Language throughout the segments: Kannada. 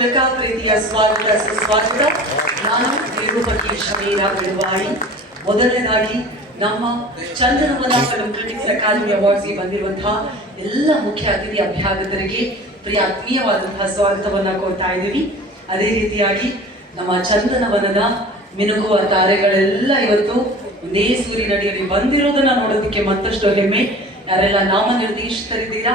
ಪ್ರೀತಿಯ ಸ್ವಾಗತ ಸುಸ್ವಾಗತ. ನಾನು ನಿರೂಪಕಿ ಶಮೀರಾ ಬಿಡುವಾಯಿ. ಮೊದಲನೇದಾಗಿ ನಮ್ಮ ಚಂದನವನ ಫಿಲ್ಮ್ ಕ್ರಿಟಿಕ್ಸ್ ಅಕಾಡೆಮಿ ಅವಾರ್ಡ್ಸ್ಗೆ ಬಂದಿರುವಂತಹ ಎಲ್ಲ ಮುಖ್ಯ ಅತಿಥಿ ಅಭ್ಯಾಗತರಿಗೆ ಪ್ರಿಯ ಆತ್ಮೀಯವಾದಂತಹ ಸ್ವಾಗತವನ್ನ ಕೋರ್ತಾ ಇದ್ದೀವಿ. ಅದೇ ರೀತಿಯಾಗಿ ನಮ್ಮ ಚಂದನವನದ ಮಿನುಗುವ ತಾರೆಗಳೆಲ್ಲ ಇವತ್ತು ಒಂದೇ ಸೂರಿನಡಿಯಲ್ಲಿ ಬಂದಿರೋದನ್ನ ನೋಡೋದಕ್ಕೆ ಮತ್ತಷ್ಟು ಹೆಮ್ಮೆ. ಯಾರೆಲ್ಲ ನಾಮನಿರ್ದೇಶಿತರಿದ್ದೀರಾ,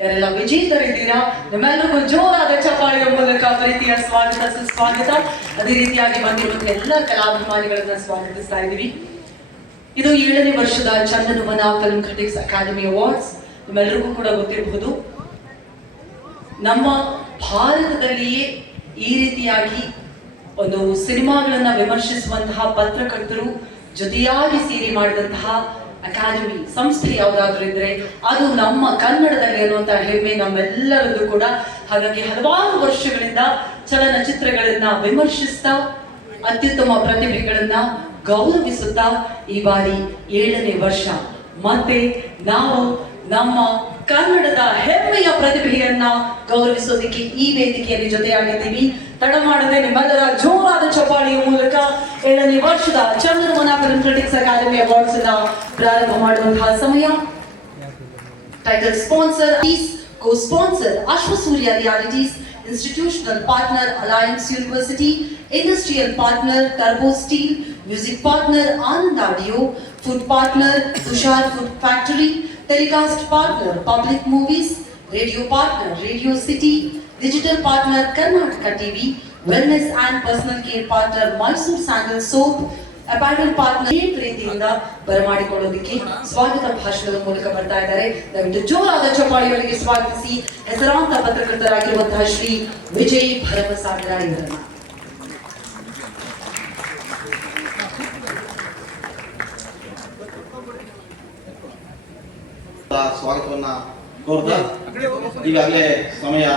ಯಾರೆಲ್ಲ ವಿಜೇತರಿದ್ದೀರಾ, ನಿಮ್ಮೆಲ್ಲರಿಗೂ ಜೋರಾದ ಚಪ್ಪಾಳೆಯ ಮೂಲಕ ಪ್ರೀತಿಯ ಸ್ವಾಗತ ಸುಸ್ವಾಗತ. ಅದೇ ರೀತಿಯಾಗಿ ಬಂದಿರುವಂತಹ ಎಲ್ಲ ಕಲಾಭಿಮಾನಿಗಳನ್ನ ಸ್ವಾಗತಿಸ್ತಾ ಇದ್ದೀವಿ. ಇದು 7ನೇ ವರ್ಷದ Chandanavana film critics academy awards. ನಿಮ್ಮೆಲ್ಲರಿಗೂ ಕೂಡ ಗೊತ್ತಿರಬಹುದು, ನಮ್ಮ ಭಾರತದಲ್ಲಿಯೇ ಈ ರೀತಿಯಾಗಿ ಒಂದು ಸಿನಿಮಾಗಳನ್ನ ವಿಮರ್ಶಿಸುವಂತಹ ಪತ್ರಕರ್ತರು ಜೊತೆಯಾಗಿ ಸೇರಿ ಮಾಡಿದಂತಹ ಅಕಾಡೆಮಿ ಸಂಸ್ಥೆ ಯಾವುದಾದ್ರೂ ಇದ್ರೆ ಅದು ನಮ್ಮ ಕನ್ನಡದಲ್ಲಿ ಅನ್ನುವಂತಹ ಹೆಮ್ಮೆ ನಮ್ಮೆಲ್ಲರದ್ದು ಕೂಡ. ಹಾಗಾಗಿ ಹಲವಾರು ವರ್ಷಗಳಿಂದ ಚಲನಚಿತ್ರಗಳನ್ನ ವಿಮರ್ಶಿಸ್ತಾ ಅತ್ಯುತ್ತಮ ಪ್ರತಿಭೆಗಳನ್ನ ಗೌರವಿಸುತ್ತಾ ಈ ಬಾರಿ 7ನೇ ವರ್ಷ ಮತ್ತೆ ನಾವು ನಮ್ಮ ಕನ್ನಡದ ಹೆಮ್ಮೆಯ ಪ್ರತಿಭೆಯನ್ನ ಗೌರವಿಸೋದಕ್ಕೆ ಈ ವೇದಿಕೆಯಲ್ಲಿ ಜೊತೆಯಾಗಿದ್ದೀವಿ. ತಡ ಮಾಡದೆ ನಿಮ್ಮೆಲ್ಲರ ಜೋರಾದ ಚಪ್ಪಾಳೆಯ ಮೂಲಕ 7ನೇ ವರ್ಷದ Chandanavana film critics academy awards ಅನ್ನ ಪ್ರಾರಂಭ ಮಾಡುವಂತಹ ಸಮಯ. Title sponsor co-sponsor Ashwasurya Realities, institutional partner Alliance University, industrial partner Turbo Steel, music partner Anand Audio, food partner Tushar Food Factory, telecast partner Public Movies, radio partner Radio City, digital partner Karnataka TV, wellness and personal care partner Mysore Sandal Soap, apparel partner ಪ್ರೀತಿಯಿಂದ ಬರಮಾಡಿಕೊಳ್ಳೋದಕ್ಕೆ ಸ್ವಾಗತ ಭಾಷಣದ ಮೂಲಕ ಬರ್ತಾ ಇದ್ದಾರೆ. ದಯವಿಟ್ಟು ಜೋರಾದ ಚಪ್ಪಾಳೆಗಳಿಗೆ ಸ್ವಾಗತಿಸಿ ಹೆಸರಾಂತ ಪತ್ರಕರ್ತರಾಗಿರುವಂತಹ ಶ್ರೀ ವಿಜಯ್ ಭರಮಸಾಗರ ಇವರನ್ನ. ಸ್ವಾಗತವನ್ನ ಕೋರ್ತಾ ಈಗಾಗಲೇ ಸಮಯ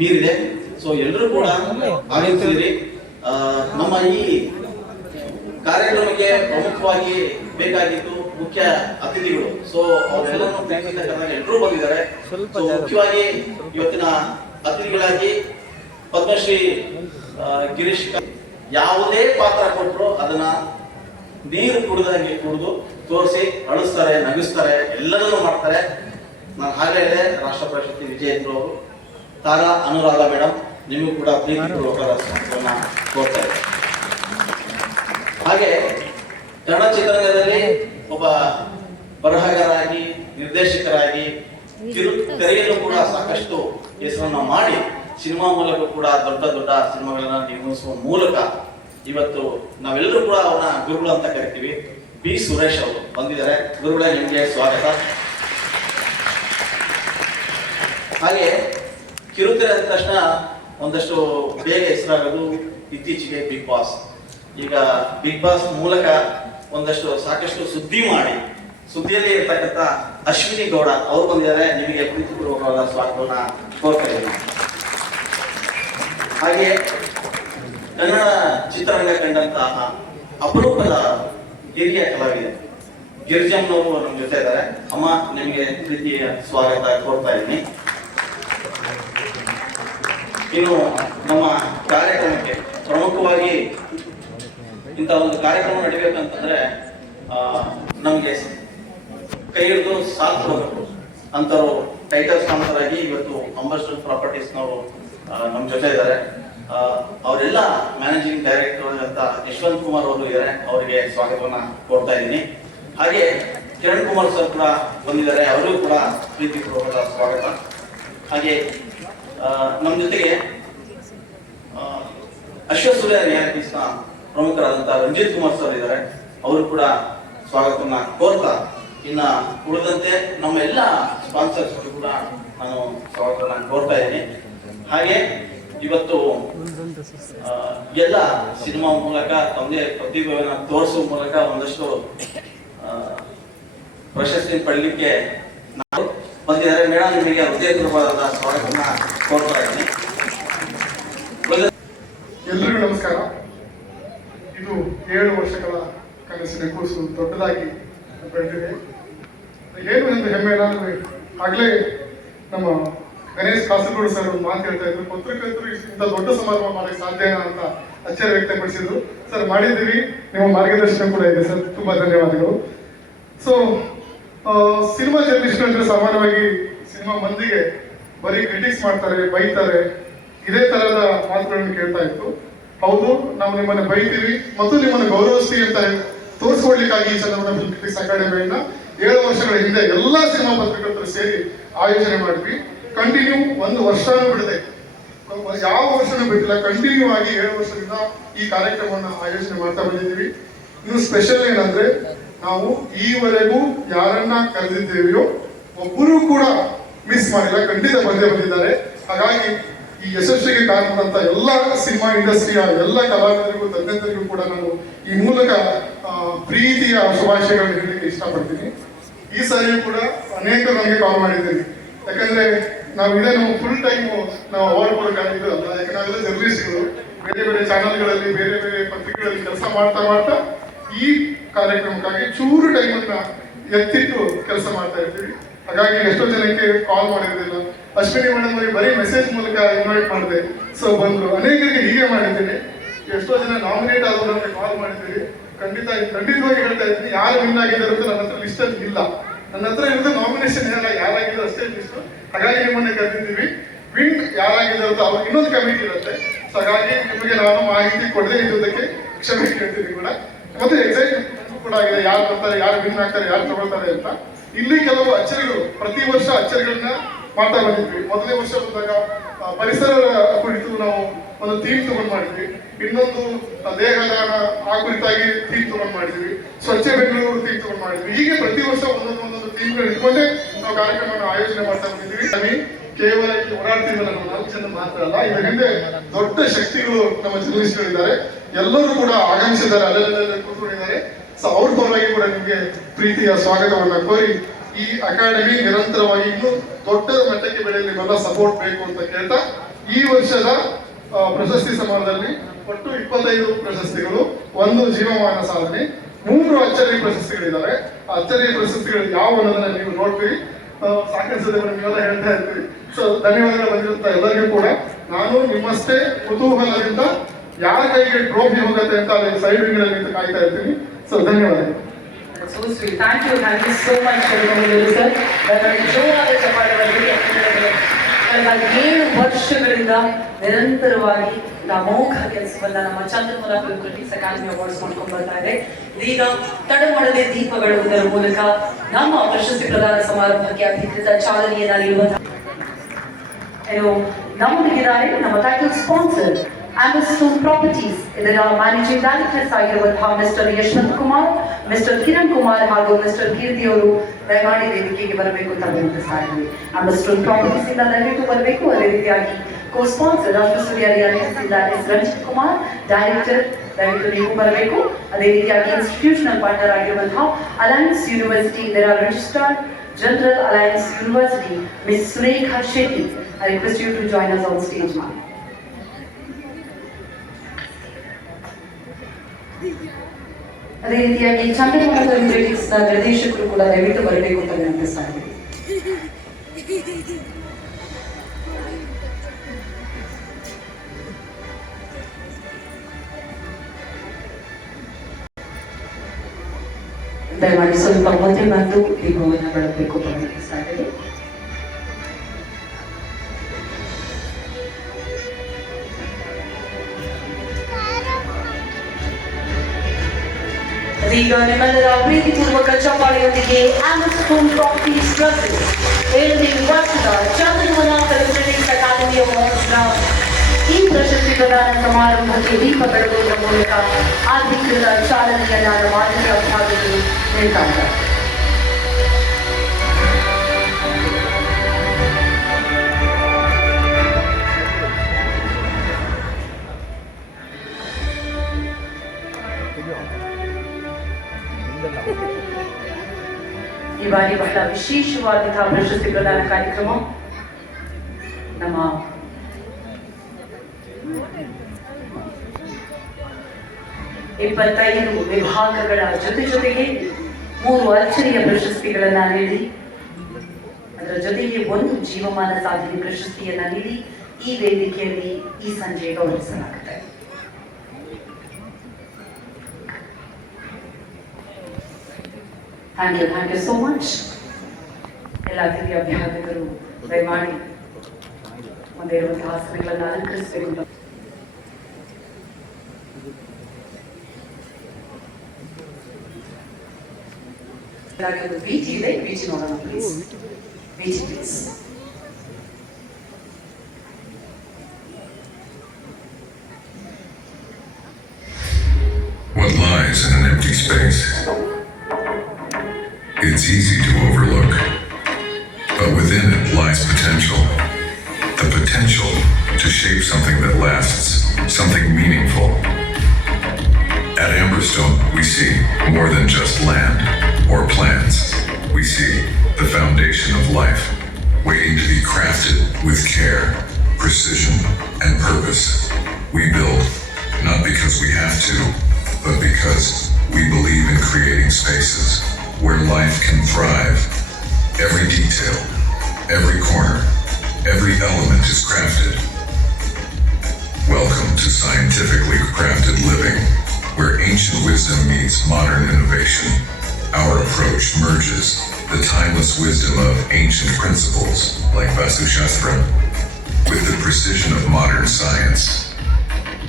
ಮೀರಿದೆ. ಸೊ ಎಲ್ಲರೂ ಕೂಡ ಆಗಮಿಸಿದಿರಿ. ನಮ್ಮ ಈ ಕಾರ್ಯಕ್ರಮಕ್ಕೆ ಪ್ರಮುಖವಾಗಿ ಬೇಕಾಗಿದ್ದು ಮುಖ್ಯ ಅತಿಥಿಗಳು. ಸೊ ಅವರೆಲ್ಲರೂ ಎಲ್ಲರೂ ಬಂದಿದ್ದಾರೆ. ಸೊ ಮುಖ್ಯವಾಗಿ ಇವತ್ತಿನ ಅತಿಥಿಗಳಾಗಿ ಪದ್ಮಶ್ರೀ ಗಿರೀಶ್ ಯಾವುದೇ ಪಾತ್ರ ಕೊಟ್ಟರು ಅದನ್ನ ನೀರು ಕುಡಿದಂಗೆ ಕುಡಿದು ತೋರಿಸಿ ಅಳಿಸ್ತಾರೆ, ನಗಿಸ್ತಾರೆ, ಎಲ್ಲರನ್ನೂ ಮಾಡ್ತಾರೆ. ನಾನು ಹಾಗೆ ಹೇಳಿದೆ, ರಾಷ್ಟ್ರ ಪ್ರಶಸ್ತಿ ವಿಜೇತರು ಅವರು ತಾರಾ ಅನುರಾಧ ಮೇಡಮ್, ನಿಮಗೂ ಕೂಡ ಪ್ರೀತಿಪೂರ್ವಕ ಸ್ವಾಗತವನ್ನ ಕೋರ್ತಾ ಇದೆ. ಹಾಗೆ ಕನ್ನಡ ಚಿತ್ರರಂಗದಲ್ಲಿ ಒಬ್ಬ ಬರಹಗಾರರಾಗಿ, ನಿರ್ದೇಶಕರಾಗಿ ತೆರೆಯಲು ಕೂಡ ಸಾಕಷ್ಟು ಹೆಸರನ್ನ ಮಾಡಿ ಸಿನಿಮಾ ಮೂಲಕ ಕೂಡ ದೊಡ್ಡ ದೊಡ್ಡ ಸಿನಿಮಾಗಳನ್ನ ನಿರ್ಮಿಸುವ ಮೂಲಕ ಇವತ್ತು ನಾವೆಲ್ಲರೂ ಕೂಡ ಅವನ ಗುರುಗಳು ಅಂತ ಕರಿತೀವಿ. ಬಿ ಸುರೇಶ್ ಅವರು ಬಂದಿದ್ದಾರೆ. ಗುರುಗಳೇ, ನಿಮಗೆ ಸ್ವಾಗತ. ಹಾಗೆ ಕಿರುತೆರೆ ಅಂದ ತಕ್ಷಣ ಒಂದಷ್ಟು ಬೇಗ ಹೆಸರಾಗೋದು ಇತ್ತೀಚೆಗೆ ಬಿಗ್ ಬಾಸ್. ಈಗ ಬಿಗ್ ಬಾಸ್ ಮೂಲಕ ಒಂದಷ್ಟು ಸಾಕಷ್ಟು ಸುದ್ದಿ ಮಾಡಿ ಸುದ್ದಿಯಲ್ಲಿ ಇರ್ತಕ್ಕಂಥ ಅಶ್ವಿನಿ ಗೌಡ ಅವರು ಬಂದಿದ್ದಾರೆ. ನಿಮಗೆ ಪ್ರೀತಿಪೂರ್ವಕವಾದ ಸ್ವಾಗತವನ್ನ ಕೋರ್ತಾ ಇದ್ದೀನಿ. ಹಾಗೆ ಕನ್ನಡ ಚಿತ್ರರಂಗ ಕಂಡಂತಹ ಅಪರೂಪದ ಹಿರಿಯ ಕಲಾವಿದೆ ಗಿರಿಜಮ್ಮನವರು ನಮ್ಮ ಜೊತೆ ಇದ್ದಾರೆ. ಅಮ್ಮ, ನಿಮಗೆ ಪ್ರೀತಿಯ ಸ್ವಾಗತ ಕೋರ್ತಾ ಇದ್ದೀನಿ. ಇನ್ನು ನಮ್ಮ ಕಾರ್ಯಕ್ರಮಕ್ಕೆ ಪ್ರಮುಖವಾಗಿ ಇಂಥ ಒಂದು ಕಾರ್ಯಕ್ರಮ ನಡಿಬೇಕಂತಂದ್ರೆ ನಮಗೆ ಕೈ ಹಿಡಿದು ಸಾಥ್ ಕೊಡಬೇಕು ಅಂತವರು ಟೈಟಲ್ ಸ್ಪಾನ್ಸರ್ ಆಗಿ ಇವತ್ತು ಅಂಬಾಸಿಡರ್ ಪ್ರಾಪರ್ಟೀಸ್ನವರು ನಮ್ಮ ಜೊತೆ ಇದ್ದಾರೆ. ಅವರೆಲ್ಲ ಮ್ಯಾನೇಜಿಂಗ್ ಡೈರೆಕ್ಟರ್ ಅಂತ ಯಶವಂತ್ ಕುಮಾರ್ ಅವರು ಇದ್ದಾರೆ. ಅವರಿಗೆ ಸ್ವಾಗತವನ್ನ ಕೊಡ್ತಾ ಇದ್ದೀನಿ. ಹಾಗೆ ಕಿರಣ್ ಕುಮಾರ್ ಸರ್ ಕೂಡ ಬಂದಿದ್ದಾರೆ. ಅವರಿಗೂ ಕೂಡ ಪ್ರೀತಿಪೂರ್ವಕವಾದ ಸ್ವಾಗತ. ಹಾಗೆ ನಮ್ಮ ಜೊತೆಗೆ ಅಶ್ವಸೂರ್ಯ ರಿಯಾಲಿಟೀಸ್ನ ಪ್ರಮುಖರಾದಂತಹ ರಂಜಿತ್ ಕುಮಾರ್ ಸರ್ ಇದ್ದಾರೆ. ಅವರು ಕೂಡ ಸ್ವಾಗತವನ್ನ ಕೋರ್ತಾ, ಇನ್ನ ಉಳಿದಂತೆ ನಮ್ಮ ಎಲ್ಲ ಸ್ಪಾನ್ಸರ್ಸ್ ಕೂಡ ನಾನು ಸ್ವಾಗತವನ್ನ ಕೋರ್ತಾ ಇದ್ದೀನಿ. ಹಾಗೆ ಇವತ್ತು ಎಲ್ಲ ಸಿನಿಮಾ ಮೂಲಕ ತಮ್ಮದೇ ಪ್ರತಿಭೆಯನ್ನು ತೋರಿಸುವ ಮೂಲಕ ಒಂದಷ್ಟು ಪ್ರಶಸ್ತಿ ಪಡಲಿಕ್ಕೆ ನಾವು ಬಂದಿದ್ದಾರೆ. ಮೇಡಮ್, ನಿಮಗೆ ಹೃದಯಪೂರ್ವಕವಾದ ಸ್ವಾಗತವನ್ನ ಕೋರ್ತಾ ಇದ್ದೀನಿ. ಎಲ್ಲರಿಗೂ ನಮಸ್ಕಾರ. ಇದು 7 ವರ್ಷಗಳ ಕನಸಿನ ಕೂಸು ದೊಡ್ಡದಾಗಿ ಬೆಳೆದಿದೆ. ಏನು ಎಂದು ಹೆಮ್ಮೆ. ನಾನು ಆಗಲೇ ನಮ್ಮ ಗಣೇಶ್ ಕಾಸರಗೋಡು ಸರ್ ಒಂದು ಮಾತು ಹೇಳ್ತಾ ಇದ್ರು, ಪತ್ರಕರ್ತರು ಇಂಥ ದೊಡ್ಡ ಸಮಾರಂಭ ಮಾಡಕ್ಕೆ ಸಾಧ್ಯನಾ ಅಂತ ಅಚ್ಚರಿ ವ್ಯಕ್ತಪಡಿಸಿದ್ರು. ಸರ್ ಮಾಡಿದ್ದೀವಿ, ನಿಮ್ಮ ಮಾರ್ಗದರ್ಶನ ಕೂಡ ಇದೆ ಸರ್, ತುಂಬಾ ಧನ್ಯವಾದಗಳು. ಸೊ ಸಿನಿಮಾ ಜರ್ನಲಿಸ್ಟ್ ಅಂದ್ರೆ ಸಾಮಾನ್ಯವಾಗಿ ಸಿನಿಮಾ ಮಂದಿಗೆ ಬರೀ ಕ್ರಿಟಿಕ್ಸ್ ಮಾಡ್ತಾರೆ, ಬೈತಾರೆ, ಇದೇ ತರಹದ ಮಾತುಗಳನ್ನು ಕೇಳ್ತಾ ಇತ್ತು. ಹೌದು, ನಾವು ನಿಮ್ಮನ್ನು ಬೈತೀವಿ ಮತ್ತು ನಿಮ್ಮನ್ನು ಗೌರವಿಸ್ತೀವಿ ಅಂತ ತೋರಿಸ್ಕೊಡ್ಲಿಕ್ಕಾಗಿ ಈ ಚಂದ್ರವನ ಫಿಲ್ಮ್ ಕ್ರಿಟಿಕ್ಸ್ ಅಕಾಡೆಮಿಯನ್ನ 7 ವರ್ಷಗಳ ಹಿಂದೆ ಎಲ್ಲಾ ಸಿನಿಮಾ ಪತ್ರಕರ್ತರು ಸೇರಿ ಆಯೋಜನೆ ಮಾಡಿದ್ವಿ. ಕಂಟಿನ್ಯೂ 1 ವರ್ಷನೂ ಬಿಡದೆ, ಯಾವ ವರ್ಷನೂ ಬಿಟ್ಟಿಲ್ಲ, ಕಂಟಿನ್ಯೂ ಆಗಿ 7 ವರ್ಷದಿಂದ ಈ ಕಾರ್ಯಕ್ರಮವನ್ನು ಆಯೋಜನೆ ಮಾಡ್ತಾ ಬಂದಿದ್ದೀವಿ. ಇನ್ನು ಸ್ಪೆಷಲ್ ಏನಂದ್ರೆ, ನಾವು ಈವರೆಗೂ ಯಾರನ್ನ ಕರೆದಿದ್ದೇವೆಯೋ ಒಬ್ಬರು ಕೂಡ ಮಿಸ್ ಮಾಡಿಲ್ಲ, ಖಂಡಿತ ಬಂದೇ ಬಂದಿದ್ದಾರೆ. ಹಾಗಾಗಿ ಈ ಯಶಸ್ವಿಗೆ ಕಾರಣವಾದಂತ ಎಲ್ಲ ಸಿನಿಮಾ ಇಂಡಸ್ಟ್ರಿಯ ಎಲ್ಲ ಕಲಾವಿದರಿಗೂ ತಂದೆಯರಿಗೂ ಕೂಡ ನಾನು ಈ ಮೂಲಕ ಪ್ರೀತಿಯ ಶುಭಾಶಯಗಳನ್ನು ಹೇಳಲಿಕ್ಕೆ ಇಷ್ಟಪಡ್ತೀನಿ. ಈ ಸಾರಿಯೂ ಕೂಡ ಅನೇಕರು ನನಗೆ ಕಾಲ್ ಮಾಡಿದ್ದೀನಿ, ಯಾಕಂದ್ರೆ ನಾವು ಇದೇ ನಮ್ಮ ಫುಲ್ ಟೈಮ್ ನಾವು ಅವಾರ್ಡ್ ಕೊಡೋಕ್ಕಾಗಿದ್ದಲ್ಲ. ಯಾಕಂದ್ರೆ ನಾವೆಲ್ಲ ಜರ್ನಲಿಸ್ಟ್ಗಳು, ಬೇರೆ ಬೇರೆ ಚಾನಲ್ಗಳಲ್ಲಿ ಬೇರೆ ಬೇರೆ ಪತ್ರಿಕೆಗಳಲ್ಲಿ ಕೆಲಸ ಮಾಡ್ತಾ ಮಾಡ್ತಾ ಈ ಕಾರ್ಯಕ್ರಮಕ್ಕಾಗಿ ಚೂರು ಟೈಮನ್ನ ಎತ್ತಿಟ್ಟು ಕೆಲಸ ಮಾಡ್ತಾ ಇರ್ತೀವಿ. ಹಾಗಾಗಿ ಎಷ್ಟೋ ಜನಕ್ಕೆ ಕಾಲ್ ಮಾಡಿರೋದಿಲ್ಲ. ಅಶ್ವಿನಿ ಮೇಡಮ್ ಅವರಿಗೆ ಬರೀ ಮೆಸೇಜ್ ಮೂಲಕ ಇನ್ವೈಟ್ ಮಾಡಿದೆ, ಸೊ ಬಂದ್ರು. ಅನೇಕರಿಗೆ ಹೀಗೆ ಮಾಡಿದ್ದೀನಿ. ಎಷ್ಟೋ ಜನ ನಾಮಿನೇಟ್ ಆದವರಿಗೆ ಕಾಲ್ ಮಾಡಿದ್ದೀವಿ. ಖಂಡಿತವಾಗಿ ಹೇಳ್ತಾ ಇದ್ದೀನಿ, ಯಾರು ವಿನ್ ಆಗಿದ್ದಾರೆ ಅಂತ ನನ್ನ ಹತ್ರ ಲಿಸ್ಟ್ ಅಲ್ಲಿ ಇಲ್ಲ. ನನ್ನ ಹತ್ರ ಇರೋದು ನಾಮಿನೇಷನ್ ಯಾರಾಗಿದ್ದಾರೆ ಅಷ್ಟೇ ಲಿಸ್ಟ್. ಹಾಗಾಗಿ ನಿಮ್ಮನ್ನೇ ಕರೆದಿದ್ದೀವಿ. ವಿನ್ ಯಾರಾಗಿದ್ದಾರೆ ಅಂತ ಅವ್ರಿಗೆ ಇನ್ನೊಂದು ಕಮಿಟಿ ಇರುತ್ತೆ. ಸೊ ಹಾಗಾಗಿ ನಿಮಗೆ ನಾನು ಮಾಹಿತಿ ಕೊಡದೆ ಇರೋದಕ್ಕೆ ಕ್ಷಮೆ ಕೇಳ್ತೀನಿ ಕೂಡ. ಮತ್ತೆ ಎಕ್ಸೈಟ್ಮೆಂಟ್ ಕೂಡ ಆಗಿದೆ, ಯಾರು ಬರ್ತಾರೆ, ಯಾರು ವಿನ್ ಆಗ್ತಾರೆ, ಯಾರು ತಗೊಳ್ತಾರೆ ಅಂತ. ಇಲ್ಲಿ ಕೆಲವು ಅಚ್ಚರಿಗಳು, ಪ್ರತಿ ವರ್ಷ ಅಚ್ಚರಿಗಳನ್ನ ಮಾಡ್ತಾ ಬಂದಿದ್ವಿ. ಮೊದಲನೇ ವರ್ಷ ಬಂದಾಗ ಪರಿಸರ ಕುರಿತು ನಾವು ಒಂದು ಥೀಮ್ ತಗೊಂಡು ಮಾಡಿದ್ವಿ. ಇನ್ನೊಂದು ದೇಹದಾನ ಆ ಕುರಿತಾಗಿ ಥೀಮ್ ತಗೊಂಡು ಮಾಡಿದ್ವಿ. ಸ್ವಚ್ಛ ಬೆಂಗಳೂರು ಥೀಮ್ ತಗೊಂಡು ಮಾಡಿದ್ವಿ. ಹೀಗೆ ಪ್ರತಿ ವರ್ಷ ಒಂದೊಂದು ಥೀಮ್ಗಳು ಇಟ್ಕೊಂಡೇ ನಾವು ಕಾರ್ಯಕ್ರಮವನ್ನು ಆಯೋಜನೆ ಮಾಡ್ತಾ ಬಂದಿದ್ವಿ. ಕೇವಲ ಇಲ್ಲಿ ಓಡಾಡ್ತಿದ್ದಲ್ಲ ನಾವು 4 ಜನ ಮಾತ್ರ ಅಲ್ಲ, ಇದರ ಹಿಂದೆ ದೊಡ್ಡ ಶಕ್ತಿಗಳು ನಮ್ಮ ಜರ್ನಲಿಸ್ಟ್ಗಳಿದ್ದಾರೆ. ಎಲ್ಲರೂ ಕೂಡ ಆಗಮಿಸಿದ್ದಾರೆ, ಅಲ್ಲೆಲ್ಲ ಕೂತ್ಕೊಂಡಿದ್ದಾರೆ. ಸೊ ಅವ್ರ ಪರವಾಗಿ ಕೂಡ ನಿಮಗೆ ಪ್ರೀತಿಯ ಸ್ವಾಗತವನ್ನ ಕೋರಿ, ಈ ಅಕಾಡೆಮಿ ನಿರಂತರವಾಗಿ ಇನ್ನೂ ದೊಡ್ಡ ಮಟ್ಟಕ್ಕೆ ಬೆಳೆಯಲಿ, ನಿಮ್ಮೆಲ್ಲ ಸಪೋರ್ಟ್ ಬೇಕು ಅಂತ ಕೇಳ್ತಾ, ಈ ವರ್ಷದ ಪ್ರಶಸ್ತಿ ಸಮಾರಂಭದಲ್ಲಿ ಒಟ್ಟು 25 ಪ್ರಶಸ್ತಿಗಳು, 1 ಜೀವಮಾನ ಸಾಧನೆ, 3 ಅಚ್ಚರಿ ಪ್ರಶಸ್ತಿಗಳಿದ್ದಾವೆ. ಆ ಅಚ್ಚರಿ ಪ್ರಶಸ್ತಿಗಳು ಯಾವ ಅನ್ನೋದನ್ನ ನೀವು ನೋಡ್ತೀವಿ. ಸಾಕಷ್ಟು ನೀವೆಲ್ಲ ಹೇಳ್ತಾ ಇರ್ತೀವಿ. ಸೊ ಧನ್ಯವಾದಗಳು ಬಂದಿರುತ್ತ ಎಲ್ಲರಿಗೂ ಕೂಡ. ನಾನು ನಿಮ್ಮಷ್ಟೇ ಕುತೂಹಲದಿಂದ ಯಾರ ಕೈಗೆ ಟ್ರೋಫಿ ಹೋಗುತ್ತೆ ಅಂತ ಅಲ್ಲಿ ಸೈಡ್ ವಿಂಗ್ಗಳಲ್ಲಿ ನಿಂತು ಕಾಯ್ತಾ ಇರ್ತೀನಿ. ಸೊ ಧನ್ಯವಾದಗಳು. So sweet. Thank you so much for coming, sir. ನನಗೆ ಜೋರಾದ ಚಪ್ಪಾಳೆ ಬರಲಿ. ಕಳೆದ 7 ವರ್ಷಗಳಿಂದ ನಿರಂತರವಾಗಿ ಅಮೋಘ ಕೆಲಸವನ್ನ ನಮ್ಮ ಚಂದ್ರಮನ ಫಿಲ್ಮ್ ಕ್ರಿಟಿಕ್ಸ್ ಅಕಾಡೆಮಿ ಅವಾರ್ಡ್ಸ್ ಮಾಡ್ಕೊಂಡು ಬರ್ತಾ ಇದೆ. ಇದೀಗ ತಡ ಮಾಡದೆ ದೀಪಗೊಳ್ಳುವುದರ ಮೂಲಕ ನಮ್ಮ ಪ್ರಶಸ್ತಿ ಪ್ರದಾನ ಸಮಾರಂಭಕ್ಕೆ ಅಧಿಕೃತ ಚಾಲನೆಯನ್ನ ನೀಡುವಂತಹ ನಮ್ಮೊಂದಿಗಿದ್ದಾರೆ ನಮ್ಮ ಟೈಟಲ್ ಸ್ಪಾನ್ಸರ್ Amazon Properties. ಇದರ ಮ್ಯಾನೇಜಿಂಗ್ ಡೈರೆಕ್ಟರ್ಸ್ ಆಗಿರುವಂತಹ ಮಿಸ್ಟರ್ ಯಶವಂತ್ ಕುಮಾರ್, ಮಿಸ್ಟರ್ ಕಿರಣ್ ಕುಮಾರ್ ಹಾಗೂ ಮಿಸ್ಟರ್ ಕೀರ್ತಿ ಅವರು ದಯಮಾಡಿ ವೇದಿಕೆಗೆ ಬರಬೇಕು ಅಂತ ವಿನಂತಿಸ್ತಾ ಇದ್ದೀವಿ. Amazon Properties ಇಂದ ದಯವಿಟ್ಟು ಬರಬೇಕು. ಅದೇ ರೀತಿಯಾಗಿ ಕೋ ಸ್ಪಾನ್ಸರ್ ರಾಷ್ಟ್ರಸೂರ್ಯ ರಿಯಾಲಿಟೀಸ್ ಇಂದ ಎಸ್ ರಂಜಿತ್ ಕುಮಾರ್, ಡೈರೆಕ್ಟರ್, ದಯವಿಟ್ಟು ನೀವು ಬರಬೇಕು. ಅದೇ ರೀತಿಯಾಗಿ ಇನ್ಸ್ಟಿಟ್ಯೂಷನಲ್ ಪಾರ್ಟ್ನರ್ ಆಗಿರುವಂತಹ ಅಲಯನ್ಸ್ ಯೂನಿವರ್ಸಿಟಿ, ಇದರ registrar general alliance university miss Surekha Shetty. I request you to join us on stage, ma'am. ಅದೇ ರೀತಿಯಾಗಿ ಚಂದ್ರಮನ ಫಿಲ್ಮ್ ಕ್ರಿಟಿಕ್ಸ್ ನ ನಿರ್ದೇಶಕರು ಕೂಡ ದಯವಿಟ್ಟು ಬರಬೇಕು ಅಂತ ವಿನಂತಿಸ್ತಾ ಇದ್ದೀವಿ. ದಯಮಾಡಿ ಸ್ವಲ್ಪ ಮುಂದೆ ಬಂದು ದೀಪವನ್ನು ಬೆಳಗಬೇಕು ಅಂತ ವಿನಂತಿಸ್ತಾ ಇದ್ದೀವಿ. ಈಗ ನಿಮ್ಮೆಲ್ಲರ ಪ್ರೀತಿಪೂರ್ವಕ ಚಪ್ಪಾಳೆಯೊಂದಿಗೆ Amazon Properties Presents 7ನೇ ವರ್ಷದ ಚಂದ್ರಮನ ಫಿಲ್ಮ್ ಕ್ರಿಟಿಕ್ಸ್ ಅಕಾಡೆಮಿ ಅವಾರ್ಡ್ಸ್ನ ಈ ಪ್ರಶಸ್ತಿ ಪ್ರದಾನ ಸಮಾರಂಭಕ್ಕೆ ದೀಪ ಬೆಳಗುವುದರ ಮೂಲಕ ಅಧಿಕೃತ ಚಾಲನೆಯನ್ನ ಮಾದರಿ ವಿಭಾಗಕ್ಕೆ ನೀಡ್ತಾ ಇದ್ದಾರೆ. ಈ ಬಾರಿ ಬಹಳ ವಿಶೇಷವಾದಂತಹ ಪ್ರಶಸ್ತಿ ಪ್ರದಾನ ಕಾರ್ಯಕ್ರಮ. ನಮ್ಮ ಇಪ್ಪತ್ತೈದು ವಿಭಾಗಗಳ ಜೊತೆಗೆ 3 ಅಚ್ಚರಿಯ ಪ್ರಶಸ್ತಿಗಳನ್ನ ನೀಡಿ, ಅದರ ಜೊತೆಗೆ 1 ಜೀವಮಾನ ಸಾಧನೆ ಪ್ರಶಸ್ತಿಯನ್ನ ನೀಡಿ ಈ ವೇದಿಕೆಯಲ್ಲಿ ಈ ಸಂಜೆ ಗೌರವಿಸಲಾಗುತ್ತೆ. Thank you so much. ಎಲ್ಲ ಅತಿಥಿ ಅಭ್ಯರ್ಥಿಗಳು ದಯಮಾಡಿ ಮುಂದೆ ಇರುವಂತಹ ಆಸನಗಳನ್ನು ಅಲಂಕರಿಸಬೇಕು. ಒಂದು ಬೀಚ್ ಇದೆ, ಬೀಚ್ ನೋಡೋಣ please. Beach please. What lies in an empty space? It's easy to overlook, but within it lies potential. The potential to shape something that lasts, something meaningful. At Amberstone, we see more than just land or plants. We see the foundation of life, waiting to be crafted with care, precision, and purpose. We build, not because we have to, but because we believe in creating spaces where life can thrive. Every detail, every corner, every element is crafted. Welcome to scientifically crafted living, where ancient wisdom meets modern innovation. Our approach merges the timeless wisdom of ancient principles, like Vastu Shastra, with the precision of modern science.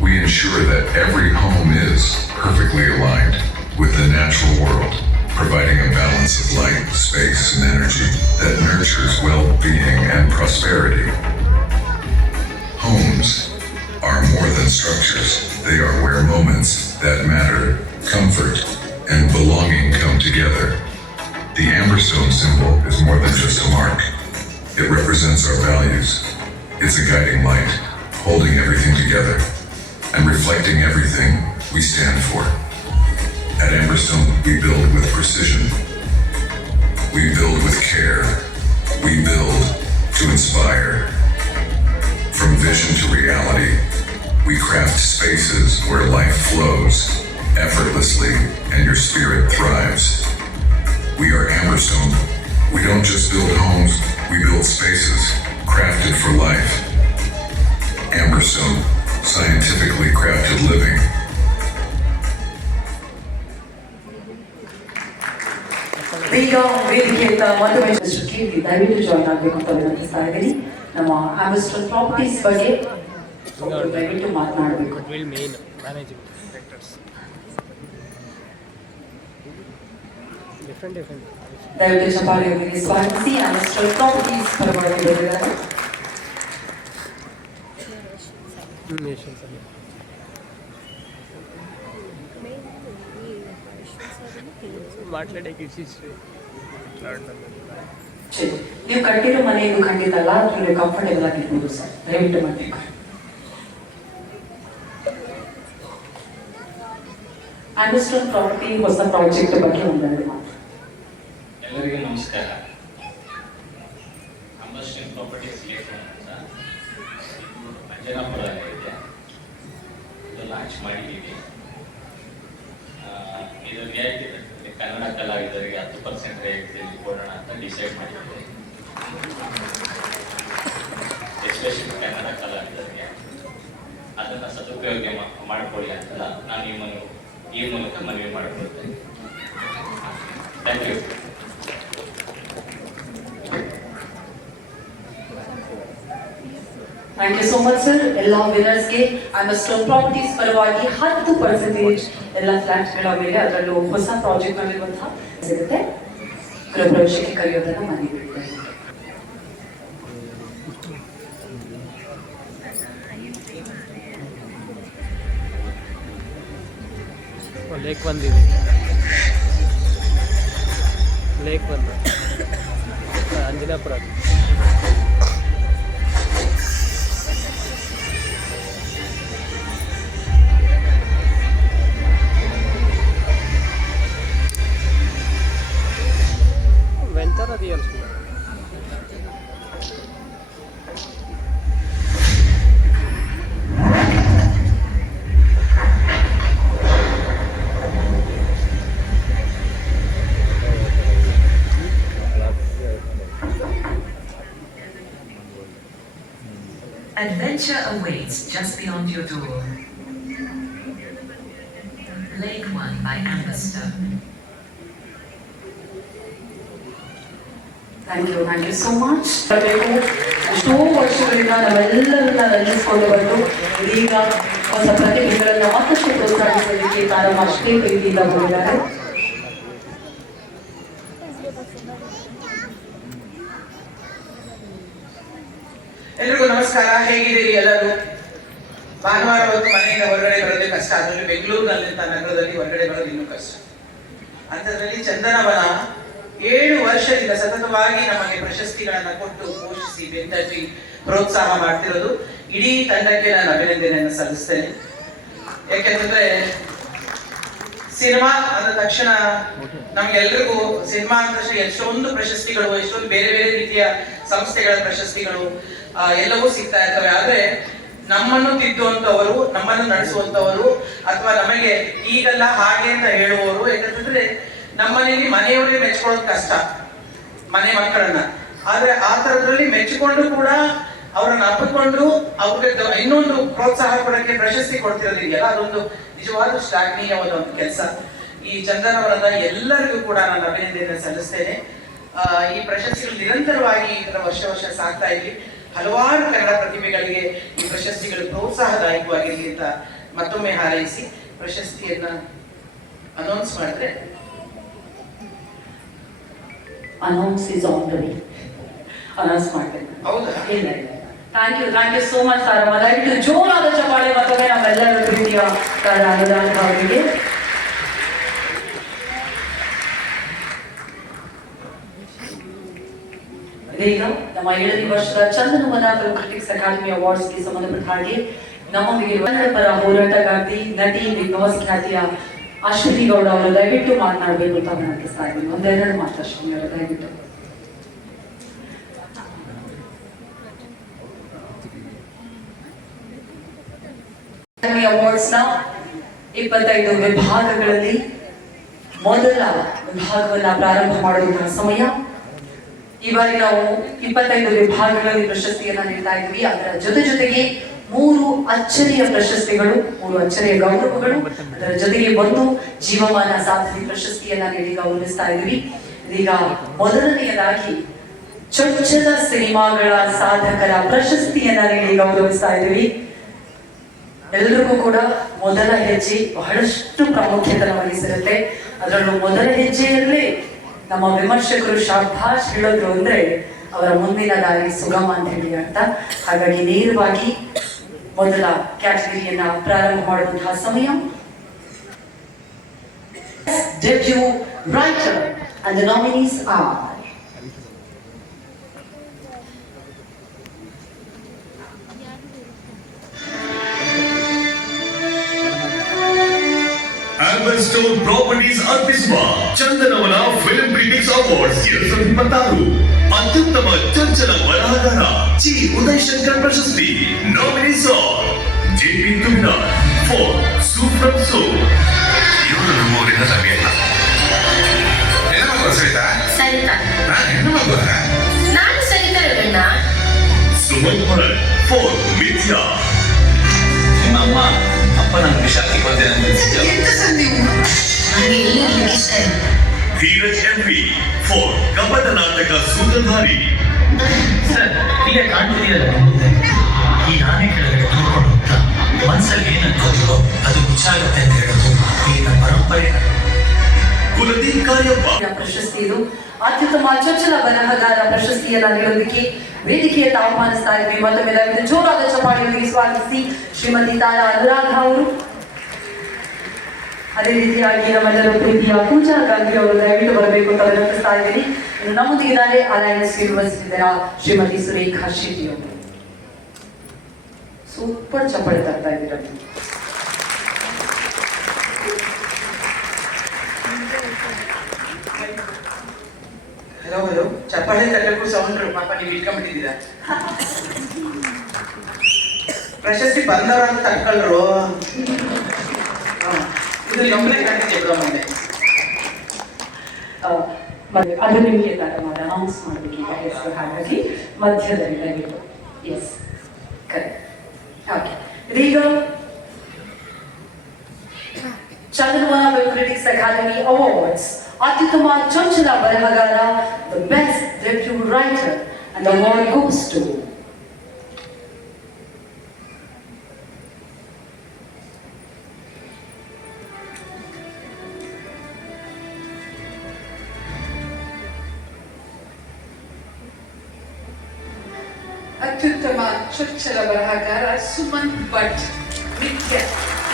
We ensure that every home is perfectly aligned with the natural world, providing a balance of light, space, and energy that nurtures well-being and prosperity. Homes are more than structures. They are where moments that matter, comfort, and belonging come together. The Amberstone symbol is more than just a mark. It represents our values. It's a guiding light, holding everything together and reflecting everything we stand for. At Amberstone, we build with precision. We build with care. We build to inspire. From vision to reality, we craft spaces where life flows effortlessly and your spirit thrives. We are Amberstone. We don't just build homes, we build spaces crafted for life. Amberstone, scientifically crafted living. ಈಗ ವೇದಿಕೆಯಿಂದ ಮತ್ತೊಮ್ಮೆ ಕೀರ್ತಿ ದಯವಿಟ್ಟು ಜಾಯ್ನ್ ಆಗಬೇಕು ಅಂತ ವಿನಂತಿಸ್ತಾ ಇದ್ದೀನಿ. ನಮ್ಮ ಆಂಬರ್ಸ್ಟೋನ್ ಪ್ರಾಪರ್ಟೀಸ್ ಬಗ್ಗೆ ದಯವಿಟ್ಟು ಮಾತನಾಡಬೇಕು. ದಯವಿಟ್ಟು ಚಪಾಳಿಯವರಿಗೆ ಸ್ವಾಗತಿಸಿ. ಆಂಬರ್ಸ್ಟೋನ್ ಪ್ರಾಪರ್ಟೀಸ್ ಪರವಾಗಿ ಬಂದಿದ್ದಾರೆ. ನೀವು ಕಟ್ಟಿರೋ ಮನೆ ಇದು ಖಂಡಿತ ಅಲ್ಲ, ನೀವು ಕಂಫರ್ಟೇಬಲ್ ಆಗಿರ್ಬೋದು ಸರ್, ದಯವಿಟ್ಟು ಮಾಡಬೇಕು. ಆಂಬರ್ಸ್ಟೋನ್ ಪ್ರಾಪರ್ಟಿ ಹೊಸ ಪ್ರಾಜೆಕ್ಟ್ ಬಗ್ಗೆ ಒಂದೆರಡು ಮಾತು. ಎಲ್ಲರಿಗೂ ನಮಸ್ಕಾರ. ಆಂಬರ್ಸ್ಟೋನ್ ಪ್ರಾಪರ್ಟೀಸ್ ಅಂಜನಾಪುರ ಇದೆ, ಇದು ಲಾಂಚ್ ಮಾಡಿದ್ದೀವಿ. ಇದು ರಿಯಾಯಿತಿ ಕನ್ನಡ ಕಲಾವಿದರಿಗೆ 10% ರಿಯಾಯಿತಿಯಲ್ಲಿ ಕೊಡೋಣ ಅಂತ ಡಿಸೈಡ್ ಮಾಡಿದ್ದೀವಿ. ಎಸ್ಪೆಷಲಿ ಕನ್ನಡ ಕಲಾವಿದರಿಗೆ ಅದನ್ನು ಸದುಪಯೋಗ ಮಾಡಿಕೊಳ್ಳಿ ಅಂತ ನಾನು ಈ ಮೂಲಕ ಮನವಿ ಮಾಡಿಕೊಳ್ತೇನೆ. Thank you. Thank you so much sir. ಎಲ್ಲ ವಿನರ್ಸ್ಗೆ ಆಂಬರ್ಸ್ಟೋನ್ ಪ್ರಾಪರ್ಟೀಸ್ ಪರವಾಗಿ 10% ಎಲ್ಲ ಫ್ಲಾಟ್ಗಳ ಮೇಲೆ, ಅದರಲ್ಲೂ ಹೊಸ ಪ್ರಾಜೆಕ್ಟ್ ನಲ್ಲಿರುವಂತಹ ಸಿಗುತ್ತೆ, ಗೃಹಪ್ರವೇಶಕ್ಕೆ ಕರೆಯೋದನ್ನ ಮನೆ ಬಿಡ್ತಾರೆ. ಲೇಕ್ ಬಂದಿದೆ, ಲೇಕ್ ಬಂದ ಅಂಜನಾಪುರ. ವೆಂಚರ್ ಅದು ಅನ್ಸುತ್ತೆ. adventure awaits just beyond your door. Lake One by Amber Stone. Thank you so much. ಬರಬೇಕು ಎಷ್ಟೋ ವರ್ಷಗಳಿಂದ ನಾವೆಲ್ಲರನ್ನ ರಂಜಿಸ್ಕೊಂಡು ಬಂದು ಇದೀಗ ಹೊಸ ಪ್ರತಿಭೆಗಳನ್ನ ಮತ್ತಷ್ಟು ಪ್ರೋತ್ಸಾಹಿಸಲಿಕ್ಕೆ ತಾರಮ್ಮ ಅಷ್ಟೇ ಪ್ರೀತಿಯಿಂದ ಬಂದಿದ್ದಾರೆ. ಎಲ್ರಿಗೂ ನಮಸ್ಕಾರ. ಹೇಗಿದ್ದೀರಿ ಎಲ್ಲರೂ? ಭಾನುವಾರ ಹೊತ್ತು ಮನೆಯಿಂದ ಹೊರಗಡೆ ಬರೋದೇ ಕಷ್ಟ, ಅದರಲ್ಲಿ ಬೆಂಗಳೂರಿನಲ್ಲಿಂತ ನಗರದಲ್ಲಿ ಹೊರಗಡೆ ಬರೋದು ಇನ್ನೂ ಕಷ್ಟ. ಅಂಥದ್ರಲ್ಲಿ ಚಂದನವನ 7 ವರ್ಷದಿಂದ ಸತತವಾಗಿ ನಮಗೆ ಪ್ರಶಸ್ತಿಗಳನ್ನ ಕೊಟ್ಟು ಪೋಷಿಸಿ ಬೆಂತಟ್ಟಿ ಪ್ರೋತ್ಸಾಹ ಮಾಡ್ತಿರೋದು ಇಡೀ ತಂಡಕ್ಕೆ ನಾನು ಅಭಿನಂದನೆಯನ್ನು ಸಲ್ಲಿಸ್ತೇನೆ. ಯಾಕೆಂತಂದ್ರೆ ಸಿನಿಮಾ ಅಂದ ತಕ್ಷಣ ನಮ್ಗೆಲ್ರಿಗೂ ಸಿನಿಮಾ ಅಂದ ತಕ್ಷಣ ಎಷ್ಟೊಂದು ಪ್ರಶಸ್ತಿಗಳು, ಎಷ್ಟೊಂದು ಬೇರೆ ಬೇರೆ ರೀತಿಯ ಸಂಸ್ಥೆಗಳ ಪ್ರಶಸ್ತಿಗಳು ಎಲ್ಲವೂ ಸಿಗ್ತಾ ಇರ್ತವೆ. ಆದ್ರೆ ನಮ್ಮನ್ನು ತಿದ್ದುವಂತವರು, ನಮ್ಮನ್ನು ನಡೆಸುವಂತವರು, ಅಥವಾ ನಮಗೆ ಈಗಲ್ಲ ಹಾಗೆ ಅಂತ ಹೇಳುವವರು, ಯಾಕಂತಂದ್ರೆ ನಮ್ಮನೇಲಿ ಮನೆಯವರಿಗೆ ಮೆಚ್ಕೊಳ್ಳೋದು ಕಷ್ಟ, ಮನೆ ಮಕ್ಕಳನ್ನ. ಆದ್ರೆ ಆ ತರದ್ರಲ್ಲಿ ಮೆಚ್ಚಿಕೊಂಡು ಕೂಡ ಅವರನ್ನ ಅಪ್ಪಿಕೊಂಡು ಅವ್ರಿಗೆ ಇನ್ನೊಂದು ಪ್ರೋತ್ಸಾಹ ಕೊಡಕ್ಕೆ ಪ್ರಶಸ್ತಿ ಕೊಡ್ತಿರೋದಿದೆಯಲ್ಲ, ಅದೊಂದು ನಿಜವಾದ ಶ್ಲಾಘನೀಯವಾದ ಒಂದು ಕೆಲಸ. ಈ ಚಂದನವರದ ಎಲ್ಲರಿಗೂ ಕೂಡ ನಾನು ಅಭಿನಂದನೆ ಸಲ್ಲಿಸ್ತೇನೆ. ಈ ಪ್ರಶಸ್ತಿಗಳು ನಿರಂತರವಾಗಿ ಇದರ ವರ್ಷ ಸಾಗ್ತಾ ಇರಲಿ. ಹಲವಾರು ಕನ್ನಡ ಪ್ರತಿಭೆಗಳಿಗೆ ಈ ಪ್ರಶಸ್ತಿಗಳು ಪ್ರೋತ್ಸಾಹದಾಯಕವಾಗಿರಲಿ ಅಂತ ಮತ್ತೊಮ್ಮೆ ಹಾರೈಸಿ ಪ್ರಶಸ್ತಿಯನ್ನ ಅನೌನ್ಸ್ ಮಾಡಿದ್ರೆ announce is on the way. Announce ಮಾಡ್ತೇನೆ. ಹೌದಾ? ಇಲ್ಲ. Thank you so much ತಾರಮ್ಮ. ದಯವಿಟ್ಟು ಜೋರಾದ ಚಪ್ಪಾಳೆ ಮತ್ತೊಮ್ಮೆ ನಮ್ಮೆಲ್ಲರ ಪ್ರೀತಿಯ ಅನುದಾನ ಅವರಿಗೆ. ಇದೀಗ ನಮ್ಮ 7ನೇ ವರ್ಷದ ಚಂದನವನ ಫಿಲ್ಮ್ ಕ್ರಿಟಿಕ್ಸ್ ಅಕಾಡೆಮಿ ಅವಾರ್ಡ್ಸ್ಗೆ ಸಂಬಂಧಪಟ್ಟ ಹಾಗೆ ನಮ್ಮೊಂದಿಗೆ ಕನ್ನಡ ಪರ ಹೋರಾಟಗಾರ್ತಿ, ನಟಿ, ಬಿಗ್ ಬಾಸ್ ಖ್ಯಾತಿಯ ಅಶ್ವತಿ ಗೌಡ ಅವರು ದಯವಿಟ್ಟು ಮಾತನಾಡಬೇಕು ಅಂತ ವಿನಂತಿಸ್ತಾ ಇದ್ದೀನಿ. ಒಂದೆರಡು ಮಾತು ಅಶ್ವಿನಿ ಅವರು ದಯವಿಟ್ಟು. ಅವಾರ್ಡ್ಸ್ ನ 25 ವಿಭಾಗಗಳಲ್ಲಿ ಮೊದಲ ವಿಭಾಗವನ್ನ ಪ್ರಾರಂಭ ಮಾಡುವಂತಹ ಸಮಯ. ಈ ಬಾರಿ ನಾವು 25 ವಿಭಾಗಗಳಲ್ಲಿ ಪ್ರಶಸ್ತಿಯನ್ನ ನೀಡ್ತಾ ಇದ್ವಿ. ಅದರ ಜೊತೆಗೆ 3 ಅಚ್ಚರಿಯ ಪ್ರಶಸ್ತಿಗಳು, 3 ಅಚ್ಚರಿಯ ಗೌರವಗಳು, ಅದರ ಜೊತೆಗೆ 1 ಜೀವಮಾನ ಸಾಧನೆ ಪ್ರಶಸ್ತಿಯನ್ನ ನೀಡಿ ಗೌರವಿಸ್ತಾ ಇದ್ವಿ. ಇದೀಗ ಮೊದಲನೆಯದಾಗಿ ಚೊಚ್ಚಲ ಸಿನಿಮಾಗಳ ಸಾಧಕರ ಪ್ರಶಸ್ತಿಯನ್ನ ನೀಡಿ ಗೌರವಿಸ್ತಾ ಇದ್ವಿ. ಎಲ್ರಿಗೂ ಕೂಡ ಮೊದಲ ಹೆಜ್ಜೆ ಬಹಳಷ್ಟು ಪ್ರಾಮುಖ್ಯತೆ ವಹಿಸಿರುತ್ತೆ. ಅದರಲ್ಲೂ ಮೊದಲ ಹೆಜ್ಜೆಯಲ್ಲೇ ನಮ್ಮ ವಿಮರ್ಶಕರು ಶಾಭಾಷ್ ಹೇಳಿದ್ರು ಅಂದ್ರೆ ಅವರ ಮುಂದಿನ ದಾರಿ ಸುಗಮ ಅಂತ ಹೇಳಿ ಅರ್ಥ. ಹಾಗಾಗಿ ನೇರವಾಗಿ ಮೊದಲ ಕ್ಯಾಟಗರಿಯನ್ನ ಪ್ರಾರಂಭ ಮಾಡುವಂತಹ ಸಮಯ. Debut writer and the nominees are Amber Stone Properties ಅರ್ಪಿಸುವ ಚಂದನವನ ಫಿಲ್ಮ್ ಕ್ರಿಟಿಕ್ಸ್ ಅವಾರ್ಡ್ಸ್ 2026 ಅತ್ಯುತ್ತಮ ಚಂಚಲ ಬರಹಗಾರ ಜಿ ಉದಯ್ ಶಂಕರ್ ಪ್ರಶಸ್ತಿ. Nominees are JP Thuminad for super so. ಇವರು ನಮ್ಮೂರಿನ ಸಭೆಯಲ್ಲ. ಸರಿತಾ ನಾನು ಸರಿತಾ ರವಣ್ಣ. ಸುಮನ್ ಭರತ್ ಫಾರ್ ಮಿಥ್ಯಾ. ನಿಮ್ಮ ಅಮ್ಮ ಅಪ್ಪ ನನಗೆ ಶಾಸ್ತಿ ಬಂದೆ ಧೀರಜ್ ಎಂಪಿ ಫಾರ್ ಕಪಟ ನಾಟಕ ಸೂತ್ರಧಾರಿ. ಸರ್, ಇಲ್ಲೇ ಕಾಣ್ತಿದೆಯಲ್ಲ ಈ ಆನೆ ಕೆಳಗಡೆ ತುಳ್ಕೊಂಡು ಹೋಗ್ತಾ ಮನ್ಸಲ್ಲಿ ಏನಂತೋ ಅದು ಮುಚ್ಚಾಗುತ್ತೆ ಅಂತ ಹೇಳೋದು ಈಗ ಪರಂಪರೆ. ಕುಲದೀಪ್ ಕಾರ್ಯಪ್ಪ ಪ್ರಶಸ್ತಿ ಇದು. ಅತ್ಯುತ್ತಮ ಚೊಚ್ಚಲ ಬರಹಗಾರ ಪ್ರಶಸ್ತಿಯನ್ನ ನೀಡೋದಕ್ಕೆ ವೇದಿಕೆಯನ್ನು ಆಹ್ವಾನಿಸ್ತಾ ಇದ್ವಿ. ಮತ್ತೊಮ್ಮೆ ದಯವಿಟ್ಟು ಜೋರಾದ ಚಪ್ಪಾಳೆಯೊಂದಿಗೆ ಸ್ವಾಗತಿಸಿ ಶ್ರೀಮತಿ ತಾರಾ ಅನುರಾಧ ಅವರು. ಅದೇ ರೀತಿಯಾಗಿ ನಮ್ಮೆಲ್ಲರ ಪ್ರೀತಿಯ ಪೂಜಾ ಗಾಂಧಿ ಅವರು ದಯವಿಟ್ಟು ಬರಬೇಕು ಅಂತ ವಿನಂತಿಸ್ತಾ ಇದ್ದೀನಿ. ಇನ್ನು ನಮ್ಮೊಂದಿಗಿದ್ದಾರೆ ಅಲಯನ್ಸ್ ಯೂನಿವರ್ಸಿಟಿಯ ಶ್ರೀಮತಿ ಸುರೇಖಾ ಶೆಟ್ಟಿ ಅವರು. ಸೂಪರ್ ಚಪ್ಪಾಳೆ ತರ್ತಾ ಇದ್ದೀರ. ಹಲೋ ಚಪ್ಪಾಳೆ ತಟ್ಟಕ್ಕೂ ಸೌಂಡ್ ಪಾಪ ನೀವು ಇಟ್ಕೊಂಡ್ಬಿಟ್ಟಿದ್ದೀರಾ. ಪ್ರಶಸ್ತಿ ಬಂದವರಂತ ತಕ್ಕೊಳ್ರು. ಇದು ಕಂಪ್ಲೇಂಟ್ ಆಗ್ತಿದೆ ಬಿಡೋ ಮುಂದೆ. ಅದು ನಿಮಗೆ ಅನೌನ್ಸ್ ಮಾಡಬೇಕು ಈಗ ಹೆಸರು. ಹಾಗಾಗಿ ಮಧ್ಯದಲ್ಲಿ ದಯವಿಟ್ಟು. Yes correct. ಇದೀಗ Chandanavana film critics academy awards ಅತ್ಯುತ್ತಮ ಚೊಚ್ಚಲ ಬರಹಗಾರ, the best debut writer, and award goes to ಅತ್ಯುತ್ತಮ ಚೊಚ್ಚಲ ಬರಹಗಾರ ಸುಮಂತ್ ಭಟ್. ಮಿಥ್ಯ.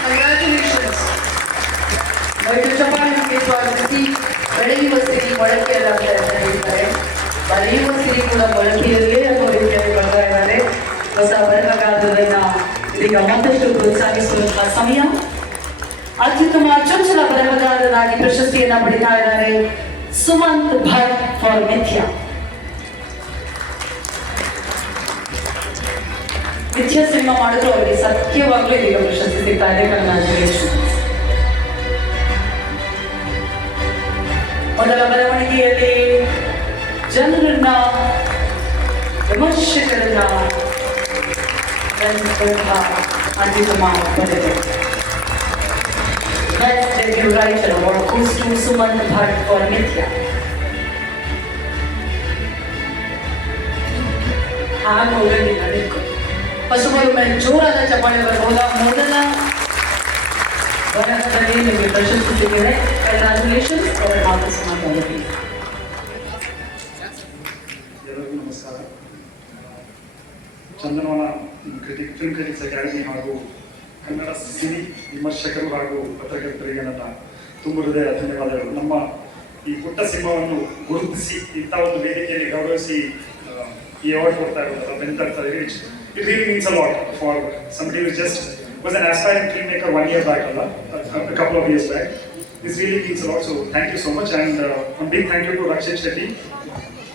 ಕಂಗ್ರಾಚುಲೇಷನ್ಸ್. ಡಾಕ್ಟರ್ ಚಪಾಳಿಗೆ ಸ್ವಾಗತಿಸಿ. ಬೆಳೆಯುವ ಸಿರಿ ಮೊಳಕೆಯಲ್ಲ ಅಂತ ಹೇಳಿದ್ದಾರೆ. ಬರೆಯುವ ಸಿರಿ ಕೂಡ ಮೊಳಕೆಯಲ್ಲೇ ಅನ್ನೋ ರೀತಿಯಲ್ಲಿ ಬರ್ತಾ ಇದ್ದಾರೆ. ಹೊಸ ಬರಹಗಾರರನ್ನ ಇದೀಗ ಮತ್ತಷ್ಟು ಪ್ರೋತ್ಸಾಹಿಸುವಂತಹ ಸಮಯ. ಅತ್ಯುತ್ತಮ ಚೊಚ್ಚಲ ಬರಹಗಾರರಾಗಿ ಪ್ರಶಸ್ತಿಯನ್ನ ಪಡಿತಾ ಇದ್ದಾರೆ ಸುಮಂತ್ ಭಟ್ ಫಾರ್ ಮಿಥ್ಯ. ಮಿಥ್ಯ ಸಿನಿಮಾ ಮಾಡಿದ್ರು ಅವರಿಗೆ ಸತ್ಯವಾಗ್ಲೂ ಇದೀಗ ಪ್ರಶಸ್ತಿ ಸಿಗ್ತಾ ಇದೆ. ಕಂಗ್ರಾಚುಲೇಷನ್. ಮೊದಲ ಬರವಣಿಗೆಯಲ್ಲಿ ಜನರನ್ನ, ವಿಮರ್ಶಕರನ್ನ ಅತ್ಯುತ್ತಮ ಬರೆದು best debut writer award goes to Sumanth Bhat for Mithya. ಹಾಗೆ ಹೋಗಲಿಲ್ಲ ನಿಲ್ಕೊಂಡು ಫಸ್ಟ್ ಆಫ್ ಆಲ್ ಒಮ್ಮೆ ಜೋರಾದ ಚಪ್ಪಾಳೆ ಬರಬಹುದಾ? ಮೊದಲ ಬರಹದಲ್ಲಿ ನಿಮಗೆ ಪ್ರಶಸ್ತಿ ಸಿಕ್ಕಿದೆ. ಕಂಗ್ರಾಚುಲೇಷನ್ಸ್. ಅವರ ಮಾತು ಮಾತಾಡೋದು. ಎಲ್ಲರಿಗೂ ನಮಸ್ಕಾರ. ಚಂದನವನ ಫಿಲ್ಮ್ ಕ್ರಿಟಿಕ್ಸ್ ಅಕಾಡೆಮಿ ಹಾಗೂ ಕನ್ನಡ ಸಿನಿ ವಿಮರ್ಶಕರು ಹಾಗೂ ಪತ್ರಕರ್ತರಿಗೆ ನನ್ನ ತುಂಬ ಹೃದಯ ಧನ್ಯವಾದಗಳು. ನಮ್ಮ ಈ ಪುಟ್ಟ ಸಿನಿಮಾವನ್ನು ಗುರುತಿಸಿ ಇಂಥ ಒಂದು ವೇದಿಕೆಯಲ್ಲಿ ಗೌರವಿಸಿ ಈ ಅವಾರ್ಡ್ ಕೊಡ್ತಾ ಇರೋದಲ್ಲ ಬೆಂತ it really means a lot for somebody who just was an aspiring filmmaker 1 year back, a couple of years back. This really means a lot, so thank you so much, and a big thank you to Rakshit Shetty.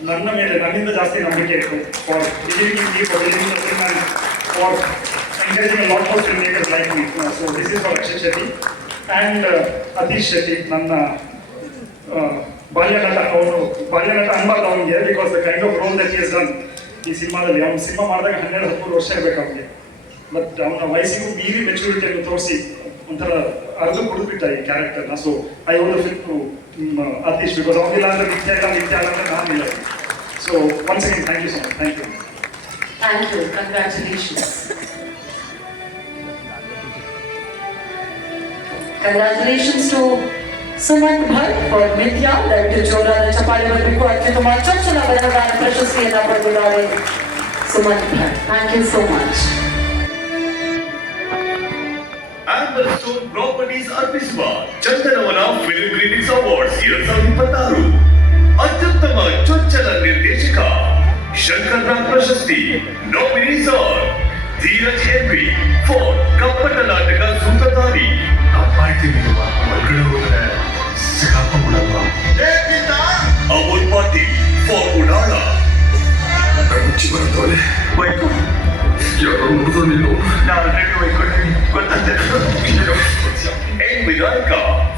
ನನ್ನಿಂದ ಜಾಸ್ತಿ ನಂಬಿಕೆ ಇತ್ತು for believing in me, for believing in the film, and for encouraging a lot more filmmakers like me. So this is for Rakshit Shetty and Atish Shetty. ನನ್ನ ಬಾಲ್ಯನಟ ಅನ್ಬಾರ್ದು ಅವನಿಗೆ, because the kind of role that he has done ಈ ಸಿನಿಮಾದಲ್ಲಿ. ಅವ್ನು ಸಿನಿಮಾ ಮಾಡಿದಾಗ 12-13 ವರ್ಷ ಇರಬೇಕು ಅವನಿಗೆ. ಬಟ್ ಅವನ ವಯಸ್ಸಿಗೂ ಮೀರಿ ಮೆಚುರಿಟಿಯನ್ನು ತೋರಿಸಿ ಒಂಥರ ಅರ್ಧ ಕೊಡ್ಬಿಟ್ಟ ಈ ಕ್ಯಾರೆಕ್ಟರ್ನ. So I own the film to Atish, because ಅವನಿಲ್ಲ ಅಂದ್ರೆ ಮಿಥ್ಯ ಇಲ್ಲ ಅಂದ್ರೆ ನಾನಿಲ್ಲ. So once again thank you so much. Thank you. Thank you. Congratulations. Congratulations to Sumanth Bhat for Mithya. ದಯವಿಟ್ಟು ಜೋರಾದ ಚಪ್ಪಾಳೆ ಬರಬೇಕು. ಅತ್ಯುತ್ತಮ ಚೊಚ್ಚಲ ಬರಹಗಾರ ಪ್ರಶಸ್ತಿಯನ್ನ ಪಡೆದಿದ್ದಾರೆ Sumanth Bhat. Thank you so much. Amberstone properties ಅರ್ಪಿಸುವ ಚಂದನವನ ಫಿಲ್ಮ್ ಕ್ರಿಟಿಕ್ಸ್ ಅವಾರ್ಡ್ಸ್ 2026 ಅತ್ಯುತ್ತಮ ಚೊಚ್ಚಲ ನಿರ್ದೇಶಕ ಶಂಕರ್ ನಾಗ್ ಪ್ರಶಸ್ತಿ. Nominees are Dheeraj NV for Kappata Nataka Sutradhari. ಮಾಡ್ತೀವಿ ಒಳಗಡೆ ಹೋದ್ರೆ ಸಿಕ್ಕಾಕೊಂಡ್ಬಿಡಲ್ವಾ? ಅಮೋಲ್ ಪಾಟೀಲ್ ಫಾರ್ ಉಡಾಳ. ಮುಚ್ಚಿ ಬರ್ತವಳೆ ಯಾರೋ ಮುಗಿದು ನೀನು N Vinayaka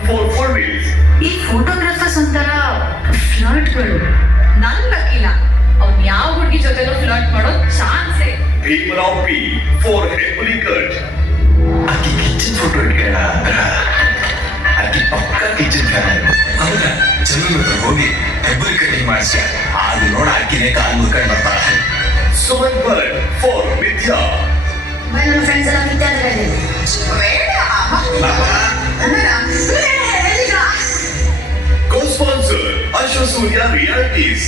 for four wheels. ಈ ಫೋಟೋಗ್ರಾಫರ್ಸ್ ಒಂಥರ ಫ್ಲರ್ಟ್ಗಳು. ನನ್ ಲಕ್ಕಿಲ್ಲ, ಅವ್ನು ಯಾವ ಹುಡುಗಿ ಜೊತೆನೂ ಫ್ಲರ್ಟ್ ಮಾಡೋ ಚಾನ್ಸೇ. Bhimrao P for Hebbuli cut. ಆಕಿ ಕಿಚನ್ ಫೋಟೋ ಇಟ್ಕೊಳ್ಳ ಅಂದ್ರ ಆಕಿ ಪಕ್ಕ ಕಿಚನ್ ಫ್ಯಾನ್. ಹೌದ? ಚಂದ್ರ ಹೋಗಿ ಹೆಬ್ಬುಲಿ ಕಟಿಂಗ್ ಮಾಡಿಸ್ಯ ಅದು ನೋಡ ಆಕಿನೇ ಕಾಲ್ ಮುರ್ಕೊಂಡು ಬರ್ತಾರ. ಸುಮಂತ್ ಭಟ್ ಫಾರ್ ಮಿಥ್ಯಾ. ನನ್ನ ಫ್ರೆಂಡ್ಸ್ ಎಲ್ಲ ಮಿಥ್ಯ ಅಂತ ಹೇಳಿದ್ರು. Co-sponsor Ashu Surya Realities.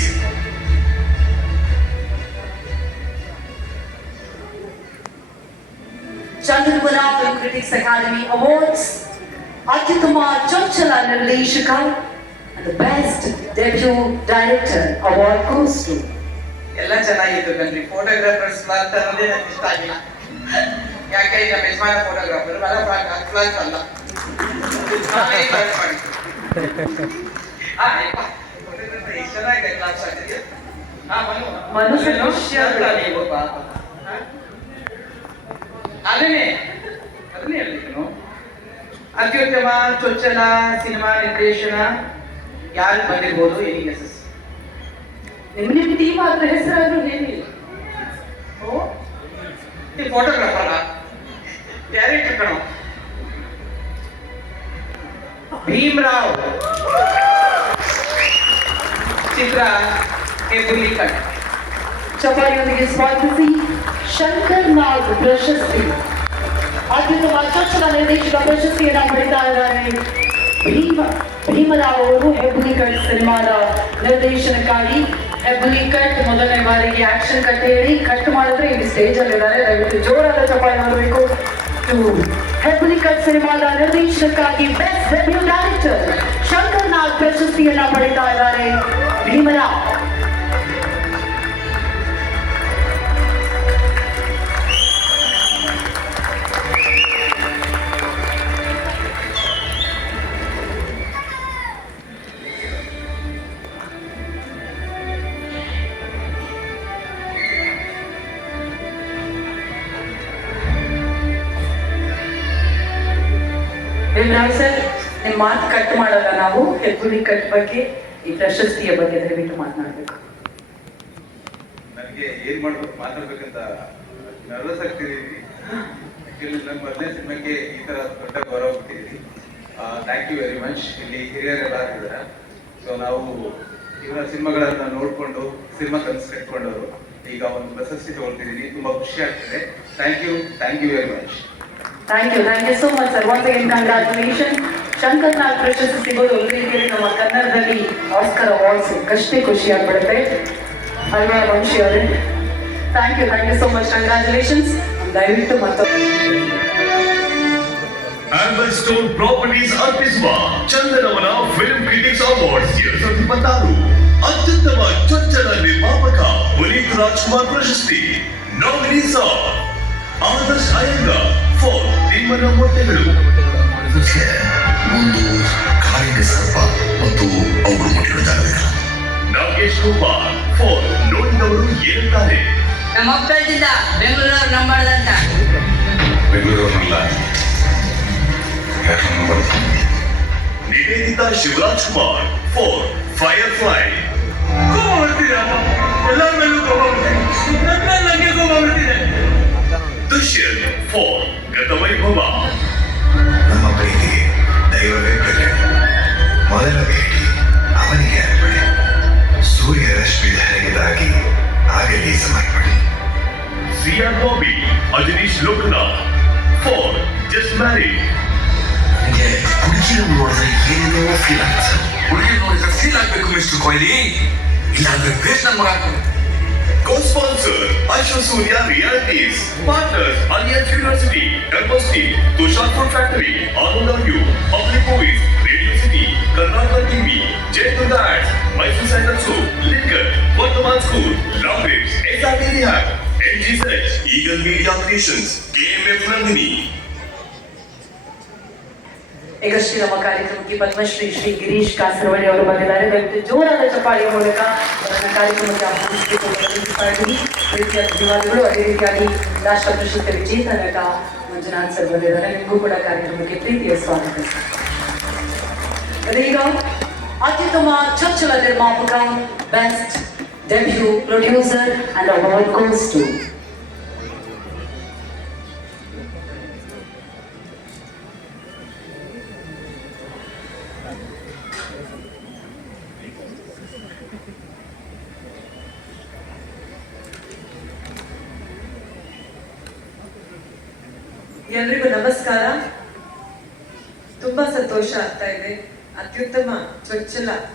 Chandanavana film critics academy awards ಅತ್ಯುತ್ತಮ ಚೊಚ್ಚಲ ನಿರ್ದೇಶಕ and the best debut director award goes to. ಎಲ್ಲ ಚೆನ್ನಾಗಿತ್ತು ಕಣ್ರಿ. ಫೋಟೋಗ್ರಾಫರ್ಸ್ ಫ್ಲಾಟ್ ಅನ್ನೋದೇ ನನಗೆ ಇಷ್ಟ ಆಗಿಲ್ಲ. ಯಾಕೆ ನಮ್ಮ ಯಜಮಾನ ಫೋಟೋಗ್ರಾಫರ್ ಫ್ಲಾಟ್ ಅಲ್ಲ. ಚೆನ್ನಾಗಿದೆ ಕ್ಲಾಸ್ ಆಗಿದೆಯಾ? ಅದನ್ನೇ ಹೇಳಿದ್ರು. ಅತ್ಯುತ್ತಮ ಚೊಚ್ಚಲ ಸಿನಿಮಾ ನಿರ್ದೇಶನ ಯಾರು ಬಂದಿರ್ಬೋದು? Any guesses? ನಿಮ್ಮ ಟೀಮ್ ಆದ್ರೆ ಹೆಸರಾದ್ರೂ ಏನಿಲ್ಲ. ಫೋಟೋಗ್ರಾಫರ ಕ್ಯಾರೆಕ್ಟರ್ ಕಣ ಭೀಮರಾವ್, ಚಿತ್ರ ಹೆಬ್ಬುಲಿ ಕಟ್. ಚಪಾಳಿಯೊಂದಿಗೆ ಸ್ವಾಗತಿಸಿ ಶಂಕರ್ ನಾಗ್ ಪ್ರಶಸ್ತಿ ಅತ್ಯುತ್ತಮ ಚೊಚ್ಚಲ ನಿರ್ದೇಶಕ ಪ್ರಶಸ್ತಿಯನ್ನ ಪಡಿತಾ ಇದ್ದಾರೆ ಭೀಮರಾವ್ ಅವರು. ಹೆಬ್ಬುಲಿ ಕಟ್ ಸಿನಿಮಾದ ನಿರ್ದೇಶನಕ್ಕಾಗಿ ಹೆಬ್ಬುಲಿ ಕಟ್ ಮೊದಲನೇ ಬಾರಿಗೆ ಆಕ್ಷನ್ ಕಟ್ ಹೇಳಿ ಕಟ್ ಮಾಡಿದ್ರೆ ಇಲ್ಲಿ ಸ್ಟೇಜ್ ಅಲ್ಲಿ ಇದ್ದಾರೆ. ದಯವಿಟ್ಟು ಜೋರಾದ ಚಪ್ಪಾಳೆ ಮಾಡಬೇಕು. ಹೆಬ್ಬುಲಿ ಕಟ್ ಸಿನಿಮಾದ ನಿರ್ದೇಶನಕ್ಕಾಗಿ ಬೆಸ್ಟ್ ಡೆಬ್ಯೂ ಡೈರೆಕ್ಟರ್ ಶಂಕರ್ ನಾಗ್ ಪ್ರಶಸ್ತಿಯನ್ನ ಪಡಿತಾ ಇದ್ದಾರೆ ಭೀಮರಾವ್. ಭೀಮರಾವ್ ಸರ್, ನಿಮ್ಮ ಮಾತು ಕಟ್ ಮಾಡಲ್ಲ ನಾವು. ಹೆಬ್ಬುಲಿ ಕಟ್ ಬಗ್ಗೆ, ಈ ಪ್ರಶಸ್ತಿಯ ಬಗ್ಗೆ ದಯವಿಟ್ಟು ಮಾತನಾಡಬೇಕು. ನನಗೆ ಏನ್ ಮಾಡ್ಬೇಕು ಮಾತಾಡ್ಬೇಕಂತ ನರ್ವಸ್ ಆಗ್ತಿದ್ದೀನಿ. ನನ್ನ ಮೊದಲನೇ ಸಿನಿಮಾಕ್ಕೆ ಈ ತರ ದೊಡ್ಡ ಗೌರವ ಕೊಟ್ಟಿದ್ದೀರಿ. Thank you very much. ಇಲ್ಲಿ ಹಿರಿಯರೆಲ್ಲ ಆಗಿದ್ದಾರೆ. ಸೊ ನಾವು ಇವರ ಸಿನಿಮಾಗಳನ್ನ ನೋಡ್ಕೊಂಡು ಸಿನಿಮಾ ಕನಸು ಕಟ್ಕೊಂಡವರು ಈಗ ಒಂದು ಪ್ರಶಸ್ತಿ ತಗೊಳ್ತಿದ್ದೀನಿ. ತುಂಬಾ ಖುಷಿ ಆಗ್ತಿದೆ. Thank you very much. Thank you so much sir. Once again congratulation. Shankar Nag ಪ್ರಶಸ್ತಿ ಸಿಗೋದು ಒಂದು ರೀತಿಯಲ್ಲಿ ನಮ್ಮ ಕನ್ನಡದಲ್ಲಿ ಆಸ್ಕರ್ ಅವಾರ್ಡ್ಸ್ ಕಷ್ಟೇ ಖುಷಿ ಆಗ್ಬಿಡುತ್ತೆ ಅಲ್ವಾ ವಂಶಿ ಅವರೇ? Thank you so much. Congratulations. ದಯವಿಟ್ಟು ಮತ್ತೊಮ್ಮೆ ಆಂಬರ್ಸ್ಟೋನ್ ಪ್ರಾಪರ್ಟೀಸ್ ಅರ್ಪಿಸುವ ಚಂದನವನ ಫಿಲ್ಮ್ ಕ್ರಿಟಿಕ್ಸ್ ಅವಾರ್ಡ್ಸ್ 2026 ಅತ್ಯುತ್ತಮ ಚೊಚ್ಚಲ ನಿರ್ಮಾಪಕ ಪುನೀತ್ ರಾಜ್ಕುಮಾರ್ ಪ್ರಶಸ್ತಿ. ನಾಮಿನೀಸ್ ಆದರ್ಶ್ ಅಯ್ಯಂಗಾರ್ ಫಾರ್ ನಿಮ್ಮನ ಮೊಟ್ಟೆಗಳು, ಒಂದು ಕಾಳಿಂಗ ಸರ್ಪ ಮತ್ತು ಅವರು ಮುಟ್ಟಿರುವ ಜಾಗದಲ್ಲಿ ನಾಗೇಶ್ ಗೋಪಾಲ್ ಫಾರ್ ನೋಡಿದವರು ಏನುತ್ತಾರೆ. ನಮ್ಮ ಮಕ್ಕಳಿಂದ ಬೆಂಗಳೂರವ್ರು ನಂಬಾರ್ದಂತ. ಬೆಂಗಳೂರಿನಲ್ಲ Nivedita Shivaraj Kumar for Firefly. Dushyanth for Gatavaibhava. ನಮ್ಮ ಪ್ರೀತಿಗೆ ದೈವವೇ ಪ್ರೇರಣೆ. ಮೊದಲ ಭೇಟಿ ಅವನಿಗೆ ಅರ್ಪಣೆ. ಸೂರ್ಯ ರಶ್ಮಿ ಧರೆಗೆದಾಗಿ ಆಗಲಿ ಸಮರ್ಪಣೆ. C R Bobby Ajaneesh Loknath for just married. ನನಗೆ ಹುಡುಗಿನ ನೋಡಿದ್ರೆ ಏನೇನೋ ಫೀಲ್ ಆಗುತ್ತೆ. ಹುಡುಗಿ ನೋಡಿದ್ರೆ ಫೀಲ್ ಆಗ್ಬೇಕು ಮಿಸ್ಟರ್ ಕೊಹ್ಲಿ, ಇಲ್ಲಾಂದ್ರೆ ಬೇಸ್ ನನ್ನ ಮಗ. Co-sponsor Aisha Surya Realities. Partners Alliance University, Campus Team, Tushar Food Factory, ROW, Public Movies, Radio City, Karnataka TV, Jaypur Ads, Mysore Cycle Soup, Liquor, Vartaman School, Love Grapes, SRT Rehab, MG Search, Eagle Media Creations, KMF Nandini. ಈಗಷ್ಟೇ ನಮ್ಮ ಕಾರ್ಯಕ್ರಮಕ್ಕೆ ಪದ್ಮಶ್ರೀ ಶ್ರೀ ಗಿರೀಶ್ ಕಾಸರವಳ್ಳಿ ಅವರು ಬಂದಿದ್ದಾರೆ. ದಯವಿಟ್ಟು ಜೋರಾದ ಚಪ್ಪಾಳೆಯ ಮೂಲಕ ಅವರನ್ನ ಕಾರ್ಯಕ್ರಮಕ್ಕೆ ಆಹ್ವಾನಿಸಿಕೊಳ್ಳಿ. ರೀತಿಯ ಧನ್ಯವಾದಗಳು. ಅದೇ ರೀತಿಯಾಗಿ ರಾಷ್ಟ್ರ ಪ್ರಶಸ್ತಿ ವಿಜೇತ ನಟ ಮಂಜುನಾಥ್ ಸರ್ ಬಂದಿದ್ದಾರೆ. ನಿಮಗೂ ಕೂಡ ಕಾರ್ಯಕ್ರಮಕ್ಕೆ ಪ್ರೀತಿಯ ಸ್ವಾಗತ. ಅದೀಗ ಅತ್ಯುತ್ತಮ ಚೊಚ್ಚಲ ನಿರ್ಮಾಪಕ best debut producer and award goes to ಎಲ್ರಿಗೂ ನಮಸ್ಕಾರ. ತುಂಬಾ ಸಂತೋಷ ಆಗ್ತಾ ಇದೆ. ಅತ್ಯುತ್ತಮ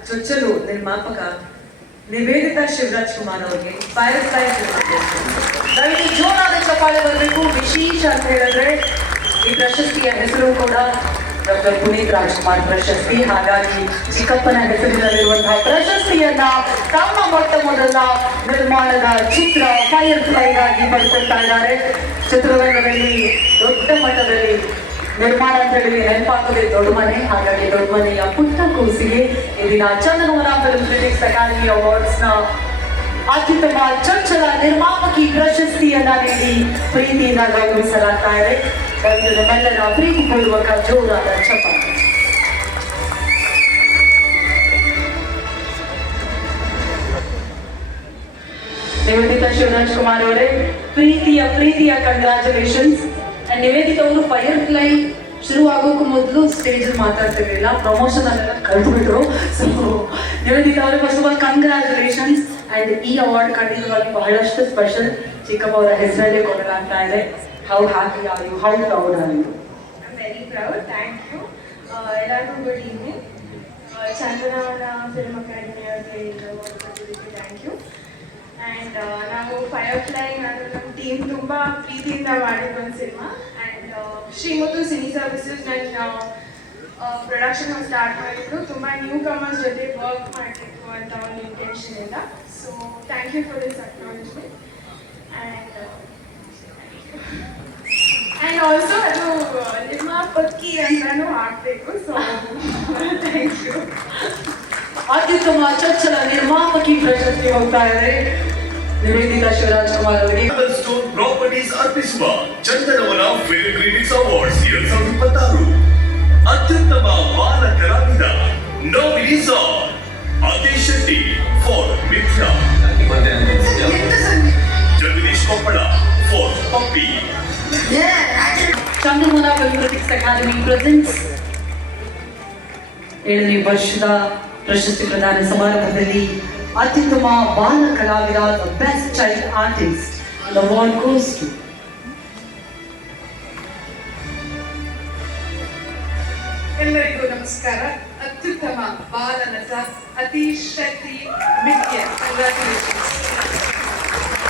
ಚೊಚ್ಚಲು ನಿರ್ಮಾಪಕ ನಿವೇದಿತಾ ಶಿವರಾಜ್ ಕುಮಾರ್ ಅವರಿಗೆ ಫೈರ್ ಫ್ಲೈ ದಯವಿಟ್ಟು ಜೋರಾದ ಚಪ್ಪಾಳೆ ಬರಬೇಕು. ವಿಶೇಷ ಅಂತ ಹೇಳಿದ್ರೆ ಈ ಪ್ರಶಸ್ತಿಯ ಹೆಸರು ಕೂಡ ಡಾಕ್ಟರ್ ಪುನೀತ್ ರಾಜ್ಕುಮಾರ್ ಪ್ರಶಸ್ತಿ. ಹಾಗಾಗಿ ಚಿಕ್ಕಪ್ಪನ ಹೆಸರಿನಲ್ಲಿರುವಂತಹ ಪ್ರಶಸ್ತಿಯನ್ನ ತಮ್ಮ ಮೊಟ್ಟ ಮೊದಲ ನಿರ್ಮಾಣದ ಚಿತ್ರ ಫೈರ್ ಫ್ಲೈಗಾಗಿ ಪಡ್ಕೊಳ್ತಾ ಇದ್ದಾರೆ. ಚಿತ್ರರಂಗದಲ್ಲಿ ದೊಡ್ಡ ಮಟ್ಟದಲ್ಲಿ ನಿರ್ಮಾಣ ಅಂತ ಹೇಳಿ ನೆನಪಾಗದೆ ದೊಡ್ಡ ಮನೆ. ಹಾಗಾಗಿ ದೊಡ್ಡ ಮನೆಯ ಪುಟ್ಟ ಕೂಸಿಗೆ ಇಲ್ಲಿನ Chandanavana film critics academy awards ನ ಅತ್ಯುತ್ತಮ ಚೊಚ್ಚಲ ನಿರ್ಮಾಪಕಿ ಪ್ರಶಸ್ತಿಯನ್ನ ನೀಡಿ ಪ್ರೀತಿಯಿಂದ ಗೌರವಿಸಲಾಗ್ತಾ ಇದೆ. ನಮ್ಮೆಲ್ಲರ ಪ್ರೀತಿಪೂರ್ವಕ ಜೋರಾದ ಚಪ್ಪಾಳೆ. ನಿವೇದಿತಾ ಶಿವರಾಜ್ ಕುಮಾರ್ ಅವರೇ, ಪ್ರೀತಿಯ ಕಂಗ್ರಾಚುಲೇಷನ್ಸ್. ಅಂಡ್ ನಿವೇದಿತ ಅವರು ಫೈರ್ ಫ್ಲೈ ಶುರು ಆಗೋಕ್ಕೂ ಮೊದಲು ಸ್ಟೇಜಲ್ಲಿ ಮಾತಾಡ್ತಿರ್ಲಿಲ್ಲ, ಪ್ರಮೋಷನ್ ಅಲ್ಲೆಲ್ಲ ಕಳೆದು ಬಿಟ್ರು. ಸೊ ನಿವೇದಿತ ಅವರಿಗೆ first of all congratulations. And ಈ ಅವಾರ್ಡ್ ಖಂಡಿತವಾಗಿ ಬಹಳಷ್ಟು ಸ್ಪೆಷಲ್. ಚಿಕ್ಕಪ್ಪ ಅವರ ಹೆಸರಲ್ಲೇ ಕೊಡಲಾಗ್ತಾ ಇದೆ. How happy are you, how proud are you? Very proud, thank you. ಎಲ್ಲರಿಗೂ good evening. Chandanavana film academy ಅವರಿಗೆ ಥ್ಯಾಂಕ್ ಯು. ಆ್ಯಂಡ್ ನಾವು ಫೈರ್ ಫ್ಲೈ ಅಂದರೆ ನಮ್ಮ ಟೀಮ್ ತುಂಬ ಪ್ರೀತಿಯಿಂದ ಮಾಡಿದ ಒಂದು cinema. And Shrimuthu cine services ನನ್ನ ಪ್ರೊಡಕ್ಷನ್ ಸ್ಟಾರ್ಟ್ ಮಾಡಿದ್ದು ತುಂಬ ನ್ಯೂ ಕಮರ್ಸ್ ಜೊತೆ ವರ್ಕ್ ಮಾಡಬೇಕು ಅಂತ ಒಂದು ಇಂಟೆನ್ಷನಿಂದ. So thank you for this acknowledgement. And also ಅದು ನಿಮ್ಮ ಪಕ್ಕಿ ಅಂತಲೂ ಆಗಬೇಕು. So thank you. ಅತ್ಯುತ್ತಮ ಚೊಚ್ಚಲ ನಿರ್ಮಾಪಕಿ ಪ್ರಶಸ್ತಿ ಹೋಗ್ತಾ ಇದೆ ನಿವೇದಿತಾ ಶಿವರಾಜ್ಕುಮಾರ್ ಅವರಿಗೆ. ಸ್ಟೋನ್ ಪ್ರಾಪರ್ಟೀಸ್ ಅರ್ಪಿಸುವ ಚಂದನವನ ಫಿಲ್ಮ್ ಕ್ರಿಟಿಕ್ಸ್ ಅವಾರ್ಡ್ಸ್ 2026 ಅತ್ಯುತ್ತಮ ಬಾಲ ಕಲಾವಿದ nominees are Aadesh Shetty for Mithya, Jagadish Koppal for puppy. Chandanavana film critics academy presents 7ನೇ ವರ್ಷದ ಪ್ರಶಸ್ತಿ ಪ್ರದಾನ ಸಮಾರಂಭದಲ್ಲಿ ಅತ್ಯುತ್ತಮ ಬಾಲ ಕಲಾವಿದ, the best child artist, the award goes to ಎಲ್ಲರಿಗೂ ನಮಸ್ಕಾರ. ಅತ್ಯುತ್ತಮ ಬಾಲ ನಟ ಆದೇಶ್ ಶೆಟ್ಟಿ ಮಿಥ್ಯಾ.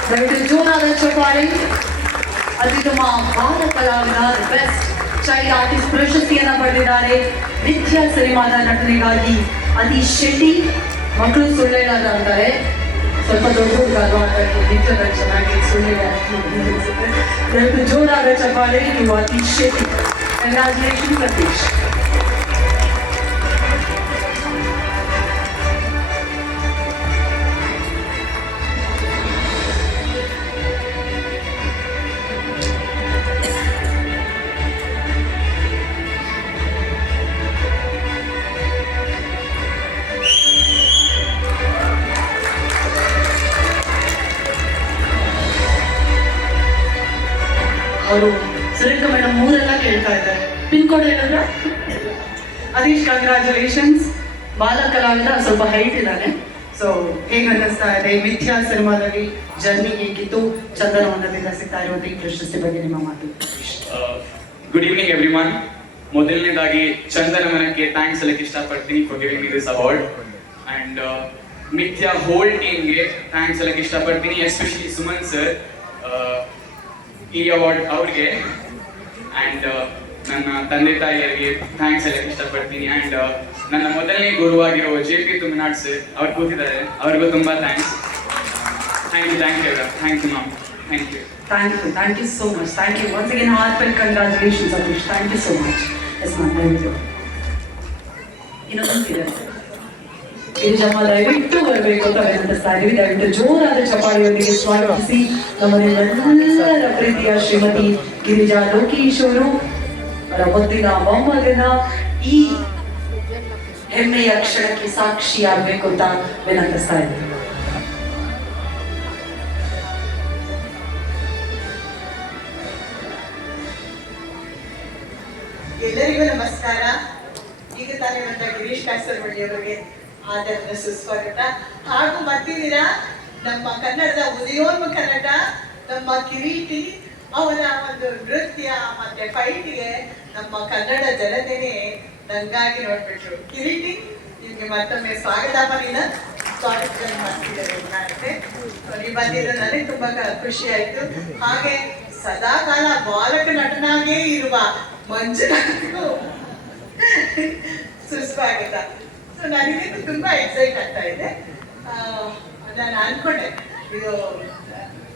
ದಯವಿಟ್ಟು ಜೋರಾದ ಚಪ್ಪಾಳೆ. ಅತ್ಯುತ್ತಮ ಬಾಲ ಕಲಾವಿದ, ದ ಬೆಸ್ಟ್ ಚೈಲ್ಡ್ ಆರ್ಟಿಸ್ಟ್ ಪ್ರಶಸ್ತಿಯನ್ನ ಪಡೆದಿದ್ದಾರೆ ಮಿಥ್ಯಾ ಸಿನಿಮಾದ ನಟನೆಗಾಗಿ ಆದೇಶ್ ಶೆಟ್ಟಿ. ಮಕ್ಕಳು ಸುಳ್ಳೆಲ್ಲ ಅಂತಾರೆ, ಸ್ವಲ್ಪ ದೊಡ್ಡ ಹುಡುಗ ಹಾಗಾಗಿ ನಿಜದ ಚೆನ್ನಾಗಿ ಸುಳ್ಳಿಲ್ಲ. ದಯವಿಟ್ಟು ಜೋರಾದ ಚಪ್ಪಾಳೆ ಟು ಆದೇಶ್ ಶೆಟ್ಟಿ. ಕಂಗ್ರ್ಯಾಚುಲೇಷನ್ಸ್ ಆದೇಶ್. ಅವರು ಸುರೇಖಾ ಮೇಡಮ್ 3 ಕೇಳ್ತಾ ಇದ್ದಾರೆ. ಪಿನ್ ಕೋಡ್ ಹೇಳಿದ್ರ? ಆದೇಶ್ ಕಂಗ್ರ್ಯಾಚುಲೇಷನ್ಸ್. ಬಾಲ ಕಲಾವಿದ, ಸ್ವಲ್ಪ ಹೈಟ್ ಇದ್ದಾನೆ. ಸೊ ಹೇಗೆ ಅನ್ನಿಸ್ತಾ ಇದೆ ಮಿಥ್ಯಾ ಸಿನಿಮಾದಲ್ಲಿ ಜರ್ನಿ ಹೇಗಿತ್ತು? ಚಂದನವನದಿಂದ ಸಿಗ್ತಾ ಇರುವಂತ ಈ ಪ್ರಶಸ್ತಿ ಬಗ್ಗೆ ನಿಮ್ಮ ಮಾತು. Good evening everyone. ಮೊದಲನೇದಾಗಿ ಚಂದನವನಕ್ಕೆ ಥ್ಯಾಂಕ್ಸ್ ಹೇಳಕ್ಕೆ ಇಷ್ಟಪಡ್ತೀನಿ for giving me this award. And ಮಿಥ್ಯಾ ಹೋಲ್ ಟೀಮ್ಗೆ ಥ್ಯಾಂಕ್ಸ್ ಹೇಳಕ್ಕೆ ಇಷ್ಟಪಡ್ತೀನಿ, ಎಸ್ಪೆಷಲಿ ಸುಮನ್ ಸರ್ ಈ ಅವಾರ್ಡ್ ಅವ್ರಿಗೆ. ಆ್ಯಂಡ್ ನನ್ನ ತಂದೆ ತಾಯಿಯರಿಗೆ ಥ್ಯಾಂಕ್ಸ್ ಹೇಳಕ್ಕೆ ಇಷ್ಟಪಡ್ತೀನಿ. ಆ್ಯಂಡ್ ನನ್ನ ಮೊದಲನೇ ಗುರುವಾಗಿರೋ JP ತುಮಿನಾಡ್ ಸರ್ ಅವ್ರು ಕೂತಿದ್ದಾರೆ, ಅವ್ರಿಗೂ ತುಂಬ thanks. Thank you ma'am, thank you. Thank you so much. Thank you once again. Heartfelt congratulations, Adesh. Thank you so much. Yes, ma'am. Thank you. ಇನ್ನೊಂದು ಗಿರಿಜಮ್ಮ ದಯವಿಟ್ಟು ಬರಬೇಕು ಅಂತ ವಿನಂತಿಸ್ತಾ ಇದ್ದೀವಿ. ದಯವಿಟ್ಟು ಜೋರಾದ ಚಪ್ಪಾಳೆಯೊಂದಿಗೆ ಸ್ವಾಗತಿಸಿ ನಮ್ಮನ್ನೆಲ್ಲರ ಪ್ರೀತಿಯ ಶ್ರೀಮತಿ ಗಿರಿಜಾ ಲೋಕೇಶ್ ಅವರು ಅವರ ಮುದ್ದಿನ ಮೊಮ್ಮಗನ ಈ ಹೆಮ್ಮೆಯ ಕ್ಷಣಕ್ಕೆ ಸಾಕ್ಷಿಯಾಗಬೇಕು ಅಂತ ವಿನಂತಿಸ್ತಾ ಇದ್ದೀವಿ. ಎಲ್ಲರಿಗೂ ನಮಸ್ಕಾರ. ಈಗ ತಾನೇ ಬಂದ ಗಿರೀಶ್ ಕಾಸರವಳ್ಳಿ ಅವರಿಗೆ ಆದರದ ಸುಸ್ವಾಗತ. ಹಾಗೂ ಬರ್ತಿದ್ದೀರಾ ನಮ್ಮ ಕನ್ನಡದ ಉದಯೋನ್ಮುಖ ನಟ ನಮ್ಮ ಕಿರೀಟಿ, ಅವನ ಒಂದು ನೃತ್ಯ ಮತ್ತೆ ಫೈಟಿಗೆ ನಮ್ಮ ಕನ್ನಡ ಜನತೆನೇ ನಂಗಾಗಿ ನೋಡ್ಬಿಟ್ರು. ಕಿರೀಟಿ, ನಿಮ್ಗೆ ಮತ್ತೊಮ್ಮೆ ಸ್ವಾಗತ. ಮರಿನ ಸ್ವಾಗತ ಮಾಡ್ತಿದ್ದಾರೆ ಕಾಣುತ್ತೆ. ನೀವು ಬಂದಿದ್ದು ನನಗೆ ತುಂಬಾ ಖುಷಿ ಆಯ್ತು. ಹಾಗೆ ಸದಾಕಾಲ ಬಾಲಕ ನಟನಾಗೇ ಇರುವ ಮಂಜುನಾಥ್ಗೂ ಸುಸ್ವಾಗತ. ಸೊ ನನಗೆ ತುಂಬಾ ಎಕ್ಸೈಟ್ ಆಗ್ತಾ ಇದೆ. ನಾನು ಅನ್ಕೊಂಡೆ ಇದು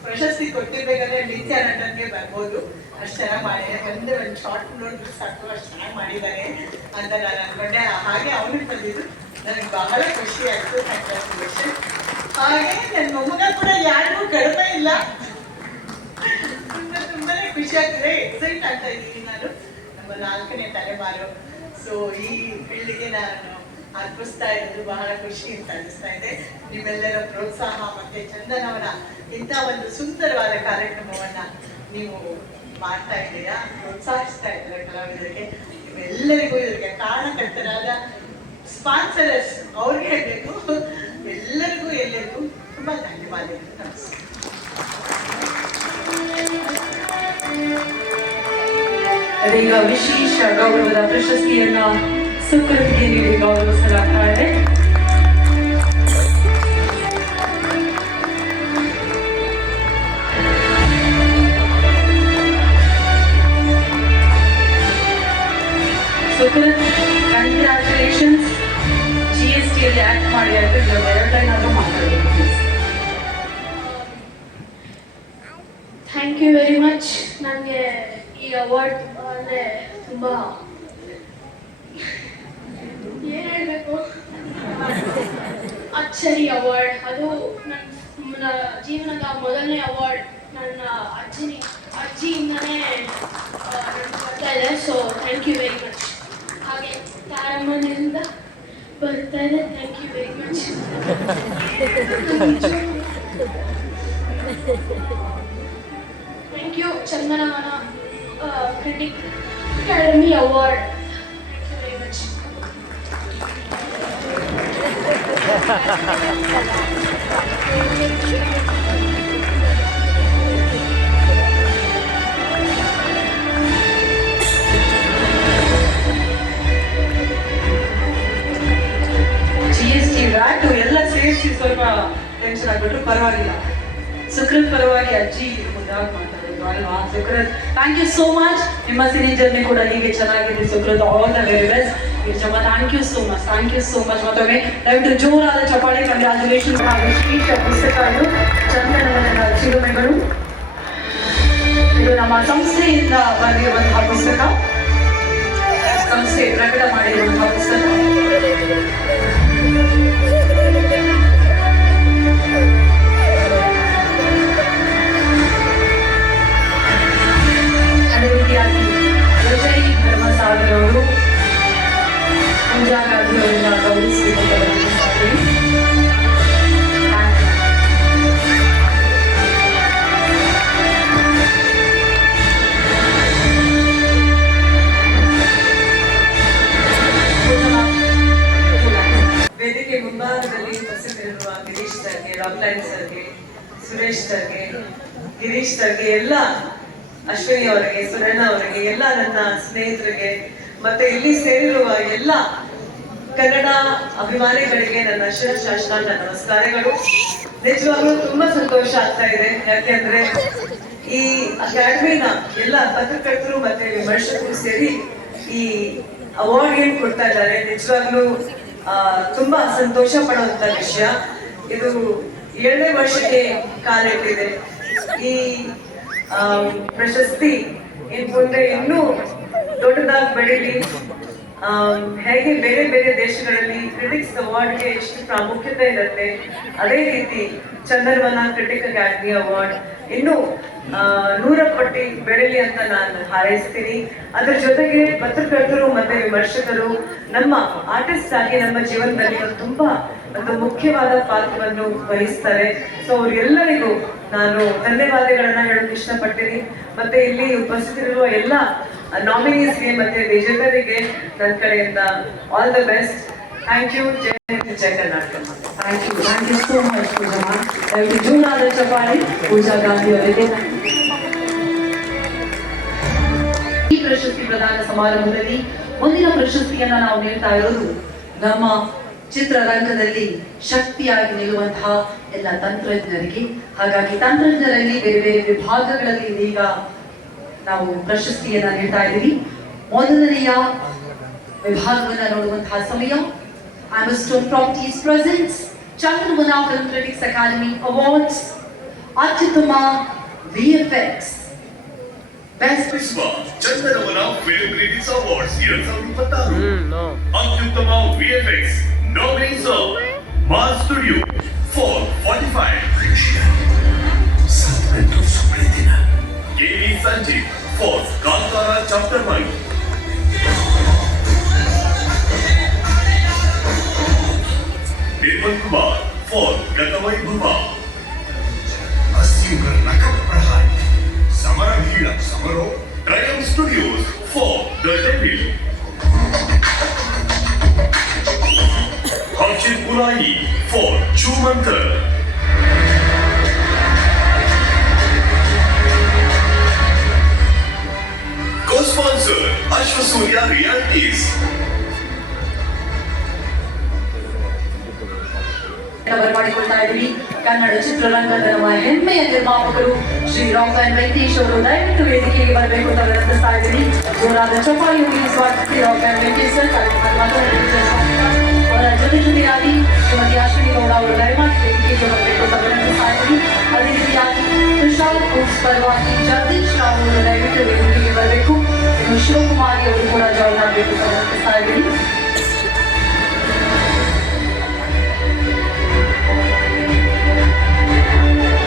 ಪ್ರಶಸ್ತಿ ಕೊಟ್ಟಿರ್ಬೇಕಾದ್ರೆ ನಿತ್ಯ ನಟನ್ಗೆ ಬರ್ಬೋದು, ಅಷ್ಟು ಚೆನ್ನಾಗಿ ಮಾಡಿದೆ. ಒಂದು ಶಾರ್ಟ್ ನೋಡಿದ್ರೆ ಸಾಕು, ಅಷ್ಟು ಚೆನ್ನಾಗಿ ಮಾಡಿದ್ದಾರೆ ಅಂತ ನಾನು ಅನ್ಕೊಂಡೆ. ಹಾಗೆ ಅವನಿಗೆ ಬಂದಿದ್ದು ನನಗೆ ಬಹಳ ಖುಷಿ ಆಯ್ತು. ಕಂಗ್ರ್ಯಾಚುಲೇಷನ್. ಹಾಗೆ ನನ್ನ ಮೊಮ್ಮಗ ಕೂಡ ಯಾರಿಗೂ ಕಡಿಮೆ ಇಲ್ಲ. ತುಂಬಾನೇ ಖುಷಿ ಆಗ್ತದೆ, ಎಕ್ಸೈಟ್ ಆಗ್ತಾ ಇದ್ದೀನಿ ನಾನು. ನಮ್ಮ 4ನೇ ತಲೆಮಾರು. ಸೊ ಈ ಫೀಲ್ಡ್ಗೆ ನಾನು ಅರ್ಪಿಸ್ತಾ ಇರೋದು ಬಹಳ ಖುಷಿ ಅಂತ ಅನಿಸ್ತಾ ಇದೆ. ನಿಮ್ಮೆಲ್ಲರ ಪ್ರೋತ್ಸಾಹ ಮತ್ತೆ ಚಂದನವನ ಇಂಥ ಒಂದು ಸುಂದರವಾದ ಕಾರ್ಯಕ್ರಮವನ್ನ ನೀವು ಮಾಡ್ತಾ ಇದ್ದೀರಾ, ಪ್ರೋತ್ಸಾಹಿಸ್ತಾ ಇದ್ದಾರೆ ಕಲಾವಿದರಿಗೆ. ಇವೆಲ್ಲರಿಗೂ ಇದಕ್ಕೆ ಕಾರಣಕರ್ತರಾದ ಸ್ಪಾನ್ಸರರ್ಸ್ ಅವ್ರಿಗೆ ಬೇಕು, ಎಲ್ಲರಿಗೂ ತುಂಬಾ ಧನ್ಯವಾದಗಳು. ನಮಸ್ಕಾರ. ಅದೀಗ ವಿಶೇಷ ಗೌರವದ ಪ್ರಶಸ್ತಿಯನ್ನ ಸುಕೃತಿಗೆ ನೀಡಿ ಗೌರವಿಸಲಾಗ್ತಾ ಇದೆ. ಸುಕೃತ್, ಕಂಗ್ರ್ಯಾಚುಲೇಷನ್ಸ್. GST ಅಲ್ಲಿ ಆಕ್ಟ್ ಮಾಡಿ ಆಯ್ತು, ಎರಡೇನಾದ್ರೂ ಮಾತಾಡಬೇಕು. Thank you very much. ನನಗೆ ಈ ಅವಾರ್ಡ್ ಅಂದರೆ ತುಂಬ ಏನು ಹೇಳಬೇಕು, ಅಚ್ಚರಿ ಅವಾರ್ಡ್. ಅದು ನನ್ನ ಜೀವನದ ಮೊದಲನೇ ಅವಾರ್ಡ್. ನನ್ನ ಅಜ್ಜಿಯಿಂದನೇ ನನಗೆ ಬರ್ತಾ ಇದೆ. So thank you very much. ಹಾಗೆ ತಾರಮ್ಮನಿಂದ ಬರ್ತಾ ಇದೆ. Thank you very much. Thank you Chandanavana critic academy award. Thank you very much. GST VAT ಎಲ್ಲ ಸೇರಿಸಿ ಸ್ವಲ್ಪ ಟೆನ್ಷನ್ ಆಗ್ಬಿಟ್ರು, ಪರವಾಗಿಲ್ಲ. ಸುಕೃತ್ ಪರವಾಗಿ ಅಜ್ಜಿ ಮುಂದಾಗಿ ಮಾತಾಡೋದು ಅಲ್ವಾ Sukruth. Thank you so much. ನಿಮ್ಮ ಸಿನಿ ಜರ್ನಿ ಕೂಡ ಹೀಗೆ ಚೆನ್ನಾಗಿದೆ Sukruth. All the very best. Thank you so much, thank you so much. ಮತ್ತೊಮ್ಮೆ ದಯವಿಟ್ಟು ಜೋರಾದ ಚಪ್ಪಾಳೆ. ಕಂಗ್ರ್ಯಾಚುಲೇಷನ್. ವಿಶೇಷ ಪುಸ್ತಕ ಇದು, ಚಂದನವನದ ಚಿಲುಮೆಗಳು. ಇದು ನಮ್ಮ ಸಂಸ್ಥೆಯಿಂದ ಬರೆದಿರುವಂತಹ ಪುಸ್ತಕ, ಸಂಸ್ಥೆ ಪ್ರಕಟ ಮಾಡಿರುವಂತಹ ಪುಸ್ತಕ. ಅದೇ ರೀತಿಯಾಗಿ ವಿಜಯ್ ಧರ್ಮಸಾಗರ್ ಅವರು ಪೂಜಾ ಗಾಂಧಿ ಅವರಿಂದ ಗೌರವಿಸಬೇಕು. ವೇದಿಕೆ ಮುಂಭಾಗದಲ್ಲಿ ಉಪಸ್ಥಿತರಿರುವ ಗಿರೀಶ್ ಸರ್ಗೆ, ರಾಕ್ಲೈನ್ ಸರ್ಗೆ, ಸುರೇಶ್ ಸರ್ಗೆ, ಗಿರೀಶ್ ಸರ್ಗೆ, ಎಲ್ಲ ಅಶ್ವಿನಿ ಅವರಿಗೆ, ಸುರಣ್ಣ ಅವರಿಗೆ, ಎಲ್ಲ ನನ್ನ ಸ್ನೇಹಿತರಿಗೆ, ಮತ್ತೆ ಇಲ್ಲಿ ಸೇರಿರುವ ಎಲ್ಲ ಕನ್ನಡ ಅಭಿಮಾನಿಗಳಿಗೆ ನನ್ನ ಶಿರಶಾಸ್ತ್ರಾಂಗ ನಮಸ್ಕಾರಗಳು. ನಿಜವಾಗ್ಲೂ ತುಂಬಾ ಸಂತೋಷ ಆಗ್ತಾ ಇದೆ. ಯಾಕೆಂದ್ರೆ ಈ ಅಕಾಡೆಮಿನ ಎಲ್ಲ ಪತ್ರಕರ್ತರು ಮತ್ತೆ ವಿಮರ್ಶಕರು ಸೇರಿ ಈ ಅವಾರ್ಡ್ ಏನ್ ಕೊಡ್ತಾ ಇದ್ದಾರೆ, ನಿಜವಾಗ್ಲೂ ತುಂಬಾ ಸಂತೋಷ ಪಡುವಂತ ವಿಷಯ. ಇದು 7ನೇ ವರ್ಷಕ್ಕೆ ಕಾಲ ಇಟ್ಟಿದೆ. ಈ ಪ್ರಶಸ್ತಿ ಇನ್ ಮುಂದೆ ಇನ್ನೂ ದೊಡ್ಡದಾಗಿ ಬೆಳೀಲಿ. ಹೇಗೆ ಬೇರೆ ಬೇರೆ ದೇಶಗಳಲ್ಲಿ ಕ್ರಿಟಿಕ್ಸ್ ಅವಾರ್ಡ್ಗೆ ಎಷ್ಟು ಪ್ರಾಮುಖ್ಯತೆ ಇರುತ್ತೆ, ಅದೇ ರೀತಿ ಚಂದನವನ ಕ್ರಿಟಿಕ್ ಅಕಾಡೆಮಿ ಅವಾರ್ಡ್ ಇನ್ನೂ 100 ಪಟ್ಟಿ ಬೆಳೀಲಿ ಅಂತ ನಾನು ಹಾರೈಸ್ತೀನಿ. ಅದ್ರ ಜೊತೆಗೆ ಪತ್ರಕರ್ತರು ಮತ್ತೆ ವಿಮರ್ಶಕರು ನಮ್ಮ ಆರ್ಟಿಸ್ಟ್ ಆಗಿ ನಮ್ಮ ಜೀವನದಲ್ಲಿ ತುಂಬಾ ಒಂದು ಮುಖ್ಯವಾದ ಪಾತ್ರವನ್ನು ವಹಿಸ್ತಾರೆ. ಸೊ ಅವ್ರೆಲ್ಲರಿಗೂ ನಾನು ಧನ್ಯವಾದಗಳನ್ನ ಹೇಳಕ್ ಇಷ್ಟಪಡ್ತೀನಿ. ಮತ್ತೆ ಇಲ್ಲಿ ಉಪಸ್ಥಿತರಿರುವ ಎಲ್ಲ ನಾಮಿನೀಸ್ಗೆ ಮತ್ತೆ ವಿಜೇತರಿಗೆ ನನ್ನ ಕಡೆಯಿಂದ all the best. Thank you. Jai Karnataka. Thank you so much Poojamma. ದಯವಿಟ್ಟು ಜೋರಾದ ಚಪ್ಪಾಳೆ ಪೂಜಾ ಗಾಂಧಿ ಅವರಿಗೆ. ಈ ಪ್ರಶಸ್ತಿ ಪ್ರದಾನ ಸಮಾರಂಭದಲ್ಲಿ ಮುಂದಿನ ಪ್ರಶಸ್ತಿಯನ್ನ ನಾವು ನೀಡ್ತಾ ಇರೋದು ನಮ್ಮ ಚಿತ್ರರಂಗದಲ್ಲಿ ಶಕ್ತಿಯಾಗಿ ನಿಲ್ಲುವಂತಹ ಎಲ್ಲ ತಂತ್ರಜ್ಞರಿಗೆ. ಹಾಗಾಗಿ ತಂತ್ರಜ್ಞರಲ್ಲಿ ಬೇರೆ ಬೇರೆ ವಿಭಾಗಗಳಲ್ಲಿ ಇದೀಗ ನಾವು ಪ್ರಶಸ್ತಿಯನ್ನ ನೀಡ್ತಾ ಇದ್ದೀವಿ. ಮೊದಲನೆಯ ವಿಭಾಗವನ್ನ ನೋಡುವಂತಹ ಸಮಯ. Amazon Properties presents Chandravana Film Critics Academy Awards. ಅತ್ಯುತ್ತಮ VFX Best Chandanavana film critics awards 2026. ಅತ್ಯುತ್ತಮ VFX nominees are Mars Studio 445, KV Sanjeev for Kantara Chapter 1, Deepak Kumar for Gatavai Bhuma, अस्सी उगर नकब पढ़ाई summer Deluxe Samaro, Triumph Studios for The Devil. Harshit Pulai for Chumantar. Co-sponsor Ashwasurya Realities. ಬರಮಾಡಿಕೊಳ್ತಾ ಇದ್ದೀವಿ. ಕನ್ನಡ ಚಿತ್ರರಂಗದ ನಮ್ಮ ಹೆಮ್ಮೆಯ ನಿರ್ಮಾಪಕರು ಶ್ರೀ ರಾಕ್ಲೈನ್ ವೆಂಕಟೇಶ್ ಅವರು ದಯವಿಟ್ಟು ವೇದಿಕೆಗೆ ಬರಬೇಕು ಅಂತ ವಿನಂತಿಸ್ತಾ ಇದ್ದೀನಿ. ಜೋರಾದ ಚಪ್ಪಾಳೆಯೊಂದಿಗೆ ಸ್ವಾಗತಿಸಿ ರಾಕ್ಲೈನ್ ವೆಂಕಟೇಶ್ ಸರ್ ಅವರ ಜೊತೆಯಾಗಿ ಶ್ರೀಮತಿ ಅಶ್ವಿನಿ ಗೌಡ ಅವರು ದಯಮಾಡಿ ವೇದಿಕೆಗೆ ಬರಬೇಕು ಅಂತ ವಿನಂತಿಸ್ತಾ ಇದ್ದೀನಿ. ಅದೇ ರೀತಿಯಾಗಿ ತುಷಾರ್ ಗ್ರೂಪ್ಸ್ ಪರವಾಗಿ ಜಗದೀಶ್ ರಾವ್ ಅವರು ದಯವಿಟ್ಟು ವೇದಿಕೆಗೆ ಬರಬೇಕು. ಇನ್ನು ಶಿವಕುಮಾರಿ ಅವರು ಕೂಡ ಜಾಯಿನ್ ಆಗಬೇಕು ಅಂತ ವಿನಂತಿಸ್ತಾ ಇದ್ದೀನಿ.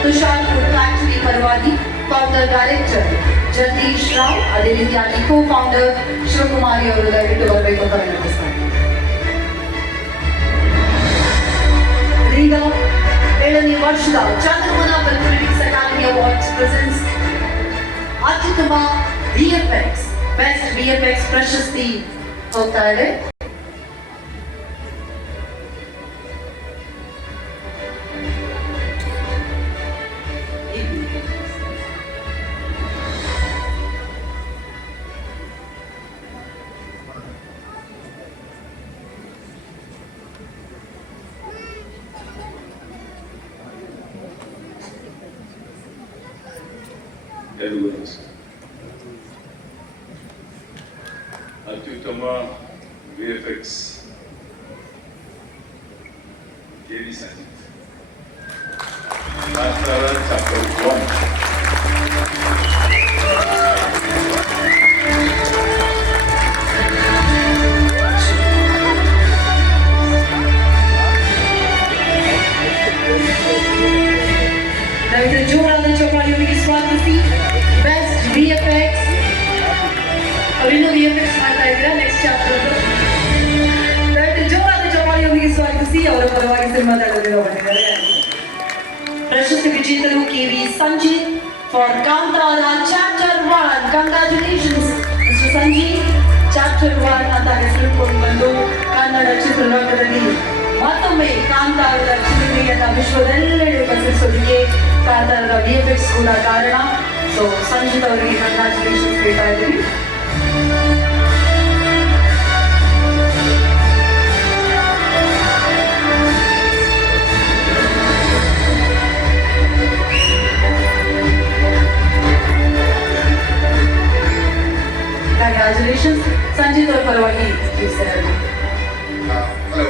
ತುಷಾರ್ ಫುಡ್ ಫ್ಯಾಕ್ಟರಿ ಪರವಾಗಿ ಫೌಂಡರ್ ಡೈರೆಕ್ಟರ್ ಜಗದೀಶ್ ರಾವ್, ಅದೇ ರೀತಿಯಾಗಿ ಕೋ ಫೌಂಡರ್ ಶಿವಕುಮಾರಿ ಅವರು ದಯವಿಟ್ಟು ಬರಬೇಕು ಅಂತ ವಿನಂತಿಸ್ತಾರೆ. ಈಗ 7ನೇ ವರ್ಷದ Chandravana film critics academy awards presents ಅತ್ಯುತ್ತಮ ವಿಎಫ್ಎಕ್ಸ್ ಬೆಸ್ಟ್ ವಿಎಫ್ಎಕ್ಸ್ ಪ್ರಶಸ್ತಿ ಹೋಗ್ತಾ ಇದೆ. ಎಲ್ಲರಿಗೂ ನಮಸ್ಕಾರ. ಅತ್ಯುತ್ತಮ VFX KV. Sanjith, Kantara chapter 1. ದಯವಿಟ್ಟು ಜೋರಾದ ಚಪ್ಪಾಳೆಯೊಂದಿಗೆ ಸ್ವಾಗತಿಸಿ ಬೆಸ್ಟ್ ವಿಎಫ್ಎಕ್ಸ್. ಅವರಿನ್ನೂ ವಿಎಫ್ಎಕ್ಸ್ ಮಾಡ್ತಾ ಇದ್ದೀರಾ ನೆಕ್ಸ್ಟ್ ಚಾಪ್ಟರ್. ದಯವಿಟ್ಟು ಜೋರಾದ ಚಪ್ಪಾಳೆಯೊಂದಿಗೆ ಸ್ವಾಗತಿಸಿ ಅವರ ಪರವಾಗಿ ಸಿನಿಮಾ ತಂಡದಿಂದ ಬಂದಿದ್ದಾರೆ. ಪ್ರಶಸ್ತಿ ವಿಜೇತರು KV. Sanjith for Kantara chapter 1. Congratulations mister Sanjith. Chapter 1 ಅಂತ ಹೆಸರಿಕೊಂಡು ಬಂದು ಕನ್ನಡ ಚಿತ್ರರಂಗದಲ್ಲಿ ಮತ್ತೊಮ್ಮೆ ಕಾಂತಾರದ ಚಿತ್ರಮೆಯನ್ನ ವಿಶ್ವದೆಲ್ಲೆಡೆ ಪಸರಿಸೋದಕ್ಕೆ ಕಾಂತಾರದ ವಿಎಫ್ಎಕ್ಸ್ ಕೂಡ ಕಾರಣ. ಸೊ ಸಂಜಿತ್ ಅವರಿಗೆ ಕಂಗ್ರಾಚುಲೇಷನ್ಸ್ ಹೇಳ್ತಾ ಇದ್ದೀವಿ. ಕಂಗ್ರಾಚುಲೇಷನ್ಸ್ ಸಂಜಿತ್ ಅವರ ಪರವಾಗಿ. ಹಲೋ,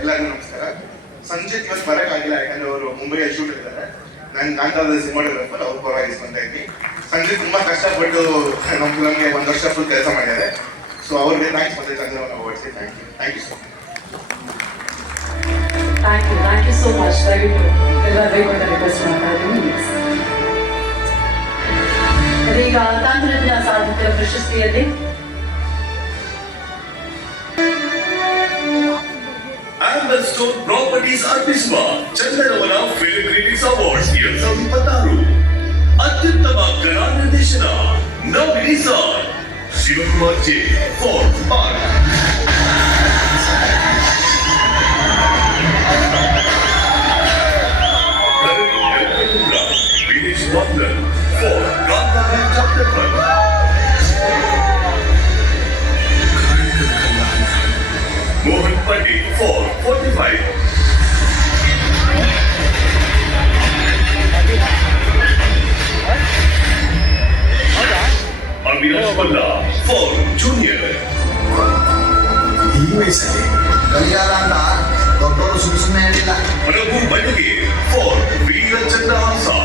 ಎಲ್ಲರಿಗೂ ನಮಸ್ಕಾರ. ಸಂಜಿತ್ ಇವತ್ತು ಬರೋಕ್ಕಾಗಿಲ್ಲ, ಯಾಕಂದ್ರೆ ಅವರು ಮುಂಬೈಯಲ್ಲಿ ಶೂಟ್ ಇದ್ದಾರೆ. ನಾನು ಕಾಂತಾರದ ಸಿನಿಮಾಟೋಗ್ರಾಫರ್, ಅವ್ರ ಪರವಾಗಿ ಸ್ಪಂದ ಇದ್ದೀನಿ. ಸಂಜಿತ್ ತುಂಬಾ ಕಷ್ಟಪಟ್ಟು ನಮ್ಮ ಫಿಲಮ್ಗೆ 1 ವರ್ಷ ಫುಲ್ ಕೆಲಸ ಮಾಡಿದ್ದಾರೆ. ಸೊ ಅವ್ರಿಗೆ ಥ್ಯಾಂಕ್ಸ್ ಮತ್ತೆ ಚಂದ್ರವನ ಅವಾರ್ಡ್ಸ್ಗೆ thank you so much. Thank you so much. ದಯವಿಟ್ಟು ಎಲ್ಲರಿಗೂ ರಿಕ್ವೆಸ್ಟ್ ಮಾಡ್ತಾ ಇದ್ದೀನಿ. ಈಗ ತಂತ್ರಜ್ಞ ಸಾಹಿತ್ಯ ಪ್ರಶಸ್ತಿಯಲ್ಲಿ Amberstone Properties ಅರ್ಪಿಸುವ ಚಂದನವನ ಫಿಲ್ಮ್ ಕ್ರಿಟಿಕ್ಸ್ ಅವಾರ್ಡ್ಸ್ 2026. ಅತ್ಯುತ್ತಮ ಕಲಾ ನಿರ್ದೇಶನ nominees are Shivakumar J for park, Vinesh Wagner for Kantara chapter 1, Mohan Pandit for 45, Avinash Palla for Junior, ಈ ವಯಸ್ಸಲ್ಲಿ ಕಲಿಗಾಲ ಅಂತ ದೊಡ್ಡವರು ಸುಮ್ಮನೆ ಹೇಳಿಲ್ಲ. Prabhu Badge for Veera Chandrahasa,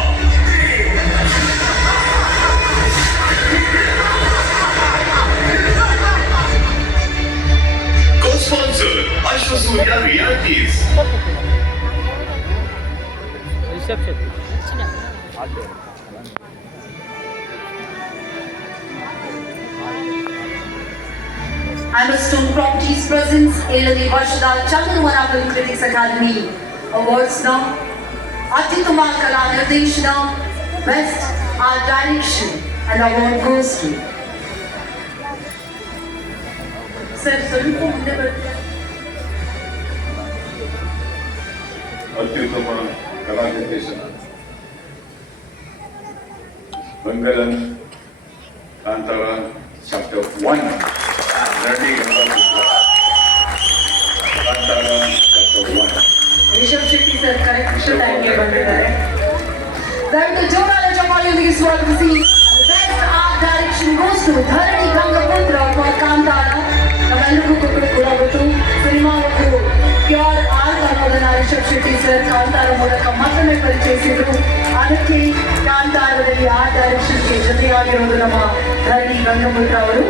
co-sponsor Ashwasurya Realities. Reception Amberstone Properties presents 7ನೇ ವರ್ಷದ Chandravana film critics academy awards ನ ಅತ್ಯುತ್ತಮ ಕಲಾ ನಿರ್ದೇಶನ, best art direction and award goes to sir ಸ್ವಲ್ಪ ಮುಂದೆ ಬರ್ತೀರಾ? ಅತ್ಯುತ್ತಮ ಕಲಾ ನಿರ್ದೇಶನ ಮಂಗಲಂ ಕಾಂತಾರ ಚಾಪ್ಟರ್ 1 ರಣಿ Kantara chapter 1. Rishab Shetty sir correct ಟೈಮ್ಗೆ ಬಂದಿದ್ದಾರೆ. ದಯವಿಟ್ಟು ಜೋರಾದ ಚಪ್ಪಾಳೆಯೊಂದಿಗೆ ಸ್ವಾಗತಿಸಿ. Best art direction goes to Dharani Gangaputra for Kantara. ನಮ್ಮೆಲ್ಲರಿಗೂ ಕೂಡ ಗೊತ್ತು ಸಿನಿಮಾ ಒಂದು ಪ್ಯೂರ್ ಆರ್ಟ್ ಅನ್ನೋದನ್ನ ರಿಷಬ್ ಶೆಟ್ಟಿ ಸರ್ ಕಾಂತಾರ ಮೂಲಕ ಮತ್ತೊಮ್ಮೆ ಪರಿಚಯಿಸಿದ್ರು. ಅದಕ್ಕೆ ಕಾಂತಾರದಲ್ಲಿ ಆರ್ಟ್ ಡೈರೆಕ್ಷನ್ಗೆ ಜೊತೆಯಾಗಿರೋದು ನಮ್ಮ ಧರಣಿ ಗಂಗಪುತ್ರ ಅವರು.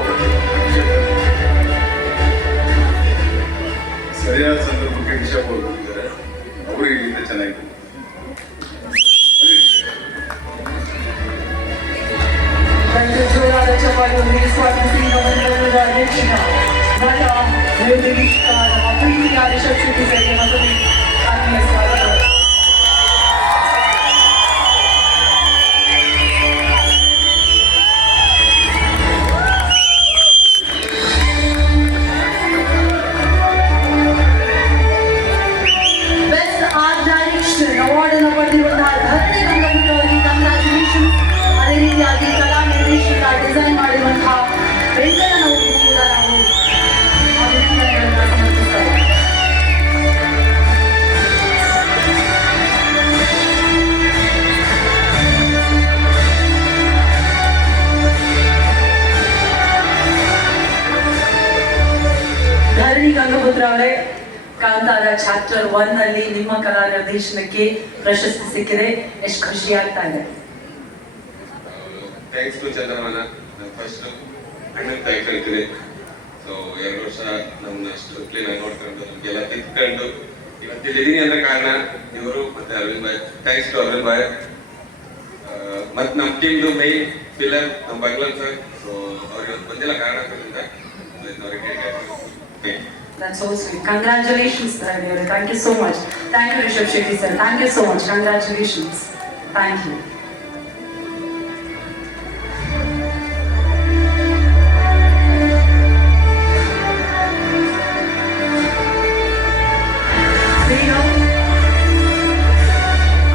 ಸರಿಯಾದ ಸಂದರ್ಭಕ್ಕೆ ರಿಷಬ್ ಅವರು ಬಂದಿದ್ದಾರೆ. ಅವರಿಗೆ ಗೀತೆ ಚೆನ್ನಾಗಿದೆ. ಜೋರಾದ ಚಪ್ಪಾಳೆಯೊಂದಿಗೆ ಸ್ವಾಗತಿಸಿ ನಮ್ಮೆಲ್ಲರ ನೆಚ್ಚಿನ ನಟ ನಿರ್ದೇಶಕ ನಮ್ಮ ಪ್ರೀತಿಯ ರಿಷಬ್ ಶೆಟ್ಟಿ ಸರ್ಗೆ ಮತ್ತೊಮ್ಮೆ ಆತ್ಮೀಯ ಸ್ವಾಗತ. ಬೆಸ್ಟ್ ಆರ್ಟ್ ಡೈರೆಕ್ಷನ್ ಅವಾರ್ಡ್ ಅನ್ನು ಪಡೆದಿರುವಂತಹ ಧರಣಿ ಗಂಗಪುತ್ರ ಅವರಿಗೆ ಕಂಗ್ರಾಚುಲೇಷನ್. ಅದೇ ರೀತಿಯಾಗಿ ಕಲಾ ನಿರ್ದೇಶಕ ಡಿಸೈನ್ ಮಾಡಿರುವಂತಹ ವೆಂಕಣ್ಣನವರು ಕೂಡ ನಾವು ಅಭಿನಂದನೆಗಳನ್ನು ಸಮರ್ಪಿಸ್ತಾರೆ. ಧರಣಿ ಗಂಗಪುತ್ರ ಅವರೇ, ಕಾಂತಾರ ಚಾಪ್ಟರ್ 1 ನಲ್ಲಿ ನಿಮ್ಮ ಕಲಾ ನಿರ್ದೇಶನಕ್ಕೆ ಪ್ರಶಸ್ತಿ ಸಿಕ್ಕಿದೆ, ಎಷ್ಟು ಖುಷಿ ಆಗ್ತಾ ಇದೆ? Thanks to Chandravana. ಫಸ್ಟ್ ಅಣ್ಣನ ಕೈ ಕಳ್ತಿದೆ. ಸೊ 2 ವರ್ಷ ನಮ್ಮನ್ನ ಅಷ್ಟು ಕ್ಲೀನ್ ಆಗಿ ನೋಡ್ಕೊಂಡು ನಮ್ಗೆಲ್ಲ ತಿದ್ಕೊಂಡು ಇವತ್ತಿಲ್ಲಿದ್ದೀನಿ ಅಂದ್ರೆ ಕಾರಣ ಇವರು ಮತ್ತೆ ಅರವಿಂದ್ ಬಾಯ್. ಥ್ಯಾಂಕ್ಸ್ ಟು ಅರವಿಂದ್ ಬಾಯ್. ಮತ್ತೆ ನಮ್ಮ ಟೀಮ್ದು ಮೈನ್ ಫಿಲರ್ ನಮ್ಮ ಬಂಗ್ಲನ್ ಸರ್. ಸೊ ಅವ್ರಿಗೆ ಬಂದಿಲ್ಲ ಕಾರಣ ಆಗ್ತದ್ರಿಂದ ಅವ್ರಿಗೆ That's so sweet. Congratulations, Dharanyi. Thank you so much. Thank you, Rishabh Shetty sir. Thank you so much. Congratulations. Thank you.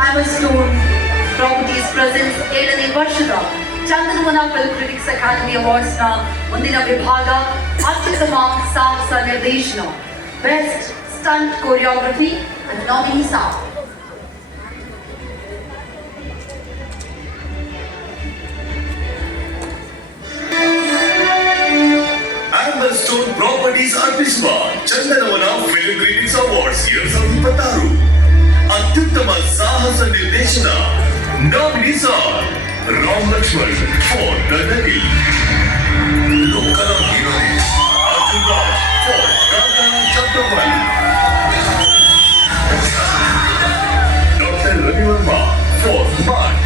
Amberstone Properties presents 7ನೇ ವರ್ಷದ Chandanavana film critics academy awards ನ ಮುಂದಿನ ವಿಭಾಗ ಅತ್ಯುತ್ತಮ ಸಾಹಸ ನಿರ್ದೇಶನ, best stunt choreography and nominees are Amberstone Properties ಅರ್ಪಿಸುವ ಚಂದನವನ ಫಿಲ್ಮ್ ಕ್ರಿಟಿಕ್ಸ್ ಅವಾರ್ಡ್ಸ್ 2026 ಅತ್ಯುತ್ತಮ ಸಾಹಸ ನಿರ್ದೇಶನ. Nominees are Ram Lakshman for the ನದಿ, local heroine Arjun Raj for Kantara chapter 1, doctor Ravi Varma for mart,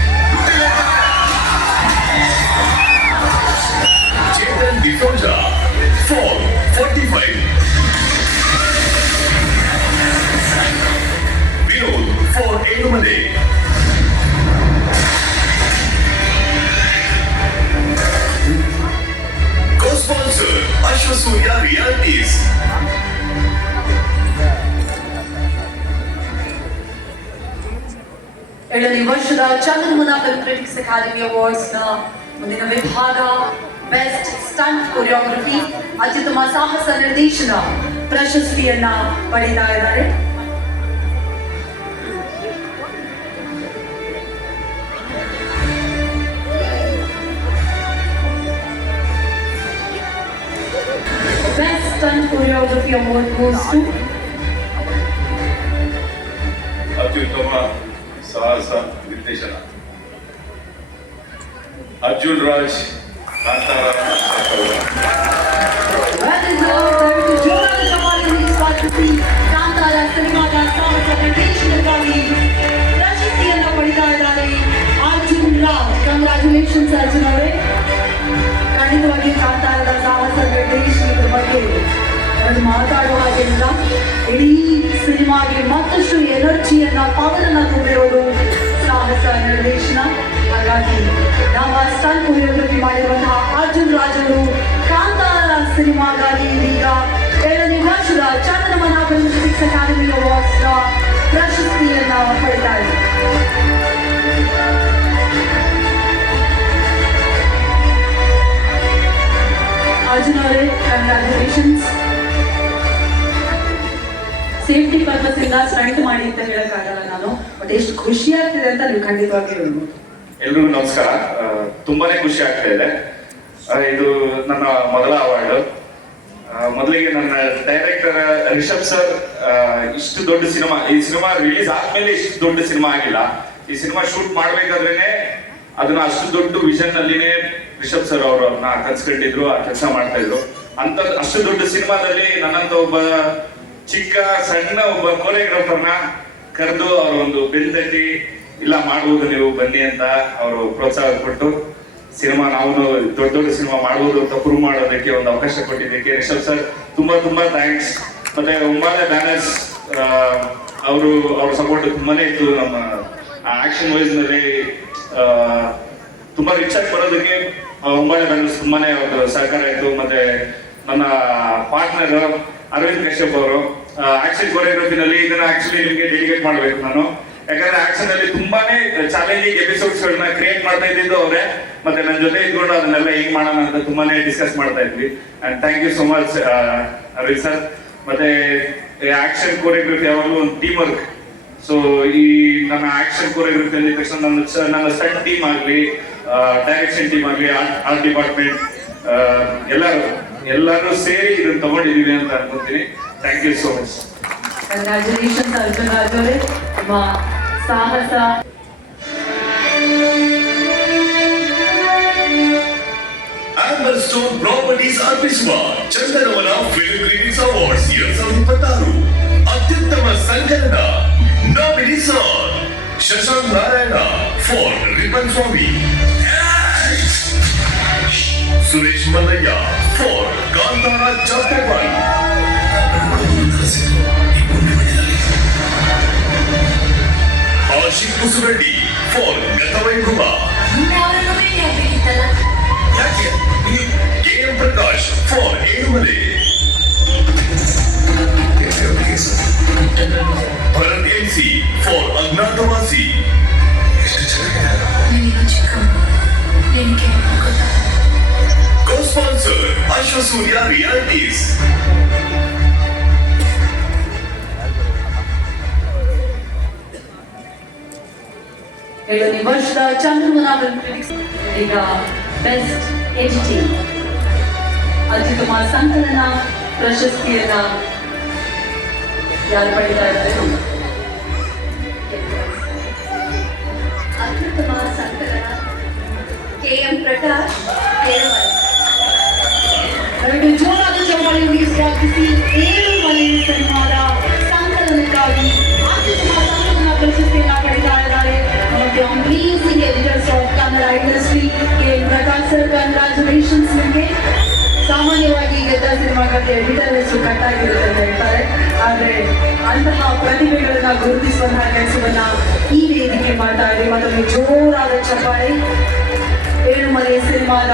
Chetan D'Souza for 45, Vinod for Elumale, co-sponsor Ashwasurya Realities. ಏಳನೇ ವರ್ಷದ Chandanavana film critics academy awards ನ ಮುಂದಿನ ವಿಭಾಗ ಬೆಸ್ಟ್ ಸ್ಟಂಟ್ ಕೊರಿಯೋಗ್ರಫಿ, ಅತ್ಯುತ್ತಮ ಸಾಹಸ ನಿರ್ದೇಶನ ಪ್ರಶಸ್ತಿಯನ್ನ ಪಡೆಯುತ್ತಾ ಇದ್ದಾರೆ. Best Stunt Choreography Award goes to ಅತ್ಯುತ್ತಮ ಸಾಹಸ ನಿರ್ದೇಶನ Arjun Raj Kantara chapter 1. Well deserved. ದಯವಿಟ್ಟು ಜೋರಾದ ಚಪ್ಪಾಳೆಯೊಂದಿಗೆ ಸ್ವಾಗತಿಸಿ ಕಾಂತಾರ ಸಿನಿಮಾದ ಸಾಹಸ ನಿರ್ದೇಶನಕ್ಕಾಗಿ ಪ್ರಶಸ್ತಿಯನ್ನ ಪಡಿತಾ ಇದ್ದಾರೆ ಅರ್ಜುನ್ ರಾಜ್. ಕಂಗ್ರಾಚುಲೇಷನ್ಸ್ ಅರ್ಜುನ್ ಅವರೇ. ಖಂಡಿತವಾಗಿ ಕಾಂತಾರದ ಸಾಹಸ ನಿರ್ದೇಶನದ ಬಗ್ಗೆ ಅದು ಮಾತಾಡುವ ಹಾಗೆಲ್ಲ ಇಡೀ ಸಿನಿಮಾಗೆ ಮತ್ತಷ್ಟು ಎನರ್ಜಿಯನ್ನ ಪವರನ್ನ ತುಂಬಿರೋದು ಸಾಹಸ ನಿರ್ದೇಶನ. ಸಿನಿಮಾಗಾಗಿ ನಮ್ಮ ಸ್ಟಂಟ್ ಕೊರಿಯೋಗ್ರಫಿ ಮಾಡಿರುವಂತಹ ಅರ್ಜುನ್ ರಾಜ್ ಅವರು ಕಾಂತಾರ ಸಿನಿಮಾಗಾಗಿ ಇದೀಗ 7ನೇ ವರ್ಷದ ಚಂದನವನ ಫಿಲ್ಮ್ ಕ್ರಿಟಿಕ್ಸ್ ಅಕಾಡೆಮಿ ಅವಾರ್ಡ್ಸ್ ಪ್ರಶಸ್ತಿಯನ್ನ ಪಡೆತಾ ಇದ್ದಾರೆ. ಅರ್ಜುನ್ ಅವರೇ, ಕಂಗ್ರಾಚುಲೇಷನ್ಸ್. ಸೇಫ್ಟಿ ಪರ್ಪಸ್ ಇಂದ ಸ್ಟಂಟ್ ಮಾಡಿ ಅಂತ ಹೇಳಕ್ಕಾಗಲ್ಲ ನಾನು, ಬಟ್ ಎಷ್ಟು ಖುಷಿ ಆಗ್ತಿದೆ ಅಂತ ನೀವು ಖಂಡಿತವಾಗಿ ಹೇಳ್ಬೋದು. ಎಲ್ರಿಗೂ ನಮಸ್ಕಾರ. ತುಂಬಾನೇ ಖುಷಿ ಆಗ್ತಾ ಇದೆ. ಇದು ನನ್ನ ಮೊದಲ ಅವಾರ್ಡ್. ಮೊದಲಿಗೆ ನನ್ನ ಡೈರೆಕ್ಟರ್ ರಿಷಬ್ ಸರ್ ಇಷ್ಟು ದೊಡ್ಡ ಸಿನಿಮಾ, ಈ ಸಿನಿಮಾ ರಿಲೀಸ್ ಆದ್ಮೇಲೆ ಇಷ್ಟು ದೊಡ್ಡ ಸಿನಿಮಾ ಆಗಿಲ್ಲ. ಈ ಸಿನಿಮಾ ಶೂಟ್ ಮಾಡ್ಬೇಕಾದ್ರೇನೆ ಅದನ್ನ ಅಷ್ಟು ದೊಡ್ಡ ವಿಷನ್ ಅಲ್ಲಿನೇ ರಿಷಬ್ ಸರ್ ಅವರು ಅದನ್ನ ಕನ್ಸ್ಕೊಂಡಿದ್ರು, ಆ ಕೆಲಸ ಮಾಡ್ತಾ ಇದ್ರು. ಅಂತ ಅಷ್ಟು ದೊಡ್ಡ ಸಿನಿಮಾದಲ್ಲಿ ನನ್ನಂತ ಒಬ್ಬ ಚಿಕ್ಕ ಸಣ್ಣ ಒಬ್ಬ ಕೊರಿಯೋಗ್ರಾಫರ್ನ ಕರೆದು ಅವ್ರ ಒಂದು ಬೆಂತಟ್ಟಿ ಇಲ್ಲ ಮಾಡ್ಬೋದು ನೀವು ಬನ್ನಿ ಅಂತ ಅವರು ಪ್ರೋತ್ಸಾಹ ಕೊಟ್ಟು ಸಿನಿಮಾ ನಾವು ದೊಡ್ಡ ದೊಡ್ಡ ಸಿನಿಮಾ ಮಾಡ್ಬೋದು ಅಂತ ಪ್ರೂವ್ ಮಾಡೋದಕ್ಕೆ ಒಂದು ಅವಕಾಶ ಕೊಟ್ಟಿದ್ದಕ್ಕೆ ರಿಷಬ್ ಸರ್ ತುಂಬಾ ತುಂಬಾ ಥ್ಯಾಂಕ್ಸ್. ಮತ್ತೆ ಉಂಬಾಲೆ ಬ್ಯಾನರ್ಸ್ ಅವ್ರ ಸಪೋರ್ಟ್ ತುಂಬಾನೇ ಇತ್ತು. ನಮ್ಮ ಆಕ್ಷನ್ ವೈಸ್ ನಲ್ಲಿ ತುಂಬಾ ರಿಚ್ ಆಗಿ ಬರೋದಕ್ಕೆ ಉಂಬಾಳೆ ಬ್ಯಾನರ್ಸ್ ತುಂಬಾನೇ ಅವ್ರದ್ದು ಸಹಕಾರ ಇತ್ತು. ಮತ್ತೆ ನನ್ನ ಪಾರ್ಟ್ನರ್ ಅರವಿಂದ್ ಕಶ್ಯಪ್ ಅವರು ಆಕ್ಷನ್ ಕೊರಿಯೋಗ್ರಫಿನಲ್ಲಿ ಇದನ್ನ ಆಕ್ಚುಲಿ ನಿಮ್ಗೆ ಡೆಡಿಕೇಟ್ ಮಾಡ್ಬೇಕು ನಾನು. ಯಾಕಂದ್ರೆ ಆಕ್ಷನ್ ಅಲ್ಲಿ ತುಂಬಾನೇ ಚಾಲೆಂಜಿಂಗ್ ಎಪಿಸೋಡ್ಸ್ ಗಳನ್ನ ಕ್ರಿಯೇಟ್ ಮಾಡ್ತಾ ಇದ್ದಿದ್ದು ಅವರೇ. ಮತ್ತೆ ನನ್ನ ಜೊತೆ ಇದ್ಕೊಂಡು ಅದನ್ನೆಲ್ಲ ಹೆಂಗ್ ಮಾಡೋಣ ಅಂತ ತುಂಬಾನೇ ಡಿಸ್ಕಸ್ ಮಾಡ್ತಾ ಇದ್ವಿ. And thank you so much Aravind sir. ಮತ್ತೆ ಆಕ್ಷನ್ ಕೊರಿಯೋಗ್ರಫಿ ಯಾವಾಗಲೂ ಒಂದು ಟೀಮ್ ವರ್ಕ್. ಸೊ ಈ ನನ್ನ ಆಕ್ಷನ್ ಕೊರಿಯೋಗ್ರಫಿ ಅಂದ ತಕ್ಷಣ ನನ್ನ ಸ್ಟಂಟ್ ಟೀಮ್ ಆಗ್ಲಿ, ಡೈರೆಕ್ಷನ್ ಟೀಮ್ ಆಗ್ಲಿ, ಆರ್ಟ್ ಡಿಪಾರ್ಟ್ಮೆಂಟ್ ಎಲ್ಲರೂ ಸೇರಿ ಇದನ್ನ ತಗೊಂಡಿದೀವಿ ಅಂತ ಅನ್ಕೊಂತೀನಿ. Thank you so much. Congratulations Arjun Raj ಅವರೇ, ನಿಮ್ಮ ಸಾಹಸ. ಆಂಬರ್ಸ್ಟೋನ್ ಪ್ರಾಪರ್ಟೀಸ್ ಅರ್ಪಿಸುವ ಚಂದನವನ ಫಿಲ್ಮ್ ಕ್ರಿಟಿಕ್ಸ್ ಅವಾರ್ಡ್ಸ್ 2026 ಅತ್ಯುತ್ತಮ ಸಂಕಲನ nominees are Shashank Narayana for Ripan Swami, Suresh Mallaiah for Kantara chapter 1, Ashik Kusureddy for Gatavaibhava, KM Prakash for Elumale, Bharat MC for Ajnatavasi, co-sponsor Ashwasurya realities. ಏಳನೇ ವರ್ಷದ ಚಂದ್ರವನ ಫಿಲ್ಮ್ ಕ್ರಿಟಿಕ್ಸ್ ಈಗ ಬೆಸ್ಟ್ ಎಡಿಟಿಂಗ್ ಅತ್ಯುತ್ತಮ ಸಂಕಲನ ಪ್ರಶಸ್ತಿಯನ್ನ ಯಾರು ಪಡಿತಾ ಇದ್ದಾರೆ? ಅತ್ಯುತ್ತಮ ಸಂಕಲನ KM ಪ್ರಕಾಶ್. ಎರಡು ಜೋರಾದ ಚೌಪಾಳಿಯೊಂದಿಗೆ ಸ್ವಾಗತಿಸಿ ಏಳುಮಲೆ ಸಿನಿಮಾದ ಸಂಕಲನಕ್ಕಾಗಿ ಅತ್ಯುತ್ತಮ ಸಂಕಲನ ಪ್ರಶಸ್ತಿಯನ್ನ ಪಡಿತಾ ಇದ್ದಾರೆ the amazing editors of Kannada industry. KM Prakash sir, congratulations ನಿಮಗೆ. ಸಾಮಾನ್ಯವಾಗಿ ಗೆದ್ದ ಸಿನಿಮಾಗಳಿಗೆ ಎಡಿಟರ್ ಹೆಸರು ಕಟ್ಟಾಗಿರುತ್ತೆ ಅಂತ ಹೇಳ್ತಾರೆ, ಆದ್ರೆ ಅಂತಹ ಪ್ರತಿಭೆಗಳನ್ನ ಗುರುತಿಸುವಂತಹ ಕೆಲಸವನ್ನ ಈ ವೇದಿಕೆ ಮಾಡ್ತಾ ಇದೆ. ಮತ್ತೊಮ್ಮೆ ಜೋರಾದ ಚಪ್ಪಾಳೆ. ಏಳುಮಲೆ ಸಿನಿಮಾದ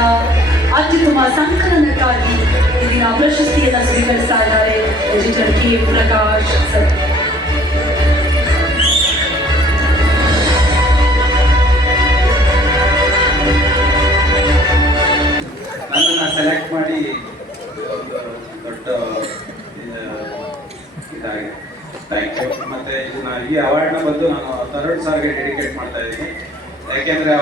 ಅತ್ಯುತ್ತಮ ಸಂಕಲನಕ್ಕಾಗಿ ಇದೀಗ ಪ್ರಶಸ್ತಿಯನ್ನ ಸ್ವೀಕರಿಸ್ತಾ ಇದ್ದಾರೆ ಎಡಿಟರ್ KM ಪ್ರಕಾಶ್ ಸರ್. ನನ್ನನ್ನು ಸೆಲೆಕ್ಟ್ ಮಾಡಿ ಒಂದು ದೊಡ್ಡ ಇದಾಗಿದೆ. Thank you. ಮತ್ತೆ ಇದನ್ನ ಈ ಅವಾರ್ಡ್ನ ಬಂದು ನಾನು ತರುಣ್ ಸರ್ಗೆ ಡೆಡಿಕೇಟ್ ಮಾಡ್ತಾ ಇದ್ದೀನಿ. ಯಾಕೆಂದ್ರೆ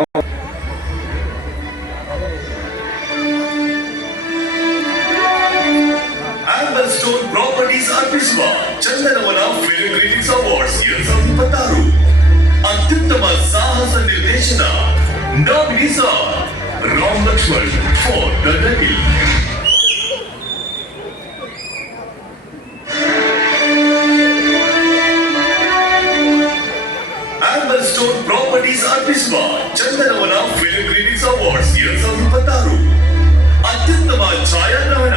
ಆಂಬರ್ಸ್ಟೋನ್ ಪ್ರಾಪರ್ಟೀಸ್ ಅರ್ಪಿಸುವ ಚಂದನವನ ಫಿಲ್ಮ್ ಕ್ರಿಟಿಕ್ಸ್ ಅವಾರ್ಡ್ಸ್ 2026 ಅತ್ಯುತ್ತಮ ಸಾಹಸ ನಿರ್ದೇಶನ nominees are Ram Lakshman for the devil, Amberstone properties ಅರ್ಪಿಸುವ ಚಂದನವನ ಫಿಲ್ಮ್ ಕ್ರಿಟಿಕ್ಸ್ ಅವಾರ್ಡ್ಸ್ 2026 ಅತ್ಯುತ್ತಮ ಛಾಯಾಗ್ರಹಣ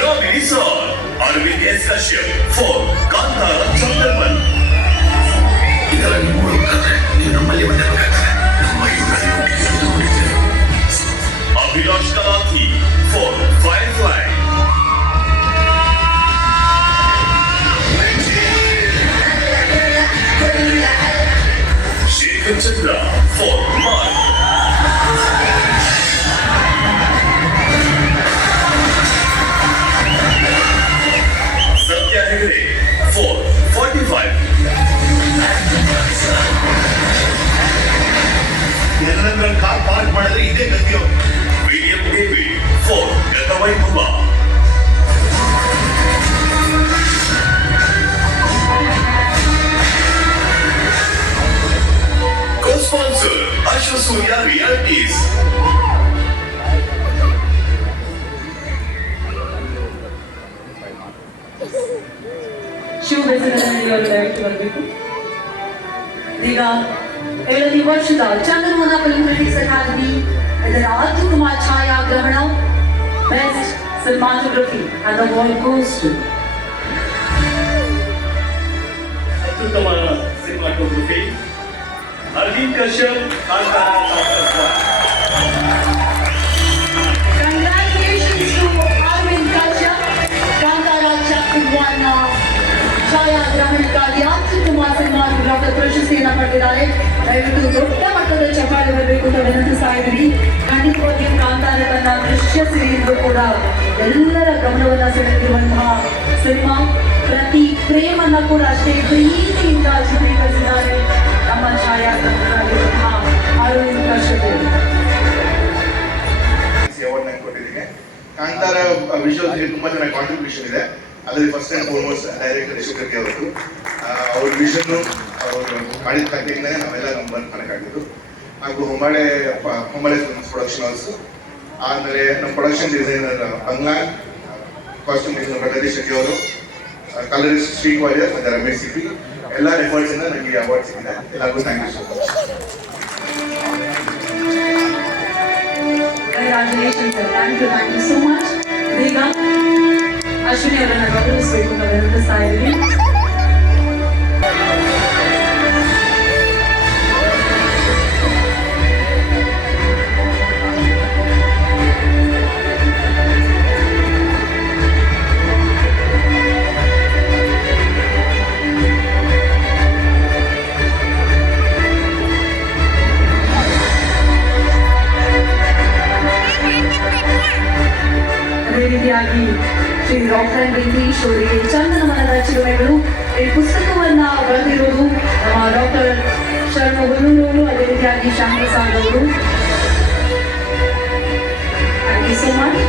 nominees are Aravind S Kashyap for Kantara chapter 1. ಇದರಲ್ಲಿ ನೋಡಬೇಕಾದ್ರೆ ನೀವು ನಮ್ಮಲ್ಲಿ ಬಂದಿರಬೇಕಾದ್ರೆ ನಮ್ಮ ಯುಗ Natyam, William David for Gatawai Baba. Co-sponsor Ashwasurya Realities. Shiva ಬೆಸನಹಳ್ಳಿ ಅವರು ದಯವಿಟ್ಟು ಬರಬೇಕು. ಈಗ 7ನೇ ವರ್ಷದ ಚಂದ್ರವನ ಫಿಲ್ಮ್ ಕ್ರಿಟಿಕ್ಸ್ ಅಕಾಡೆಮಿ ಇದರ ಅತ್ಯುತ್ತಮ ಛಾಯಾಗ್ರಹಣ best cinematography and the award goes to ಅತ್ಯುತ್ತಮ cinematography Aravind Kashyap Congratulations to Arvind Kashyap, Kantara chapter 1 ಛಾಯಾಗ್ರಹಣಕ್ಕಾಗಿ ಅತ್ಯುತ್ತಮ ಸಿನಿಮಾಟೋಗ್ರಾಫರ್ ಪ್ರಶಸ್ತಿಯನ್ನು ಪಡೆದಿದ್ದಾರೆ. ದಯವಿಟ್ಟು ದೊಡ್ಡ ಮಟ್ಟದ ಚಪ್ಪಾಳೆ ಬರಬೇಕು ಅಂತ ವಿನಂತಿಸ್ತಾ ಇದ್ದೀವಿ. ಖಂಡಿತವಾಗಿಯೂ ಕಾಂತಾರ ತನ್ನ ದೃಶ್ಯ ಸಿರಿಯಿಂದಲೂ ಕೂಡ ಎಲ್ಲರ ಗಮನವನ್ನು ಸೆಳೆದಿರುವಂತಹ ಸಿನಿಮಾ. ಪ್ರತಿ ಫ್ರೇಮನ್ನು ಕೂಡ ಅಷ್ಟೇ ಪ್ರೀತಿಯಿಂದ ಚಿತ್ರೀಕರಿಸಿದ್ದಾರೆ ನಮ್ಮ ಛಾಯಾಗ್ರಹಣರಾಗಿರುವಂತಹ ಅರವಿಂದ್ ಕಶ್ಯಪ್ ಅವರು. ಅವಾರ್ಡ್ ನಾನು ಕೊಟ್ಟಿದ್ದೀನಿ. ಕಾಂತಾರ ವಿಜುವಲ್ಸ್ಗೆ ತುಂಬಾ ಚೆನ್ನಾಗಿ ಕಾಂಟ್ರಿಬ್ಯೂಷನ್ ಇದೆ. ಅದರಲ್ಲಿ ಫಸ್ಟ್ ಅಂಡ್ ಫಾರ್ಮೋಸ್ಟ್ ಡೈರೆಕ್ಟರ್ ಯಶೋಕರ್ತಿ ಅವರದ್ದು. ಅವ್ರ ವಿಷನ್ನು ಅವರು ಮಾಡಿದ ಕಥೆಯಿಂದಲೇ ನಾವೆಲ್ಲ ವರ್ಕ್ ಮಾಡೋಕ್ಕಾಗಿದ್ದು. ಹಾಗೂ ಹೊಂಬಾಳೆ ಫಿಲ್ಮ್ಸ್ ಪ್ರೊಡಕ್ಷನ್ ಆಲ್ಸೋ. ಆಮೇಲೆ ನಮ್ಮ production designer Bangla, costume designer Pragadeesh Shetty ಅವರು, ಕಲರಿಸ್ಟ್ ಶ್ರೀ ವಾರಿಯರ್ ಮತ್ತು ರಮೇಶ್ ಸಿಪಿ, ಎಲ್ಲ ಎಫರ್ಟ್ಸ್ ಇಂದ ನನಗೆ ಅವಾರ್ಡ್ ಸಿಕ್ಕಿದೆ. ಎಲ್ಲರಿಗೂ thank you so much. Congratulations sir. Thank you so much. ಈಗ ಅಶ್ವಿನಿ ಅವರನ್ನು ಗೌರವಿಸಬೇಕು ಅಂತ ವಿನಂತಿಸ್ತಾ ಇದ್ದೀವಿ. ಅದೇ ರೀತಿಯಾಗಿ ಶ್ರೀ ಡಾಕ್ಟರ್ ವೆಂಕಟೇಶ್ ಅವರಿಗೆ ಚಂದನವನದ ಚಿಲುಮೆಗಳು ಈ ಪುಸ್ತಕವನ್ನ ಬರೆದಿರುವುದು ನಮ್ಮ ಡಾಕ್ಟರ್ ಶರಣ ಹುಲ್ಲೂರು, ಅದೇ ರೀತಿಯಾಗಿ ಶ್ಯಾಮ್ ಪ್ರಸಾದ್ ಅವರು. Thank you so much.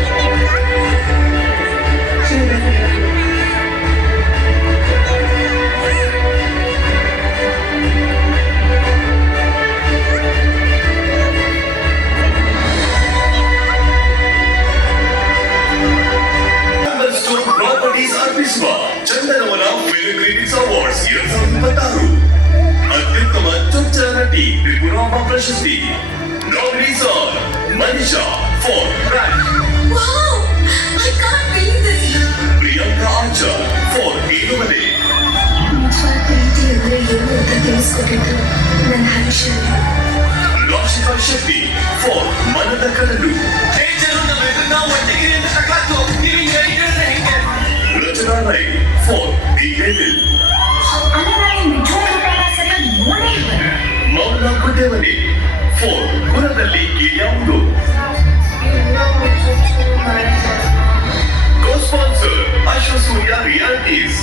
Properties ಅರ್ಪಿಸುವ ಚಂದನವನ ಫಿಲ್ಮ್ ಕ್ರಿಟಿಕ್ಸ್ ಅವಾರ್ಡ್ಸ್ 2026 ಅತ್ಯುತ್ತಮ ಚೊಚ್ಚಲ ನಟಿ ತ್ರಿಪುರಾಂಬ ಪ್ರಶಸ್ತಿ. Nominees are Manisha for brand, Priyanka Achar for Elumale, Rashika Shetty for Manada Kadalu, Rachana Rai for the ಲೇಟಲ್, ಮೌನ ಕುಟೇವನೆ ಫಾರ್ ಗುಣದಲ್ಲಿ ಯಾವುದು. Co-sponsor Ashwasurya Realities.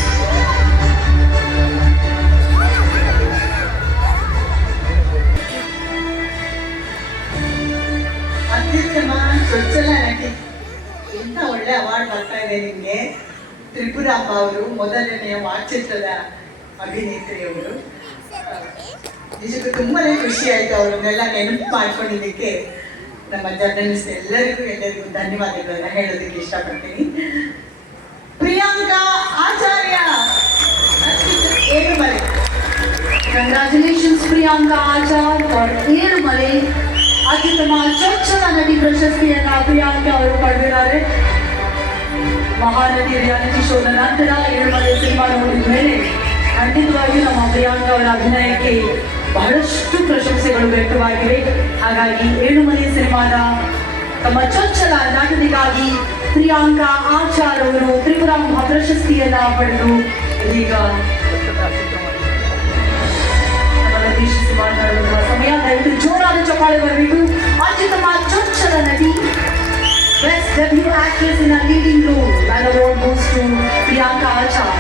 ಅತ್ಯುತ್ತಮ ಚೊಚ್ಚಲ ನಟಿ, ಎಂತ ಒಳ್ಳೆ ಅವಾರ್ಡ್ ಬರ್ತಾ ಇದೆ ನಿಮಗೆ. ತ್ರಿಪುರಾಂಬ ಅವರು ಮೊದಲನೆಯ ವಾಕ್ಚಿತ್ರದ ಅಭಿನೇತ್ರಿಯವರು. ನಿಜಕ್ಕೂ ತುಂಬಾನೇ ಖುಷಿ ಆಯ್ತು ಅವರನ್ನೆಲ್ಲ ನೆನಪು ಮಾಡ್ಕೊಂಡಿದ್ದಕ್ಕೆ. ನಮ್ಮ ಜರ್ನಲಿಸ್ಟ್ ಎಲ್ಲರಿಗೂ ಧನ್ಯವಾದಗಳನ್ನ ಹೇಳೋದಕ್ಕೆ ಇಷ್ಟಪಡ್ತೀನಿ. ಪ್ರಿಯಾಂಕಾ ಆಚಾರ್ಯ ಏಳುಮಲೆ. Congratulations Priyanka Achar for Elumale. ಅತ್ಯುತ್ತಮ ಚೊಚ್ಚಲ ನಟಿ ಪ್ರಶಸ್ತಿಯನ್ನ ಪ್ರಿಯಾಂಕಾ ಅವರು ಪಡೆದಿದ್ದಾರೆ. ಮಹಾನಟಿ ರಿಯಾಲಿಟಿ ಶೋದ ನಂತರ ಏಳುಮಲೆ ಸಿನಿಮಾ ನೋಡಿದ ಮೇಲೆ ಖಂಡಿತವಾಗಿಯೂ ನಮ್ಮ ಪ್ರಿಯಾಂಕಾ ಅವರ ಅಭಿನಯಕ್ಕೆ ಬಹಳಷ್ಟು ಪ್ರಶಂಸೆಗಳು ವ್ಯಕ್ತವಾಗಿವೆ. ಹಾಗಾಗಿ ಏಳುಮಲೆ ಸಿನಿಮಾದ ತಮ್ಮ ಚೊಚ್ಚಲ ನಟನೆಗಾಗಿ ಪ್ರಿಯಾಂಕಾ ಆಚಾರ್ ಅವರು ತ್ರಿಪುರಾಂಬ ಪ್ರಶಸ್ತಿಯನ್ನ ಪಡೆದು ಇದೀಗ ಉದ್ದೇಶಿಸಿ ಮಾತನಾಡುವ ಸಮಯ. ದಯವಿಟ್ಟು ಜೋರಾದ ಚಪ್ಪಾಳೆ ಬರಬೇಕು. ಅತ್ಯುತ್ತಮ ಚೊಚ್ಚಲ ನಟಿ, best debut actress in a leading role and award goes to Priyanka Achar.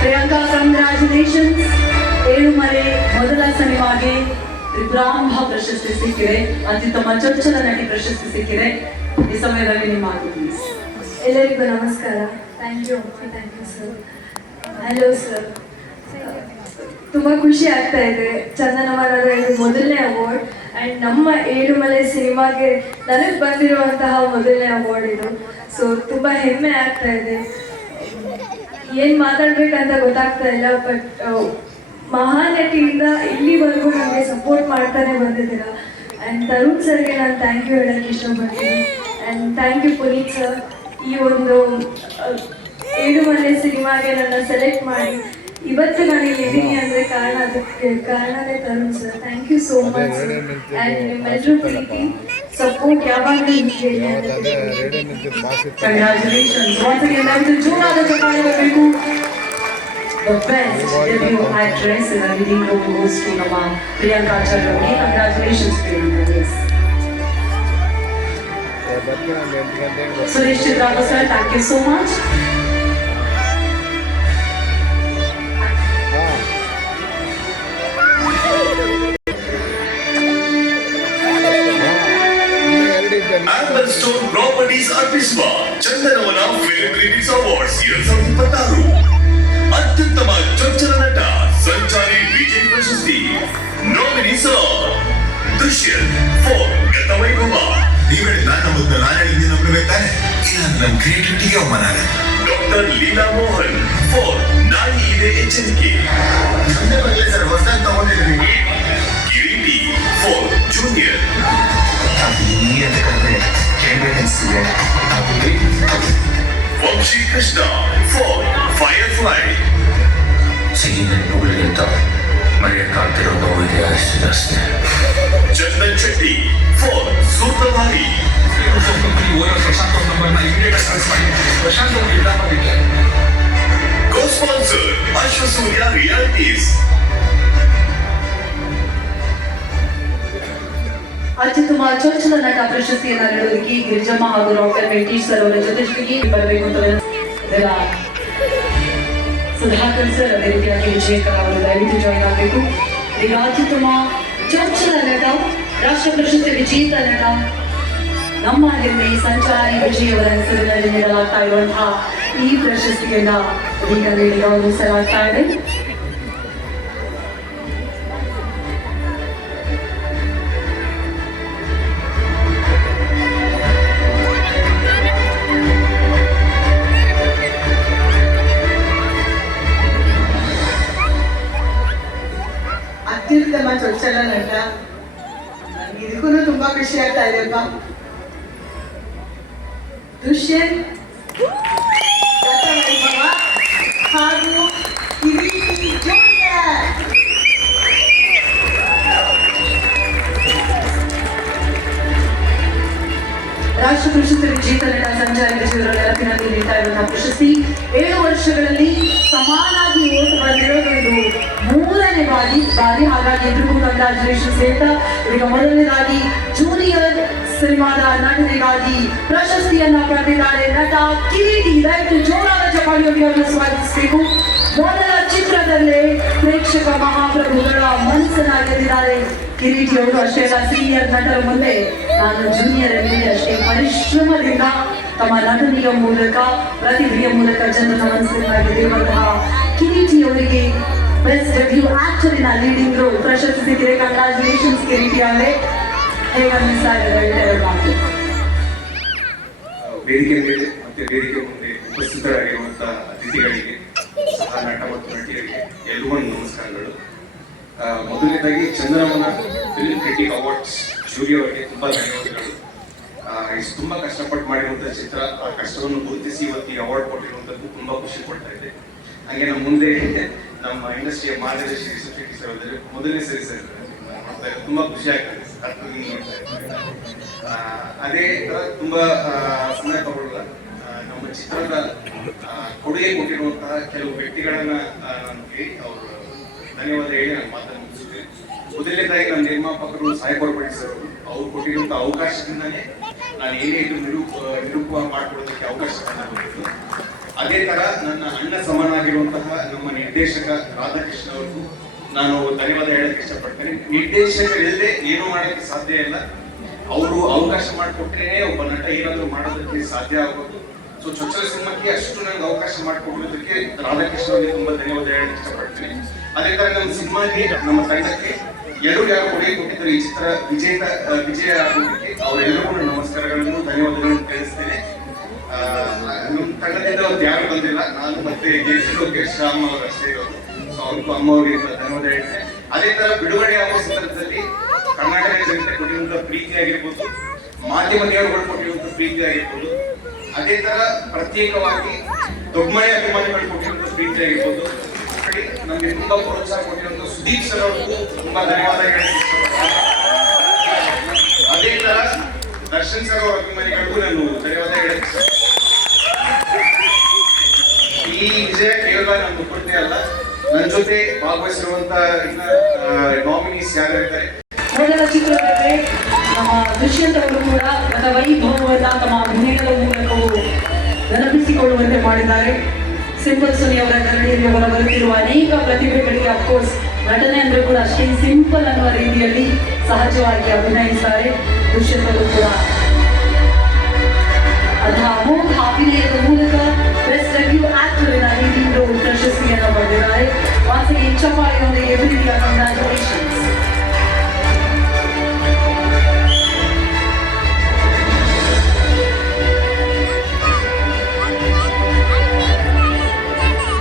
Priyanka, congratulations. Elumale ಮೊದಲ ಸಿನಿಮಾಗೆ ತ್ರಿಪುರಾಂಬ ಪ್ರಶಸ್ತಿ ಸಿಕ್ಕಿದೆ, ಅತ್ಯುತ್ತಮ ಚೊಚ್ಚಲ ನಟಿ ಪ್ರಶಸ್ತಿ ಸಿಕ್ಕಿದೆ. ಈ ಸಮಯದಲ್ಲಿ ನಿಮ್ಮ ಮಾತು ಪ್ಲೀಸ್. ಎಲ್ಲರಿಗೂ ನಮಸ್ಕಾರ. Thank you sir. Hello sir. ತುಂಬ ಖುಷಿ ಆಗ್ತಾ ಇದೆ. ಚಂದನವನದ ಇದು ಮೊದಲನೇ ಅವಾರ್ಡ್ ಆ್ಯಂಡ್ ನಮ್ಮ ಏಳುಮಲೆ ಸಿನಿಮಾಗೆ ನನಗೆ ಬಂದಿರುವಂತಹ ಮೊದಲನೇ ಅವಾರ್ಡ್ ಇದು. ಸೊ ತುಂಬ ಹೆಮ್ಮೆ ಆಗ್ತಾ ಇದೆ. ಏನು ಮಾತಾಡ್ಬೇಕಂತ ಗೊತ್ತಾಗ್ತಾ ಇಲ್ಲ. ಬಟ್ ಮಹಾನಟಿಯಿಂದ ಇಲ್ಲಿವರೆಗೂ ನಮಗೆ ಸಪೋರ್ಟ್ ಮಾಡ್ತಾನೆ ಬಂದಿದ್ದೀರಾ. ಆ್ಯಂಡ್ ತರುಣ್ ಸರ್ಗೆ ನಾನು ಥ್ಯಾಂಕ್ ಯು ಹೇಳೋಕ್ಕೆ ಇಷ್ಟಪಡ್ತೀನಿ. And thank you Puneeth sir, ಈ ಒಂದು ಏಳುಮಲೆ ಸಿನಿಮಾಗೆ ನನ್ನ ಸೆಲೆಕ್ಟ್ ಮಾಡಿ ಇವತ್ತು ನಾನು ಇಲ್ಲಿದ್ದೀನಿ ಅಂದರೆ ಕಾರಣನೇ Tarun sir. Thank you so much. And ನಿಮ್ಮೆಲ್ಲರೂ ಪ್ರೀತಿ ಸಪೋರ್ಟ್ ಯಾವಾಗಲೂ ಹೀಗೆ. Congratulations. Once again, ದಯವಿಟ್ಟು ಜೋರಾದ ಚಪ್ಪಾಳೆ ಬರಬೇಕು. The best debut actress in a leading role goes to ನಮ್ಮ Priyanka ಚರ್ಲೋನಿ. Congratulations, Priyanka. Yes. Suresh Chitrago sir, thank you so much. Amberstone Properties ಅರ್ಪಿಸುವ ಚಂದನವನ ಫಿಲ್ಮ್ ಕ್ರಿಟಿಕ್ಸ್ ಅವಾರ್ಡ್ಸ್ 2026 ಅತ್ಯುತ್ತಮ ಚೊಚ್ಚಲ ನಟ ಸಂಚಾರಿ ವಿಜಯ್ ಪ್ರಶಸ್ತಿ. Nominees Dushyant for Gatavaibhava. ನೀವು ಹೇಳಿದ ನಾನು ಹೇಳಿದ್ದೀನಿ ನಂಬಬೇಕಾದ್ರೆ ಇಲ್ಲ, ನಮ್ಮ ಕ್ರಿಯೇಟಿವಿಟಿಗೆ ಅವಮಾನ. ಡಾಕ್ಟರ್ ಲೀಲಾ ಮೋಹನ್ ಫಾರ್ ನಾಯಿ ಇದೆ ಎಚ್ಚರಿಕೆ. ಸರ್ ಹೊಸದಾಗಿ ತಗೊಂಡಿದ್ದೀನಿ. Kireeti for junior. Vamshi Krishna for firefly. ಸಿಗಿಗಿಂತ ಮರೆಯಕ್ಕಾಗ್ತಿರೋ ನೋವಿದೆ ಅಷ್ಟು ಜಾಸ್ತಿ. Chandan Shetty for Sutradhari. Co-sponsor Ashwasooya Realities. ಅತ್ಯುತ್ತಮ ಚೊಚ್ಚಲ ನಟ ಪ್ರಶಸ್ತಿಯನ್ನು ನೀಡೋದಕ್ಕೆ ಗಿರಿಜಮ್ಮ ಹಾಗೂ ಡಾಕ್ಟರ್ ವೆಂಕಟೇಶ್ ಸರ್ ಅವರ ಜೊತೆಗೆ ಬರಬೇಕು ಅಂತ ಸುಧಾಕರ್ ಸರ್, ಅದೇ ರೀತಿಯಾಗಿ ವಿಜಯಕರ್ ಅವರು ದಯವಿಟ್ಟು ಜಾಯಿನ್ ಆಗಬೇಕು. ಈಗ ಅತ್ಯುತ್ತಮ ಚೊಚ್ಚಲ ನಟ ರಾಷ್ಟ್ರ ಪ್ರಶಸ್ತಿ ವಿಜೇತ ನಟ ನಮ್ಮ ಹೆಮ್ಮೆ ಸಂಚಾರಿ ವಿಜಯ್ ಅವರ ಹೆಸರಿನಲ್ಲಿ ನೀಡಲಾಗ್ತಾ ಇರುವಂತಹ ಈ ಪ್ರಶಸ್ತಿಯನ್ನ ಈಗ ನೀಡಿ ಗೌರವಿಸಲಾಗ್ತಾ ಇದೆ. ಅತ್ಯುತ್ತಮ ಚೊಚ್ಚಲ ನಟ, ಇದಕ್ಕೂ ತುಂಬಾ ಖುಷಿ ಆಗ್ತಾ ಇದೆಪ್ಪ. ದುಷ್ಯಂತ್ ಗತವೈಭವ ಹಾಗೂ ಕಿರೀಟಿ ಜೂನಿಯರ್. ರಾಷ್ಟ್ರ ಪ್ರಶಸ್ತಿ ವಿಜೇತ ನಟ ಸಂಚಾರಿ ವಿಜಯವರ ನೆನಪಿನಲ್ಲಿ ನೀಡ್ತಾ ಇರುವಂತಹ ಪ್ರಶಸ್ತಿ 7 ವರ್ಷಗಳಲ್ಲಿ ಸಮಾನಾಗಿ ಓಟ್ ಬಂದಿರೋದು ಇದು 3ನೇ ಬಾರಿ. ಹಾಗಾಗಿ ಎಲ್ರಿಗೂ ಕಂಗ್ರಾಚುಲೇಷನ್ಸ್ ಹೇಳ್ತಾ ಈಗ ಮೊದಲನೇದಾಗಿ ಜೂನಿಯರ್ ಸಿನಿಮಾದ ನಟನೆಗಾಗಿ ಪ್ರಶಸ್ತಿಯನ್ನ ಪಡೆದಿದ್ದಾರೆ ನಟ ಕಿರೀಟಿ. ದಯವಿಟ್ಟು ಜೋರಾದ ಚಪ್ಪಾಳೆಯೊಂದಿಗೆ ಅವರನ್ನು ಸ್ವಾಗತಿಸಬೇಕು. ಮೊದಲ ಚಿತ್ರದಲ್ಲೇ ಪ್ರೇಕ್ಷಕ ಮಹಾಪ್ರಭುಗಳ ಮನಸ್ಸನ್ನ ಗೆದ್ದಿದ್ದಾರೆ ಕಿರೀಟಿ ಅವರು. ಅಷ್ಟೇ ಅಲ್ಲ, ಸೀನಿಯರ್ ನಟರ ಮುಂದೆ ನಾನು ಜೂನಿಯರ್ ಎಂದರೆ ಅಷ್ಟೇ ಪರಿಶ್ರಮದಿಂದ ತಮ್ಮ ನಟನೆಯ ಮೂಲಕ ಪ್ರತಿಭೆಯ ಮೂಲಕ ಜನರ ಮನಸ್ಸನ್ನ ಗೆದ್ದಿರುವಂತಹ ಕಿರೀಟಿ ಅವರಿಗೆ best debut actor in leading roll ಪ್ರಶಸ್ತಿ ಸಿಕ್ಕಿದೆ. ಕಂಗ್ರಾಚುಲೇಷನ್ಸ್ ಕಿರೀಟಿ ಅವರೇ. ಹೇಗನ್ನಿಸ್ತಾ ಇದೆ ಮಾತು? ವೇದಿಕೆ ಮೇಲೆ ಮತ್ತೆ ವೇದಿಕೆ ಮುಂದೆ ಉಪಸ್ಥಿತರಾಗಿರುವಂತಹ ಅತಿಥಿಗಳಿಗೆ ಸಹ ನಟ ಮತ್ತು ನಟಿಯರಿಗೆ ಎಲ್ಲರಿಗೂ ನಮಸ್ಕಾರಗಳು. ಮೊದಲನೇದಾಗಿ Chandanavana film critic awards jury ಅವರಿಗೆ ತುಂಬಾ ಧನ್ಯವಾದಗಳು. ಇಷ್ಟು ತುಂಬಾ ಕಷ್ಟಪಟ್ಟು ಮಾಡಿರುವಂತಹ ಚಿತ್ರ, ಆ ಕಷ್ಟವನ್ನು ಗುರುತಿಸಿ ಇವತ್ತು ಅವಾರ್ಡ್ ಕೊಟ್ಟಿರುವಂತದ್ದು ತುಂಬಾ ಖುಷಿ ಕೊಡ್ತಾ ಇದೆ. ಹಂಗೆ ನಮ್ಮ ಮುಂದೆ ನಮ್ಮ ಇಂಡಸ್ಟ್ರಿಯ ಮಾರ್ಗದರ್ಶಿ ರಿಷಬ್ ಸರ್ ಅಂದರೆ ಮೊದಲನೇ ಸರಿ ಸರ್ ನೋಡ್ತಾ ಇದ್ದಾರೆ, ತುಂಬಾ ಖುಷಿ ಆಗ್ತದೆ ನೋಡ್ತಾ ಇದ್ದಾರೆ. ಅದೇ ತರ ತುಂಬಾ ಸಮಯ ತಗೊಳ್ಳಲ್ಲ, ನಮ್ಮ ಚಿತ್ರದ ಕೊಡುಗೆ ಕೊಟ್ಟಿರುವಂತಹ ಕೆಲವು ವ್ಯಕ್ತಿಗಳನ್ನ ನಾನು ಕೇಳಿ ಅವರು ಧನ್ಯವಾದ ಹೇಳಿ ನಾನು ಮಾತನ್ನು ಮುಗಿಸುತ್ತೇನೆ. ಮೊದಲನೇದಾಗಿ ನಮ್ಮ ನಿರ್ಮಾಪಕರು ಸಾಯಿಕೋರ್ ಭಟ್ ಸರ್ ಅವ್ರು ಕೊಟ್ಟಿರುವಂತಹ ಅವಕಾಶದಿಂದಾನೇ ನಾನು ಏನೇ ಇದು ನಿರೂಪ ಮಾಡ್ಕೊಳ್ಳೋದಕ್ಕೆ ಅವಕಾಶ ಬಂದಿದ್ದು. ಅದೇ ತರ ನನ್ನ ಅಣ್ಣ ಸಮನಾಗಿರುವಂತಹ ನಮ್ಮ ನಿರ್ದೇಶಕ ರಾಧಾಕೃಷ್ಣ ಅವ್ರಿಗೂ ನಾನು ಧನ್ಯವಾದ ಹೇಳಕ್ಕೆ ಇಷ್ಟಪಡ್ತೇನೆ. ನಿರ್ದೇಶಕರಿಲ್ಲದೆ ಏನು ಮಾಡಕ್ಕೆ ಸಾಧ್ಯ ಇಲ್ಲ. ಅವರು ಅವಕಾಶ ಮಾಡಿಕೊಟ್ರೆ ಒಬ್ಬ ನಟ ಏನಾದರೂ ಮಾಡೋದಕ್ಕೆ ಸಾಧ್ಯ ಆಗೋದು. ಸೊ ಚೊಚ್ಚಲ ಸಿನಿಮಾಕ್ಕೆ ಅಷ್ಟು ನನಗೆ ಅವಕಾಶ ಮಾಡಿಕೊಡೋದಕ್ಕೆ ರಾಧಾಕೃಷ್ಣ ಅವರಿಗೆ ತುಂಬಾ ಧನ್ಯವಾದ ಹೇಳಕ್ಕೆ ಇಷ್ಟಪಡ್ತೀನಿ. ಅದೇ ತರ ನಮ್ಮ ಸಿನಿಮಾಗೆ, ನಮ್ಮ ತಂಡಕ್ಕೆ ಎಲ್ಲರೂ ಯಾರು ಕೊಡುಗೆ ಕೊಟ್ಟಿದ್ದಾರೆ ಈ ಚಿತ್ರ ವಿಜಯ ಆಗೋದಕ್ಕೆ ಅವರೆಲ್ಲರಿಗೂ ನಮಸ್ಕಾರಗಳನ್ನು ಧನ್ಯವಾದಗಳನ್ನು ತಿಳಿಸ್ತೇನೆ. ನಮ್ಮ ತಂಡದಿಂದ ಒಂದು ಯಾರು ಬಂದಿಲ್ಲ, ನಾನು ಮತ್ತೆ ಲೋಕೇಶ್ ರಾಮ್ ಅವರು ಅಷ್ಟೇ ಇರೋದು. ಸೊ ಅವ್ರಿಗೂ ಅಮ್ಮ ಅವರಿಗೆ ಧನ್ಯವಾದ ಹೇಳ್ತೇನೆ. ಅದೇ ತರ ಬಿಡುಗಡೆ ಆಗೋ ಸಂದರ್ಭದಲ್ಲಿ ಕರ್ನಾಟಕ ಜನತೆ ಕೊಟ್ಟಿರುವಂತಹ ಪ್ರೀತಿ ಆಗಿರ್ಬೋದು, ಮಾಧ್ಯಮದವರು ಕೊಟ್ಟಿರುವಂತಹ ಪ್ರೀತಿ ಆಗಿರ್ಬೋದು, ಅದೇ ತರ ಪ್ರತ್ಯೇಕವಾಗಿ ದೊಡ್ಡಮಳೆ ಅಭಿಮಾನಿಗಳು ಕೊಟ್ಟಿರುವಂತಹ ಪ್ರೀತಿ ಆಗಿರ್ಬೋದು, ನಮಗೆ ತುಂಬಾ ಪ್ರೋತ್ಸಾಹ ಕೊಟ್ಟಿರುವಂತಹ ಸುದೀಪ್ ಸರ್ ಅವ್ರಿಗೂ ತುಂಬಾ ಧನ್ಯವಾದ ಹೇಳಕ್ಕೆ ಇಷ್ಟಪಡ್ತೀನಿ. ಅದೇ ತರ ದರ್ಶನ್ ಸರ್ ಅವರ ಅಭಿಮಾನಿಗಳಿಗೂ ನಾನು ಧನ್ಯವಾದ ಹೇಳಕ್ಕೆ ಇಷ್ಟಪಡ್ತೀನಿ. ಈ ವಿಜಯ ಕೇವಲ ನನ್ನ ಕೊಟ್ಟೆ ಅಲ್ಲ, ನನ್ನ ಜೊತೆ ಭಾಗವಹಿಸಿರುವಂತ ನಾಮಿನೀಸ್ ಯಾರಿದ್ದಾರೆ. ಮೊದಲ ಚಿತ್ರದಲ್ಲಿ ನಮ್ಮ ದುಷ್ಯಂತ್ ಅವರು ಕೂಡ ತನ್ನ ವೈಭವವನ್ನ ತಮ್ಮ ಅಭಿನಯಗಳ ಮೂಲಕವೂ ನೆನಪಿಸಿಕೊಳ್ಳುವಂತೆ ಮಾಡಿದ್ದಾರೆ. ಸಿಂಪಲ್ ಸುನಿ ಅವರ ಕನ್ನಡಿಯಲ್ಲಿ ಅವರ ಬರುತ್ತಿರುವ ಅನೇಕ ಪ್ರತಿಭೆಗಳಿಗೆ ಅಫ್ಕೋರ್ಸ್ ನಟನೆ ಅಂದ್ರೆ ಕೂಡ ಅಷ್ಟೇ ಸಿಂಪಲ್ ಅನ್ನುವ ರೀತಿಯಲ್ಲಿ ಸಹಜವಾಗಿ ಅಭಿನಯಿಸ್ತಾರೆ. ದುಷ್ಯಂತ್ ಅವರು ಕೂಡ ಅದರ ಅಮೋಘ ಅಭಿನಯದ ಮೂಲಕ best debut actor in leading role ಪ್ರಶಸ್ತಿಯನ್ನು ಪಡೆದಿದ್ದಾರೆ. ವಾಸಿಗೆ ಚಪ್ಪಾಳೆಯೊಂದಿಗೆ ಪ್ರೀತಿಯ ಕಂಗ್ರಾಚುಲೇಷನ್ಸ್.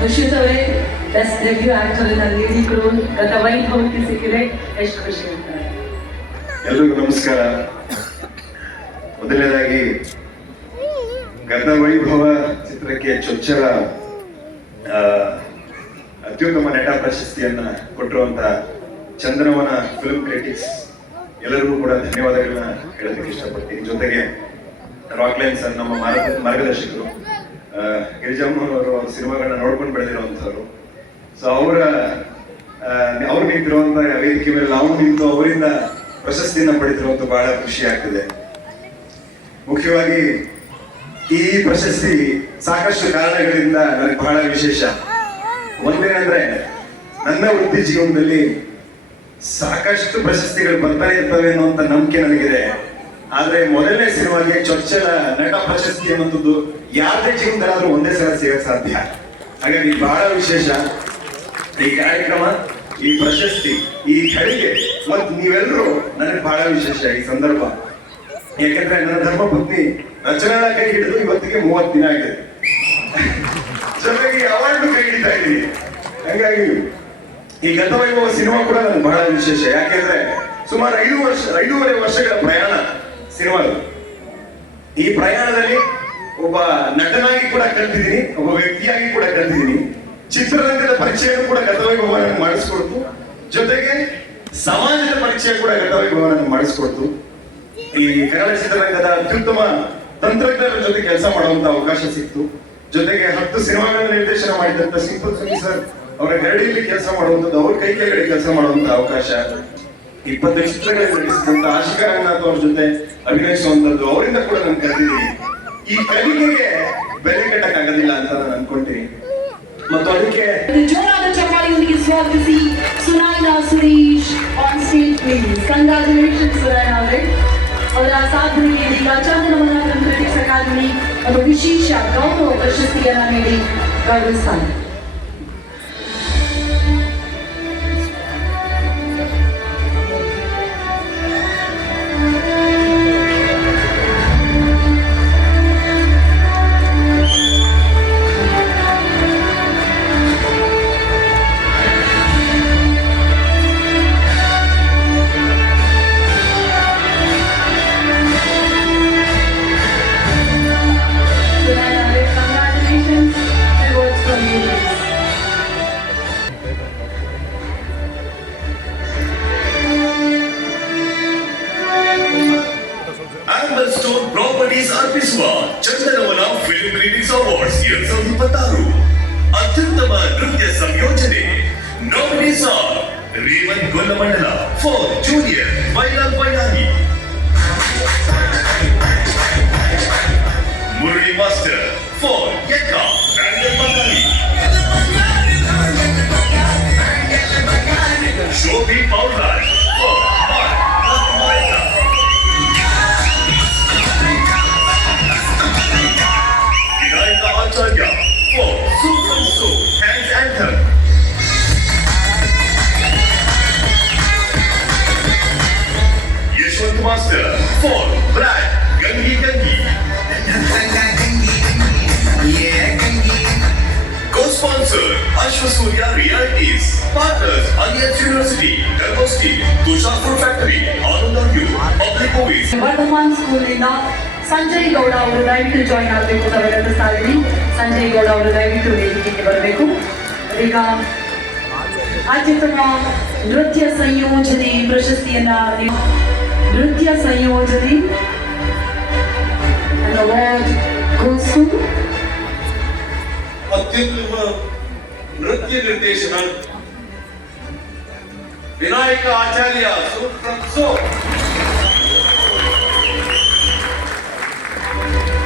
ದುಷ್ಯಂತ್ ಅವರೇ, best debut actor in leading role ಗತ ವೈಭವಕ್ಕೆ ಸಿಕ್ಕಿದೆ, ಎಷ್ಟು ಖುಷಿ ಆಗ್ತಾರೆ? ಎಲ್ರಿಗೂ ನಮಸ್ಕಾರ. ಮೊದಲನೇದಾಗಿ ಗತ ವೈಭವ ಚಿತ್ರಕ್ಕೆ ಚೊಚ್ಚಲ ಅತ್ಯುತ್ತಮ ನಟ ಪ್ರಶಸ್ತಿಯನ್ನ ಕೊಟ್ಟಿರುವಂತ ಚಂದನವನ ಫಿಲ್ಮ್ ಕ್ರಿಟಿಕ್ಸ್ ಎಲ್ಲರಿಗೂ ಕೂಡ ಧನ್ಯವಾದಗಳನ್ನ ಹೇಳೋದಕ್ಕೆ ಇಷ್ಟಪಡ್ತೀನಿ. ಜೊತೆಗೆ ರಾಕ್ಲೈನ್ ಸರ್, ನಮ್ಮ ಮಾರ್ಗದರ್ಶಕರು, ಗಿರಿಜಮ್ಮ ಅವರು ಸಿನಿಮಾಗಳನ್ನ ನೋಡ್ಕೊಂಡು ಬೆಳೆದಿರುವಂತವ್ರು. ಸೊ ಅವ್ರು ನಿಂತಿರುವಂತ ವೇದಿಕೆ ಮೇಲೆ ನಾವು ನಿಂತು ಅವರಿಂದ ಪ್ರಶಸ್ತಿಯನ್ನ ಪಡೆದಿರುವಂತ ಬಹಳ ಖುಷಿ ಆಗ್ತಿದೆ. ಮುಖ್ಯವಾಗಿ ಈ ಪ್ರಶಸ್ತಿ ಸಾಕಷ್ಟು ಕಾರಣಗಳಿಂದ ನನಗೆ ಬಹಳ ವಿಶೇಷ. ಒಂದೇನಂದ್ರೆ, ನನ್ನ ವೃತ್ತಿ ಜೀವನದಲ್ಲಿ ಸಾಕಷ್ಟು ಪ್ರಶಸ್ತಿಗಳು ಬರ್ತಾನೆ ಇರ್ತವೆ ಅನ್ನುವಂತ ನಂಬಿಕೆ ನನಗಿದೆ. ಆದ್ರೆ ಮೊದಲನೇ ಸಿನಿಮಾಗೆ ಚೊಚ್ಚಲ ನಟ ಪ್ರಶಸ್ತಿ ಅನ್ನುವಂಥದ್ದು ಯಾರದೇ ಜೀವನದಲ್ಲಾದ್ರೂ ಒಂದೇ ಸಲ ಸಿಗಕ್ಕೆ ಸಾಧ್ಯ. ಹಾಗಾಗಿ ಬಹಳ ವಿಶೇಷ ಈ ಕಾರ್ಯಕ್ರಮ, ಈ ಪ್ರಶಸ್ತಿ, ಈ ಘಳಿಗೆ ಮತ್ತು ನೀವೆಲ್ಲರೂ ನನಗೆ ಬಹಳ ವಿಶೇಷ ಈ ಸಂದರ್ಭ. ಯಾಕಂದ್ರೆ ನನ್ನ ಧರ್ಮಪತ್ನಿ ರಚನಾ ಕೈ ಹಿಡಿದು ಇವತ್ತಿಗೆ 30 ದಿನ ಆಗಿದೆ. ಜೊತೆಗೆ ಅವಾರ್ಡ್ ಕೈ ಹಿಡಿತಾ ಇದ್ದೀನಿ. ಹಂಗಾಗಿ ಈ ಗತ ವೈಭವ ಸಿನಿಮಾ ಕೂಡ ನನಗೆ ಬಹಳ ವಿಶೇಷ. ಯಾಕೆಂದ್ರೆ ಸುಮಾರು 5.5 ವರ್ಷಗಳ ಪ್ರಯಾಣ ಸಿನಿಮಾ. ಈ ಪ್ರಯಾಣದಲ್ಲಿ ಒಬ್ಬ ನಟನಾಗಿ ಕೂಡ ಕಲ್ತಿದ್ದೀನಿ, ಒಬ್ಬ ವ್ಯಕ್ತಿಯಾಗಿ ಕೂಡ ಕಲ್ತಿದ್ದೀನಿ. ಚಿತ್ರರಂಗದ ಪರಿಚಯ ಕೂಡ ಗತವೈಭವ ಮಾಡಿಸ್ಕೊಡ್ತು. ಜೊತೆಗೆ ಸಮಾಜದ ಪರಿಚಯ ಕೂಡ ಗತವೈಭವ ಮಾಡಿಸ್ಕೊಡ್ತು. ಈ ಕನ್ನಡ ಚಿತ್ರರಂಗದ ಅತ್ಯುತ್ತಮ ತಂತ್ರಜ್ಞರ ಜೊತೆ ಕೆಲಸ ಮಾಡುವಂತ ಅವಕಾಶ ಸಿಕ್ತು. ಜೊತೆಗೆ 10 ಸಿನಿಮಾಗಳ ನಿರ್ದೇಶನ ಮಾಡಿದಂತ ಸಿಂಪಲ್ ಸುನಿ ಸರ್ ಅವರ ಗರಡಿಯಲ್ಲಿ ಕೆಲಸ ಮಾಡುವಂಥದ್ದು, ಅವ್ರ ಕೈ ಕೆಳಗಡೆ ಕೆಲಸ ಮಾಡುವಂತ ಅವಕಾಶ, 20 ಚಿತ್ರಗಳಲ್ಲಿ ನಟಿಸಿದಂತ ಆಶಿಕಾ ರಂಗನಾಥ್ ಅವ್ರ ಜೊತೆ ಅಭಿನಯಿಸುವಂತದ್ದು, ಅವರಿಂದ ಕೂಡ ನಾನು ಕಲಿತಿದ್ದೀನಿ. ಈ ಕಲಿಕೆಗೆ ಬೆಲೆ ಕಟ್ಟಕ್ಕಾಗೋದಿಲ್ಲ ಅಂತ ನಾನು ಅನ್ಕೊಂತೀನಿ. ಮತ್ತು ಅದಕ್ಕೆ ಜೋರಾದ ಚಪ್ಪಾಳೆಯೊಂದಿಗೆ ಸ್ವಾಗತಿಸಿ Sunaina Suresh on stage please. Congratulations Sunaina ಅವರೇ. ಅವರ ಸಾಧನೆಗೆ ಇದೀಗ ಚಂದನವನ ಫಿಲ್ಮ್ ಕ್ರಿಟಿಕ್ಸ್ ಅಕಾಡೆಮಿ ಒಂದು ವಿಶೇಷ ಗೌರವ ಪ್ರಶಸ್ತಿಯನ್ನ ನೀಡಿ ಗೌರವಿಸ್ತಾರೆ. Amberstone Properties ಅರ್ಪಿಸುವ ಚಂದನವನ ಫಿಲ್ಮ್ ಕ್ರಿಟಿಕ್ಸ್ ಅವಾರ್ಡ್ಸ್ 2026 ಅತ್ಯುತ್ತಮ ನೃತ್ಯ ಸಂಯೋಜನೆ. Nominees are Revanth Gollamandala for junior ಬೈಲಾಲ್ ಬೈಲಾನಿ, ಮುರಳಿ ಮಾಸ್ಟರ್ ಫಾರ್ ಯಕ್ಕ ಡ್ಯಾನಿಯಲ್ ಬಂಗಾಲಿ, Ashwasurya Realities, Partners, Alliance University, Diversity, Tushar Food Factory, Anandayu, Public Movies. Vardhaman ಸ್ಕೂಲಿನ ಸಂಜಯ್ ಗೌಡ ಅವರು ದಯವಿಟ್ಟು ಜಾಯಿನ್ ಆಗಬೇಕು ವಿನಂತಿಸ್ತಾ ಇದ್ದೀನಿ. ಸಂಜಯ್ ಗೌಡ ಅವರು ದಯವಿಟ್ಟು ವೇದಿಕೆಗೆ ಬರಬೇಕು. ಈಗ ಅತ್ಯುತ್ತಮ ನೃತ್ಯ ಸಂಯೋಜನೆ ಪ್ರಶಸ್ತಿಯನ್ನ ನೃತ್ಯ ಸಂಯೋಜನೆ ಅವಾರ್ಡ್ goes to ಅತ್ಯುತ್ತಮ ನೃತ್ಯ ನಿರ್ದೇಶನ ವಿನಾಯಕ ಆಚಾರ್ಯ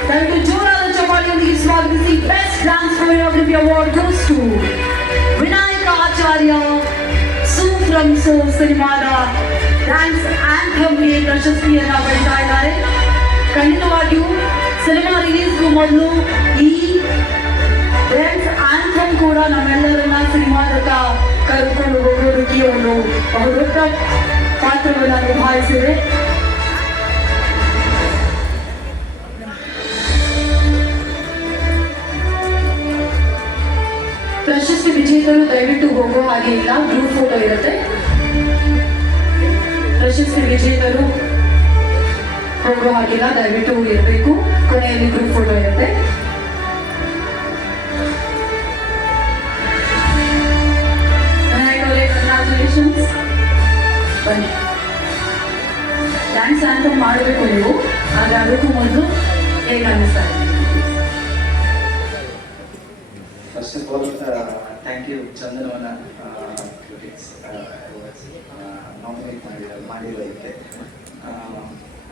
ದಯವಿಟ್ಟು ಜೋರಾದ ಚಪ್ಪಾಳೆಯೊಂದಿಗೆ ಸ್ವಾಗತಿಸಿ. Best dance choreography award goes to Vinayaka Acharya Su from So ಸಿನಿಮಾದ ಡ್ಯಾನ್ಸ್ ಆಂಥಮ್ಗೆ ಪ್ರಶಸ್ತಿಯನ್ನ ಪಡೆತಾ ಇದ್ದಾರೆ. ಖಂಡಿತವಾಗಿಯೂ ಸಿನಿಮಾ ರಿಲೀಸ್ಗೂ ಮೊದಲು ಈ ಡ್ಯಾನ್ಸ್ ಆಂಥಮ್ ಕೂಡ ನಮ್ಮೆಲ್ಲರನ್ನ ಸಿನಿಮಾದತ್ತ ಕರೆದುಕೊಂಡು ಹೋಗೋದಕ್ಕೆ ಒಂದು ಬಹುದೊಡ್ಡ ಪಾತ್ರವನ್ನು ನಿಭಾಯಿಸಿದೆ. ಪ್ರಶಸ್ತಿ ವಿಜೇತರು ದಯವಿಟ್ಟು ಹೋಗೋ ಹಾಗೆ ಇಲ್ಲ, ಗ್ರೂಪ್ ಫೋಟೋ ಇರುತ್ತೆ. ಪ್ರಶಸ್ತಿ ವಿಜೇತರು ಹೋಗೋ ಹಾಗಿಲ್ಲ, ದಯವಿಟ್ಟು ಇರಬೇಕು. ಕೊನೆಯಲ್ಲಿ ಗ್ರೂಪ್ ಫೋಟೋ ಇರುತ್ತೆ. ಕಂಗ್ರಾಚುಲೇಷನ್ಸ್. ಬನ್ನಿ, ಡ್ಯಾನ್ಸ್ ಆಂಥಮ್ ಮಾಡಬೇಕು ನೀವು. ಆದರೆ ಅದಕ್ಕೂ ಮೊದಲು ಹೇಗೆ ಅನ್ನಿಸ್ತಾ ಇದೆ? First of all, thank you Chandanavana critics nominate ಮಾಡಿರೋದಕ್ಕೆ.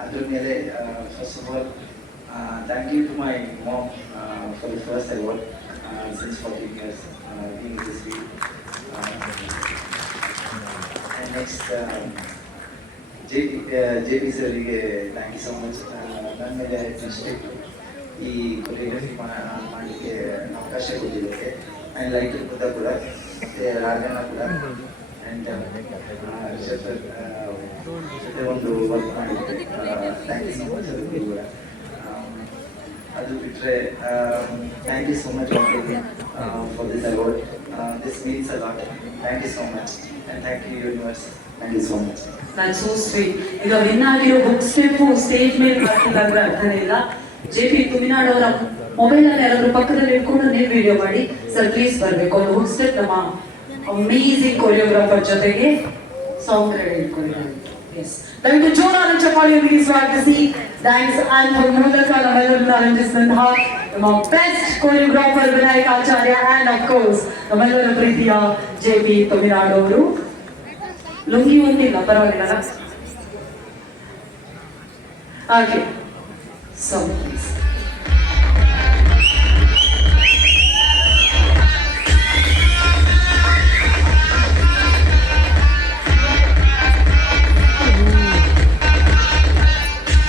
ಅದ್ರ ಮೇಲೆ first of all thank you to my mom for the first award since 14 years being this week. And next JP ಸರ್ಗೆ ಥ್ಯಾಂಕ್ ಯು ಸೊ ಮಚ್. ನನ್ನ ಮೇಲೆ ರೆಸ್ಪೆಕ್ಟ್ ಈ ಕೊರಿಯೋಗ್ರಫಿ ಮಾಡಲಿಕ್ಕೆ ಅವಕಾಶ ಕೊಟ್ಟಿದ್ದಕ್ಕೆ. ಆ್ಯಂಡ್ ಲೈಕ್ ಕೂಡ ರಾಘಣ್ಣ ಕೂಡ ಆ್ಯಂಡ್ ರಿಷಬ್ ಸರ್ ಜೊತೆ ಒಂದು ವರ್ಕ್ ಮಾಡಿದ್ದೆ. ಥ್ಯಾಂಕ್ ಯು ಸೊ ಮಚ್ ಅದಕ್ಕೂ ಕೂಡ. ಅದು ಬಿಟ್ಟರೆ thank you so much for this award. This means a lot. Thank you so much and thank you universe. Thank you so much. ನಾನು ಸೋ ಸ್ವೀಟ್. ಈಗ ವಿನ್ ಆಗಿರೋ ಬುಕ್ ಸ್ಟೆಪ್ಪು ಸ್ಟೇಜ್ ಮೇಲೆ ಬರ್ತಿಲ್ಲ ಅರ್ಥನೇ ಇಲ್ಲ. JP ತುಮಿನಾಡ್ ಅವರ ಮೊಬೈಲ್ ಅಲ್ಲಿ ಯಾರಾದ್ರೂ ಪಕ್ಕದಲ್ಲಿ ಇಟ್ಕೊಂಡು ನೀವು ವಿಡಿಯೋ ಮಾಡಿ. ಸರ್ ಪ್ಲೀಸ್ ಬರಬೇಕು. ಅವ್ರು ಹುಕ್ ಸ್ಟೆಪ್ ನಮ್ಮ ಅಮೇಜಿಂಗ್ ಕೊರಿಯೋಗ್ರಾಫರ್ ಜೊತೆಗೆ ಸಾಂಗ್ ರೆಡಿ ಇಟ್ಕೊಂಡಿದ್ದಾರೆ. ಎಸ್, ದಯವಿಟ್ಟು ಜೋರಾದ ಚಪ್ಪಾಳೆಯೊಂದಿಗೆ ಸ್ವಾಗತಿಸಿ. ಡ್ಯಾನ್ಸ್ ಆಂಥಮ್ ಮೂಲಕ ನಮ್ಮೆಲ್ಲರನ್ನ ಆನಂದಿಸಿದಂತಹ ನಮ್ಮ best choreographer Vinayaka Acharya and of course ನಮ್ಮೆಲ್ಲರ ಪ್ರೀತಿಯ JP ತುಮಿನಾಡ್ ಅವರು. ಲುಂಗಿ ಒಂದಿಲ್ಲ, ಪರವಾಗಿಲ್ಲ. ಹಾಗೆ song please.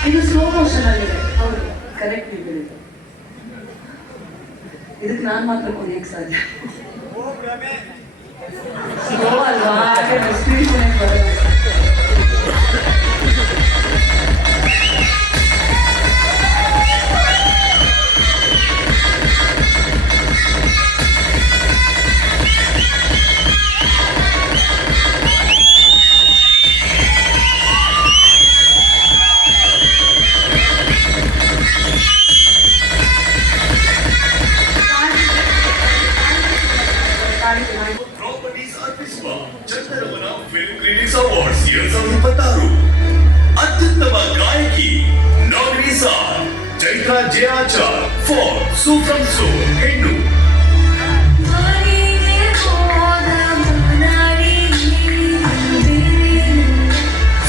ಇದು ಸ್ಲೋ ಮೋಷನ್ ಆಗಿದೆ. ಹೌದು, ಕರೆಕ್ಟ್ ಇದೆ. ಇದಕ್ಕೆ ನಾನು ಮಾತ್ರ ಕೊನೆಯಕ್ಕೆ ಸಾಧ್ಯ. ಸ್ಲೋ ಅಲ್ವಾ, ಹಾಗೆ ಸ್ಪೀಡ್ ಕೊನೆಗೆ ಬರೋದು. ಪ್ರಾಪರ್ಟೀಸ್ ಅರ್ಪಿಸುವ ಚಂದನವನ ಫಿಲ್ಮ್ ಕ್ರಿಟಿಕ್ಸ್ ಅವಾರ್ಡ್ಸ್ 2026. ಅತ್ಯುತ್ತಮ ಗಾಯಕಿ nominees Chaitra J Achar for Su from so ಹೆಣ್ಣು.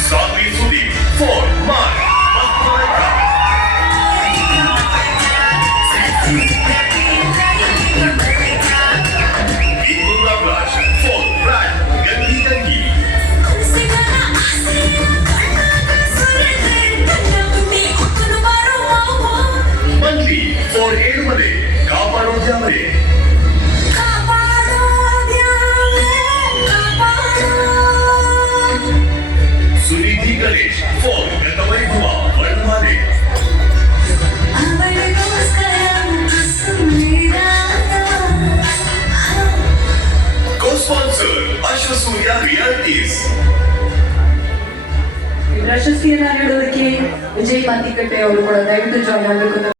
ಸಾನ್ವಿ ಸುದೀಪ್ ಫಾರ್ ಮಾರ್. ಮಂತ್ಲಿ ಫಾರ್ ಏಳುಮಲೆ ಕಾಪಾಡೋದ್ಯಾವರೆ. ಸುನಿಧಿ ಗಣೇಶ್ ಫಾರ್ ಗತವೈಭವ ವರ್ಣಮಾಲೆ. ಅಶ್ವಸೂರ್ಯ ರಿಯಾಲಿಟೀಸ್. ಪ್ರಶಸ್ತಿಯನ್ನ ನೀಡೋದಕ್ಕೆ ವಿಜಯ್ ಮಾತಿಕಟ್ಟೆ ಅವರು ಕೂಡ ದಯವಿಟ್ಟು ಜಾಯ್ನ್ ಆಗಬೇಕು.